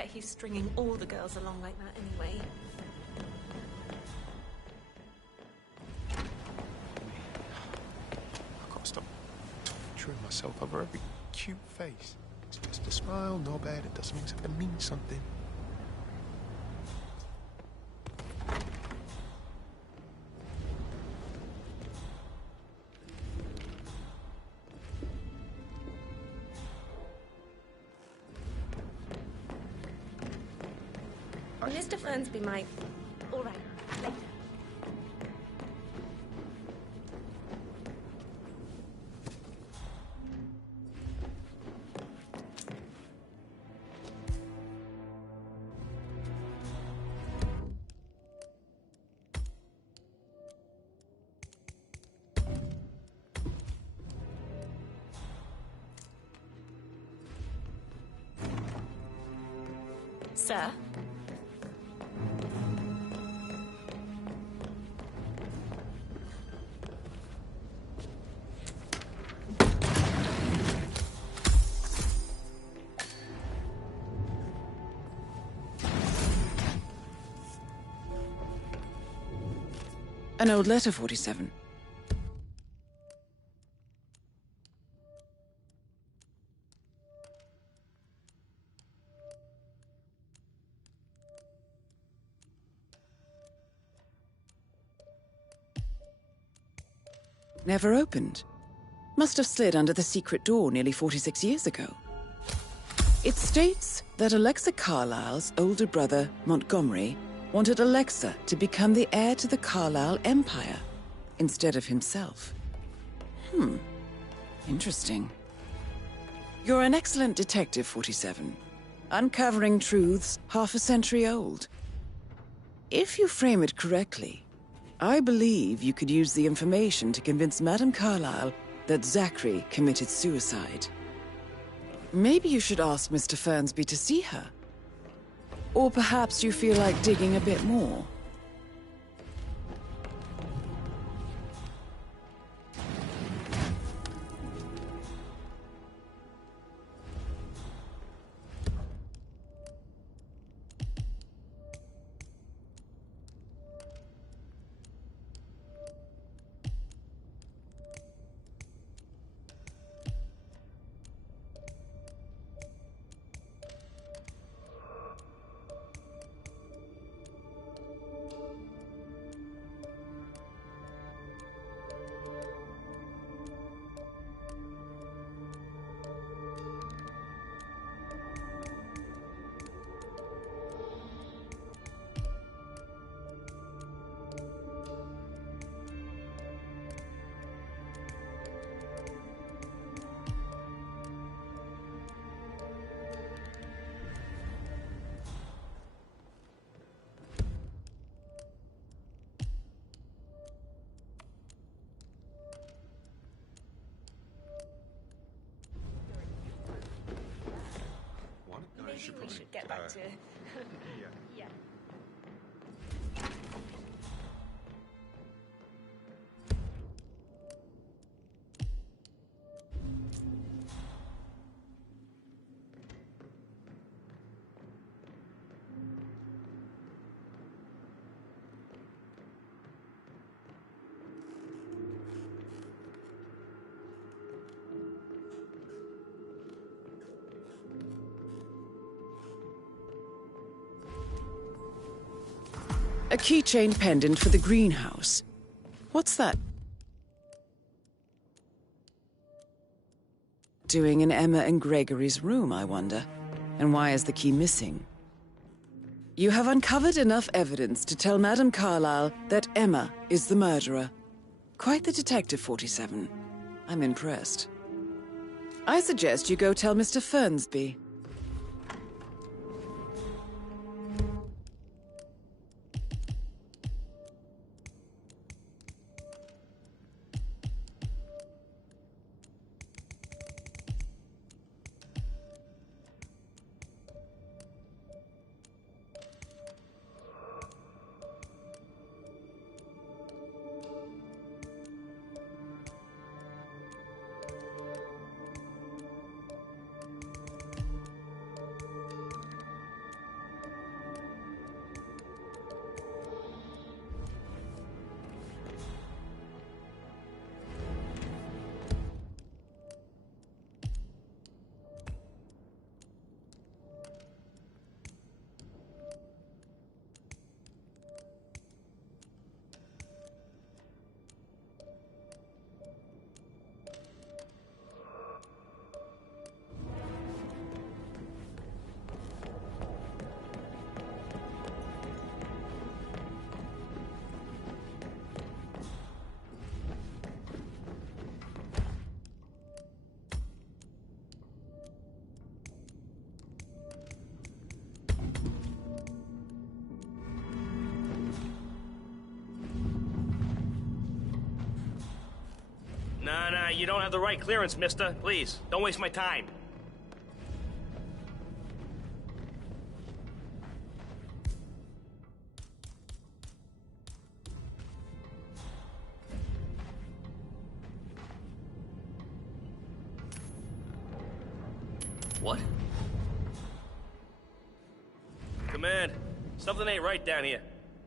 bet he's stringing all the girls along like that anyway. I can't stop torturing myself over every cute face. It's just a smile, no bad, it doesn't have to mean something. Mr. Fernsby might... All right, later. Sir? An old letter, 47. Never opened. Must have slid under the secret door nearly 46 years ago. It states that Alexa Carlyle's older brother, Montgomery, wanted Alexa to become the heir to the Carlyle Empire instead of himself. Interesting. You're an excellent detective, 47. Uncovering truths half a century old. If you frame it correctly, I believe you could use the information to convince Madame Carlyle that Zachary committed suicide. Maybe you should ask Mr. Fernsby to see her. Or perhaps you feel like digging a bit more. Maybe we should get back to... yeah. A keychain pendant for the greenhouse. What's that? Doing in Emma and Gregory's room, I wonder. And why is the key missing? You have uncovered enough evidence to tell Madame Carlyle that Emma is the murderer. Quite the detective, 47. I'm impressed. I suggest you go tell Mr. Fernsby. Nah, you don't have the right clearance, mister. Please, don't waste my time. What? Command, something ain't right down here.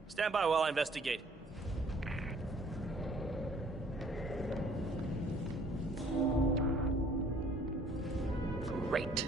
Stand by while I investigate. Great.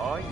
Oh, yeah.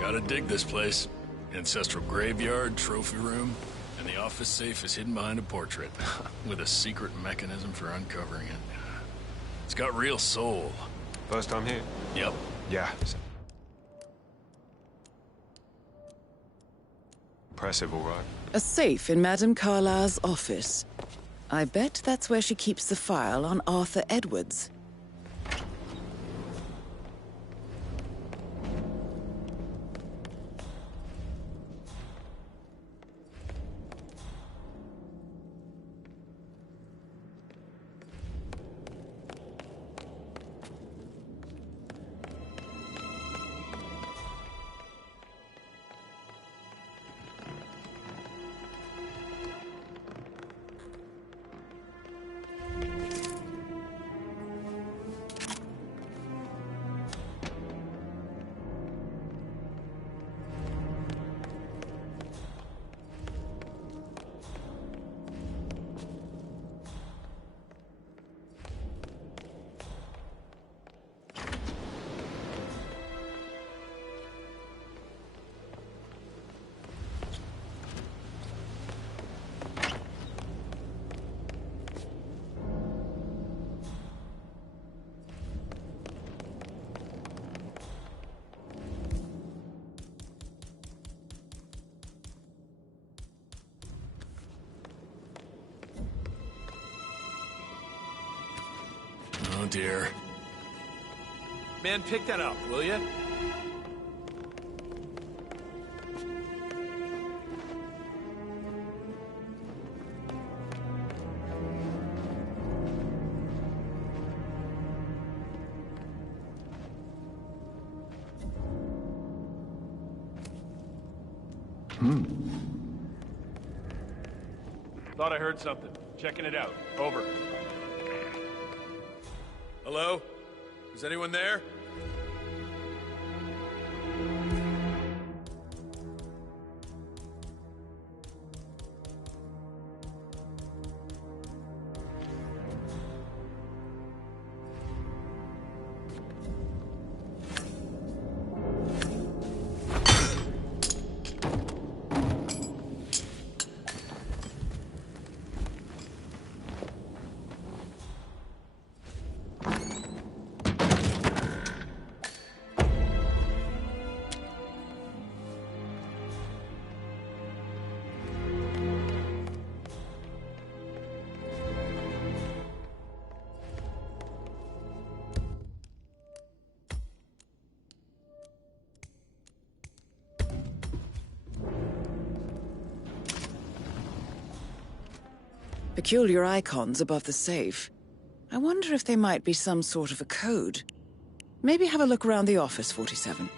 Gotta dig this place. Ancestral graveyard, trophy room, and the office safe is hidden behind a portrait, with a secret mechanism for uncovering it. It's got real soul. First time here? Yep. Yeah. Impressive, all right. A safe in Madame Carlyle's office. I bet that's where she keeps the file on Arthur Edwards. volunteer. Man, pick that up, will you? Thought I heard something. Checking it out. Over. Hello? Is anyone there? Peculiar icons above the safe. I wonder if they might be some sort of a code. Maybe have a look around the office, 47.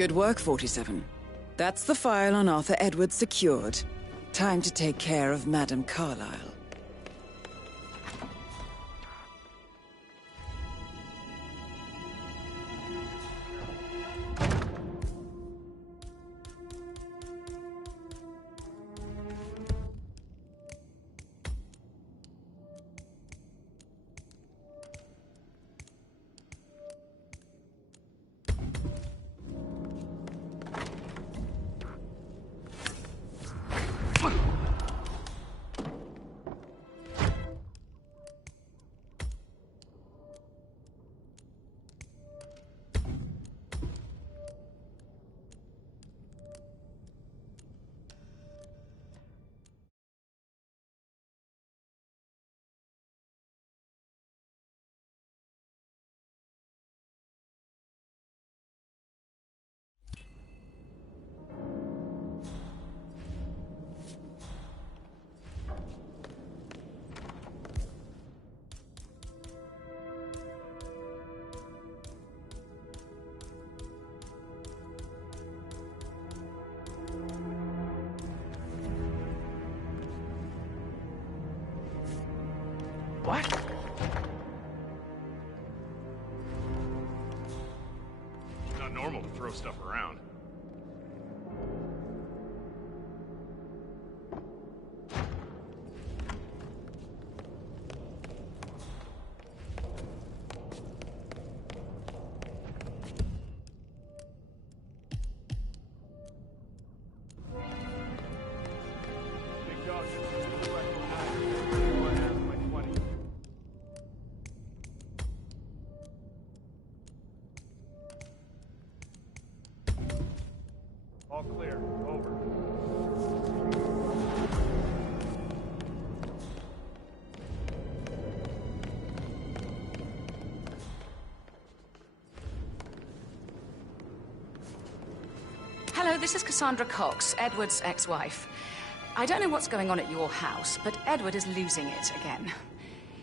Good work, 47. That's the file on Arthur Edwards secured. Time to take care of Madame Carlyle. What? It's not normal to throw stuff around. Big dog, One half by 20. All clear. Over. Hello, this is Cassandra Cox, Edward's ex-wife. I don't know what's going on at your house, but Edward is losing it again.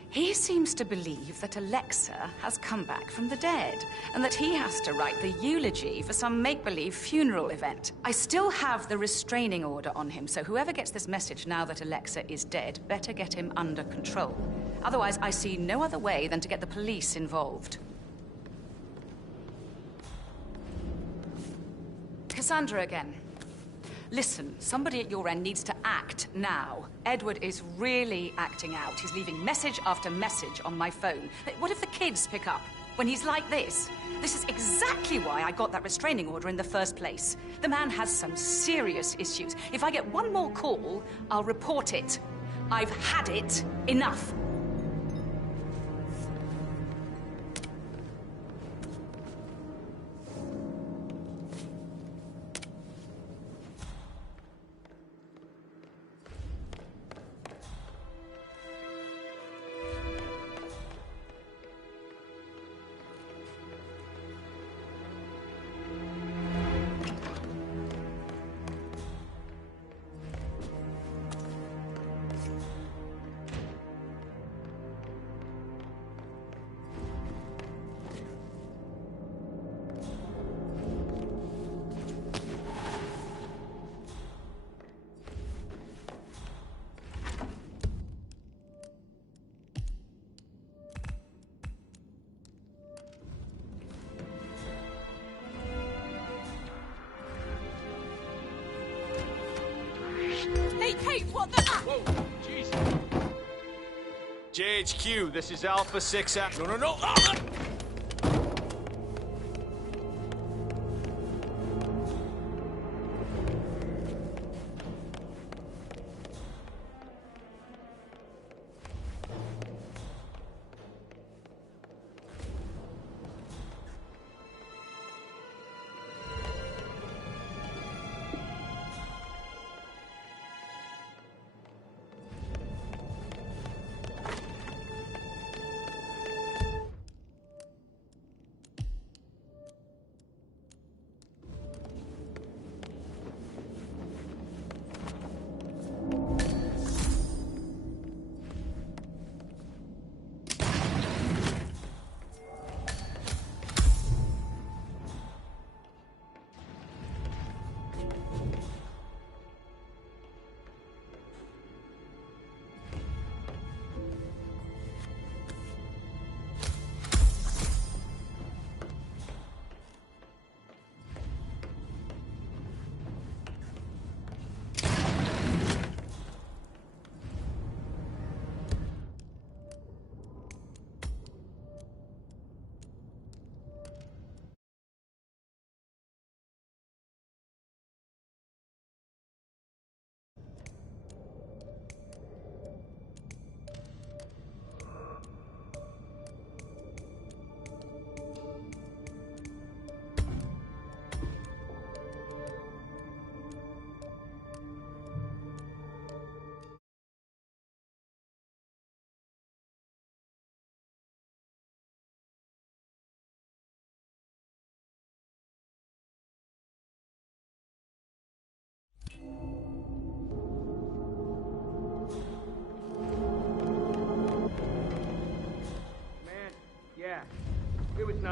He seems to believe that Alexa has come back from the dead, and that he has to write the eulogy for some make-believe funeral event. I still have the restraining order on him, so whoever gets this message now that Alexa is dead better get him under control. Otherwise, I see no other way than to get the police involved. Cassandra again. Listen, somebody at your end needs to act now. Edward is really acting out. He's leaving message after message on my phone. What if the kids pick up when he's like this? This is exactly why I got that restraining order in the first place. The man has some serious issues. If I get one more call, I'll report it. I've had it enough. Hey, what the... Whoa, jeez. JHQ, this is Alpha 6... No. Ah!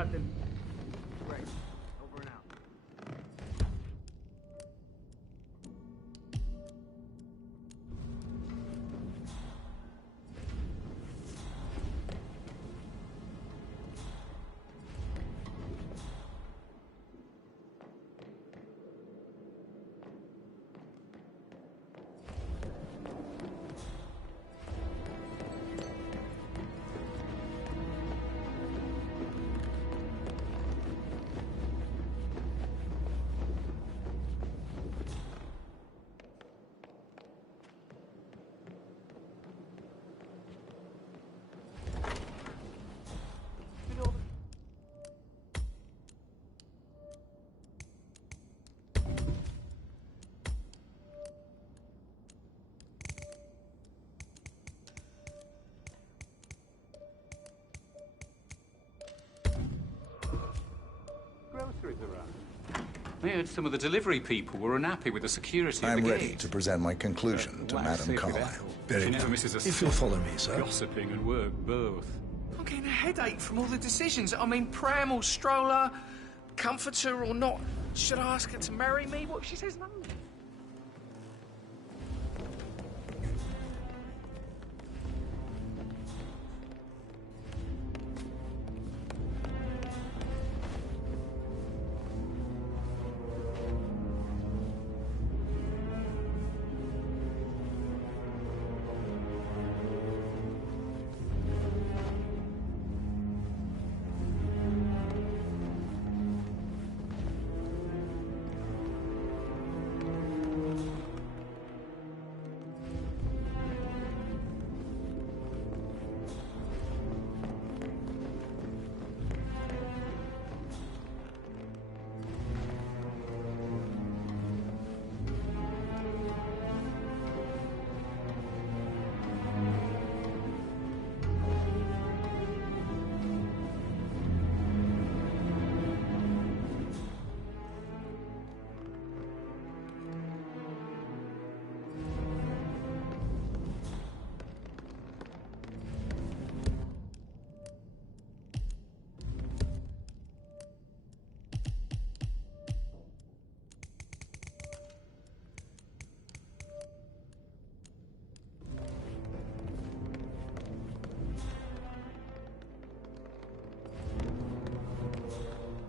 Captain. Great. Over and out. Groceries around. I heard some of the delivery people were unhappy with the security at I'm the ready gate. to present my conclusion to Madame Carlyle. Very She never good. misses a If you'll follow me, sir. Gossiping and work both. I'm getting a headache from all the decisions. I mean, pram or stroller, comforter or not. Should I ask her to marry me? What if she says no?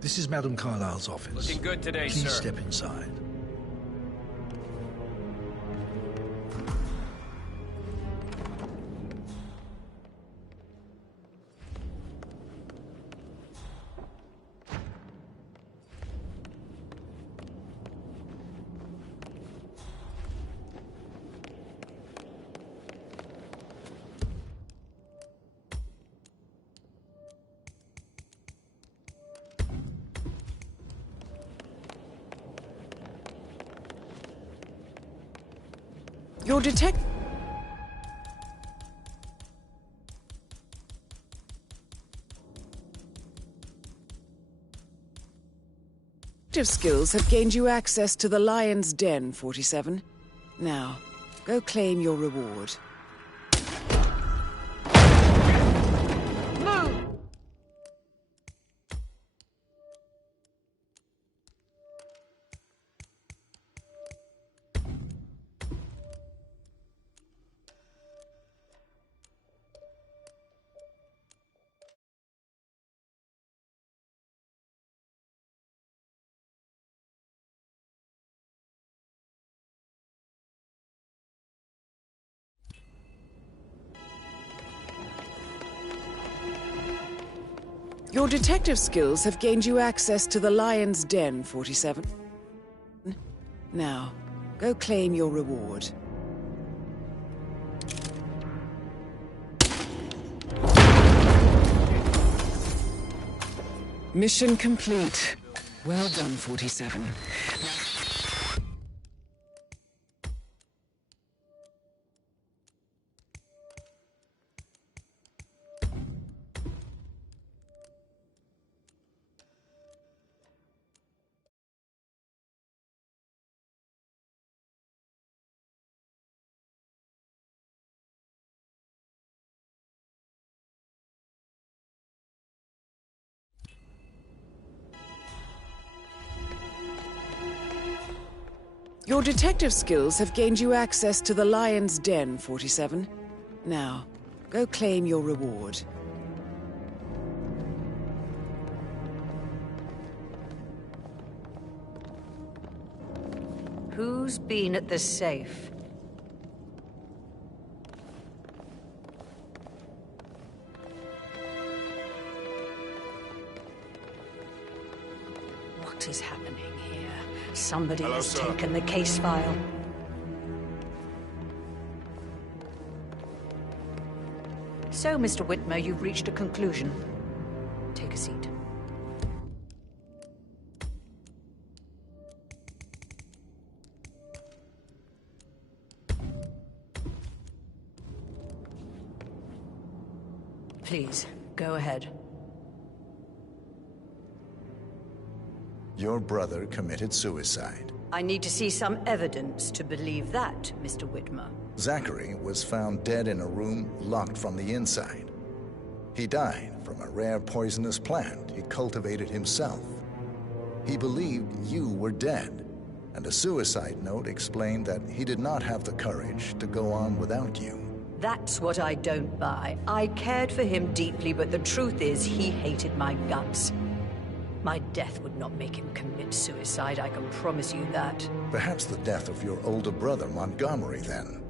This is Madame Carlyle's office. Looking good today, Please sir. step inside. Your detective skills have gained you access to the Lion's Den, 47. Now, go claim your reward. Your detective skills have gained you access to the Lion's Den, 47. Now, go claim your reward. Mission complete. Well done, 47. Your detective skills have gained you access to the Lion's Den, 47. Now, go claim your reward. Who's been at the safe? What is happening here? Somebody Hello, has sir. taken the case file. So, Mr. Whitmer, you've reached a conclusion. Take a seat. Please, go ahead. Your brother committed suicide. I need to see some evidence to believe that, Mr. Whitmer. Zachary was found dead in a room locked from the inside. He died from a rare poisonous plant he cultivated himself. He believed you were dead, and a suicide note explained that he did not have the courage to go on without you. That's what I don't buy. I cared for him deeply, but the truth is he hated my guts. My death would not make him commit suicide, I can promise you that. Perhaps the death of your older brother, Montgomery, then.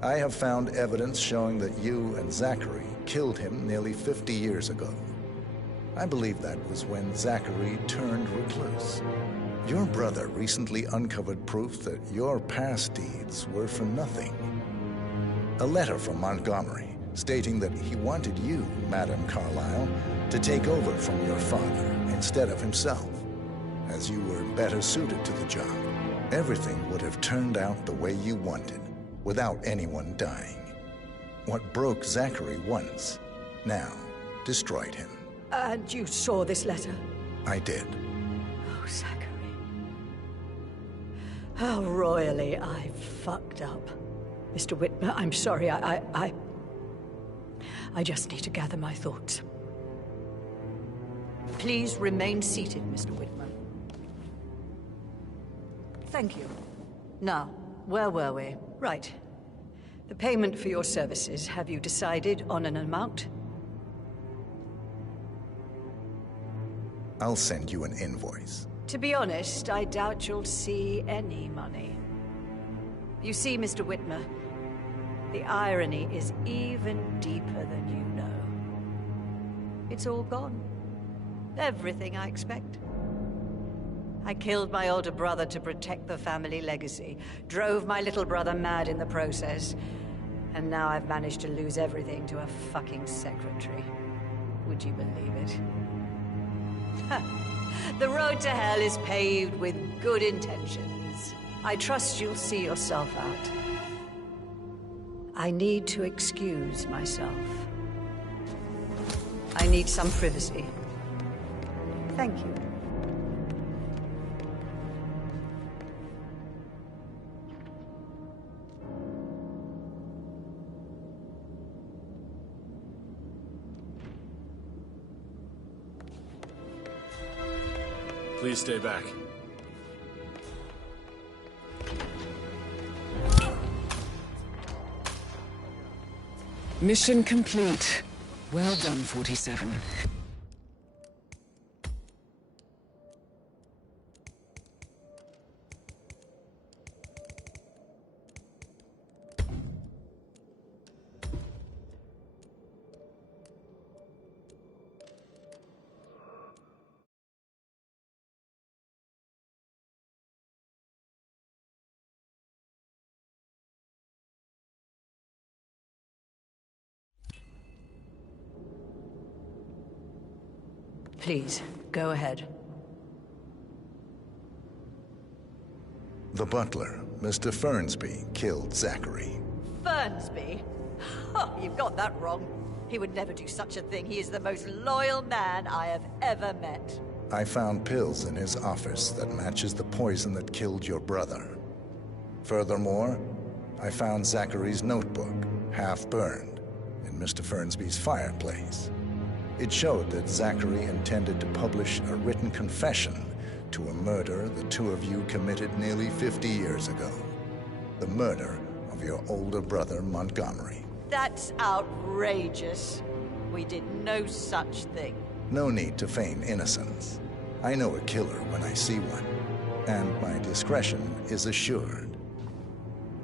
I have found evidence showing that you and Zachary killed him nearly 50 years ago. I believe that was when Zachary turned recluse. Your brother recently uncovered proof that your past deeds were for nothing. A letter from Montgomery stating that he wanted you, Madame Carlyle, to take over from your father instead of himself, as you were better suited to the job. Everything would have turned out the way you wanted, without anyone dying. What broke Zachary once, now destroyed him. And you saw this letter? I did. Oh, Zachary. How royally I fucked up. Mr. Whitmer, I'm sorry, I just need to gather my thoughts. Please remain seated, Mr. Whitmer. Thank you. Now, where were we? Right. The payment for your services, have you decided on an amount? I'll send you an invoice. To be honest, I doubt you'll see any money. You see, Mr. Whitmer, the irony is even deeper than you know. It's all gone. Everything I expect. I killed my older brother to protect the family legacy, drove my little brother mad in the process, and now I've managed to lose everything to a fucking secretary. Would you believe it? The road to hell is paved with good intentions. I trust you'll see yourself out. I need to excuse myself. I need some privacy. Thank you. Please stay back. Mission complete. Well done, 47. Please, go ahead. The butler, Mr. Fernsby, killed Zachary. Fernsby? Oh, you've got that wrong. He would never do such a thing. He is the most loyal man I have ever met. I found pills in his office that matches the poison that killed your brother. Furthermore, I found Zachary's notebook, half burned, in Mr. Fernsby's fireplace. It showed that Zachary intended to publish a written confession to a murder the two of you committed nearly 50 years ago. The murder of your older brother, Montgomery. That's outrageous. We did no such thing. No need to feign innocence. I know a killer when I see one, and my discretion is assured.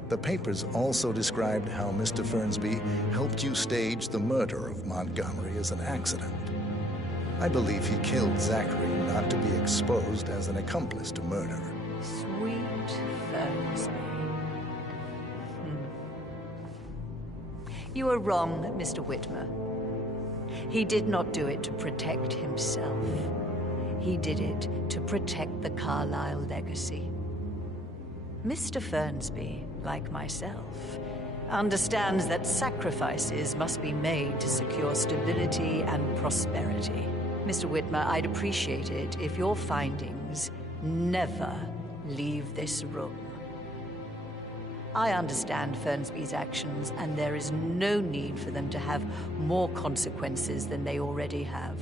The papers also described how Mr. Fernsby helped you stage the murder of Montgomery as an accident. I believe he killed Zachary not to be exposed as an accomplice to murder. Sweet Fernsby. You are wrong, Mr. Whitmer. He did not do it to protect himself. He did it to protect the Carlyle legacy. Mr. Fernsby, like myself, understands that sacrifices must be made to secure stability and prosperity. Mr. Whitmer, I'd appreciate it if your findings never leave this room. I understand Fernsby's actions, and there is no need for them to have more consequences than they already have.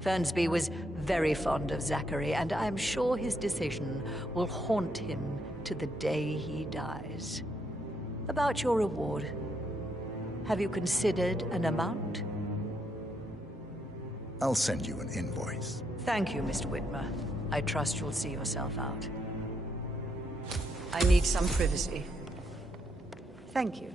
Fernsby was very fond of Zachary, and I'm sure his decision will haunt him to the day he dies. About your reward, have you considered an amount? I'll send you an invoice. Thank you, Mr. Whitmer. I trust you'll see yourself out. I need some privacy. Thank you.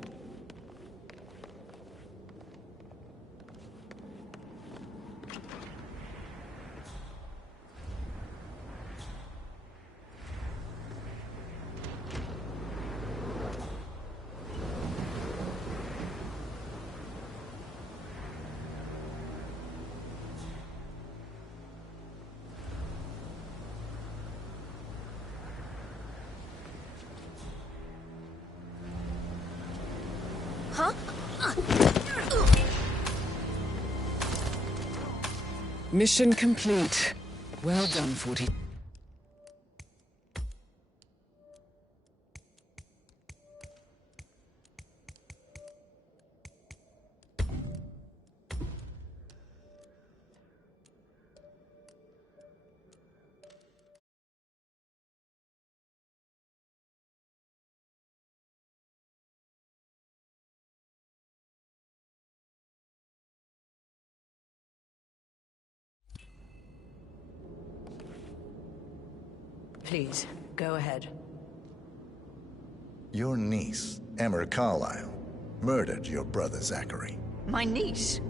Mission complete. Well done, 40. Please, go ahead. Your niece, Emma Carlyle, murdered your brother Zachary. My niece?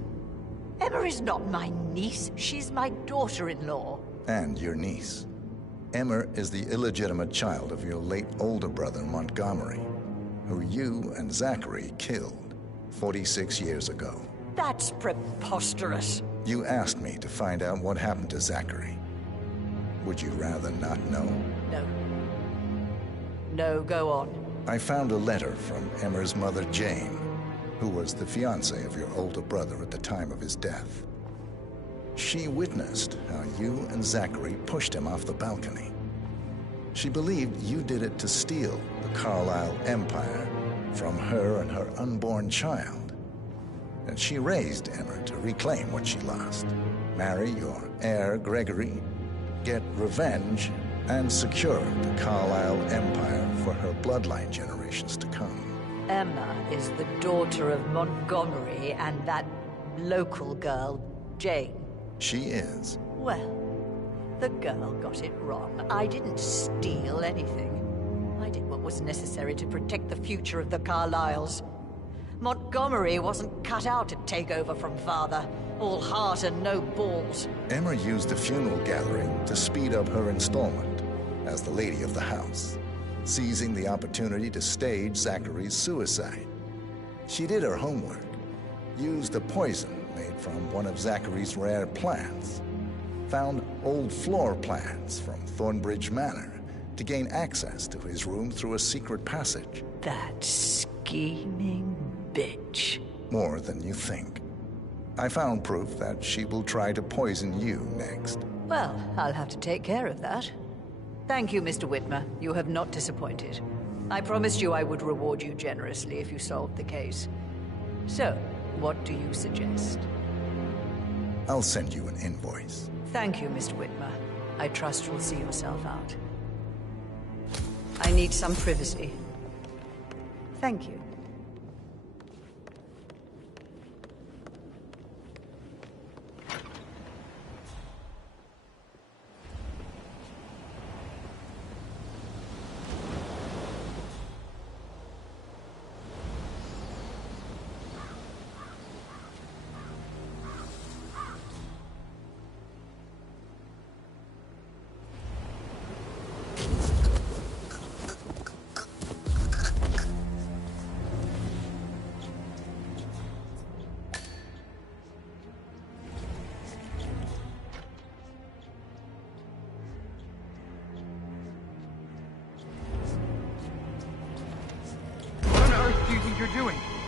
Emma is not my niece. She's my daughter-in-law. And your niece. Emma is the illegitimate child of your late older brother Montgomery, who you and Zachary killed 46 years ago. That's preposterous. You asked me to find out what happened to Zachary. Would you rather not know? No. No, go on. I found a letter from Emma's mother, Jane, who was the fiancée of your older brother at the time of his death. She witnessed how you and Zachary pushed him off the balcony. She believed you did it to steal the Carlyle empire from her and her unborn child. And she raised Emma to reclaim what she lost. Marry your heir, Gregory, get revenge, and secure the Carlyle empire for her bloodline generations to come. Emma is the daughter of Montgomery and that local girl, Jane. She is. Well, the girl got it wrong. I didn't steal anything. I did what was necessary to protect the future of the Carlyles. Montgomery wasn't cut out to take over from father. All heart and no balls. Emma used a funeral gathering to speed up her installment as the lady of the house, seizing the opportunity to stage Zachary's suicide. She did her homework, used a poison made from one of Zachary's rare plants, found old floor plans from Thornbridge Manor to gain access to his room through a secret passage. That scheming bitch. More than you think. I found proof that she will try to poison you next. Well, I'll have to take care of that. Thank you, Mr. Whitmer. You have not disappointed. I promised you I would reward you generously if you solved the case. So, what do you suggest? I'll send you an invoice. Thank you, Mr. Whitmer. I trust you'll see yourself out. I need some privacy. Thank you. What on earth do you think you're doing?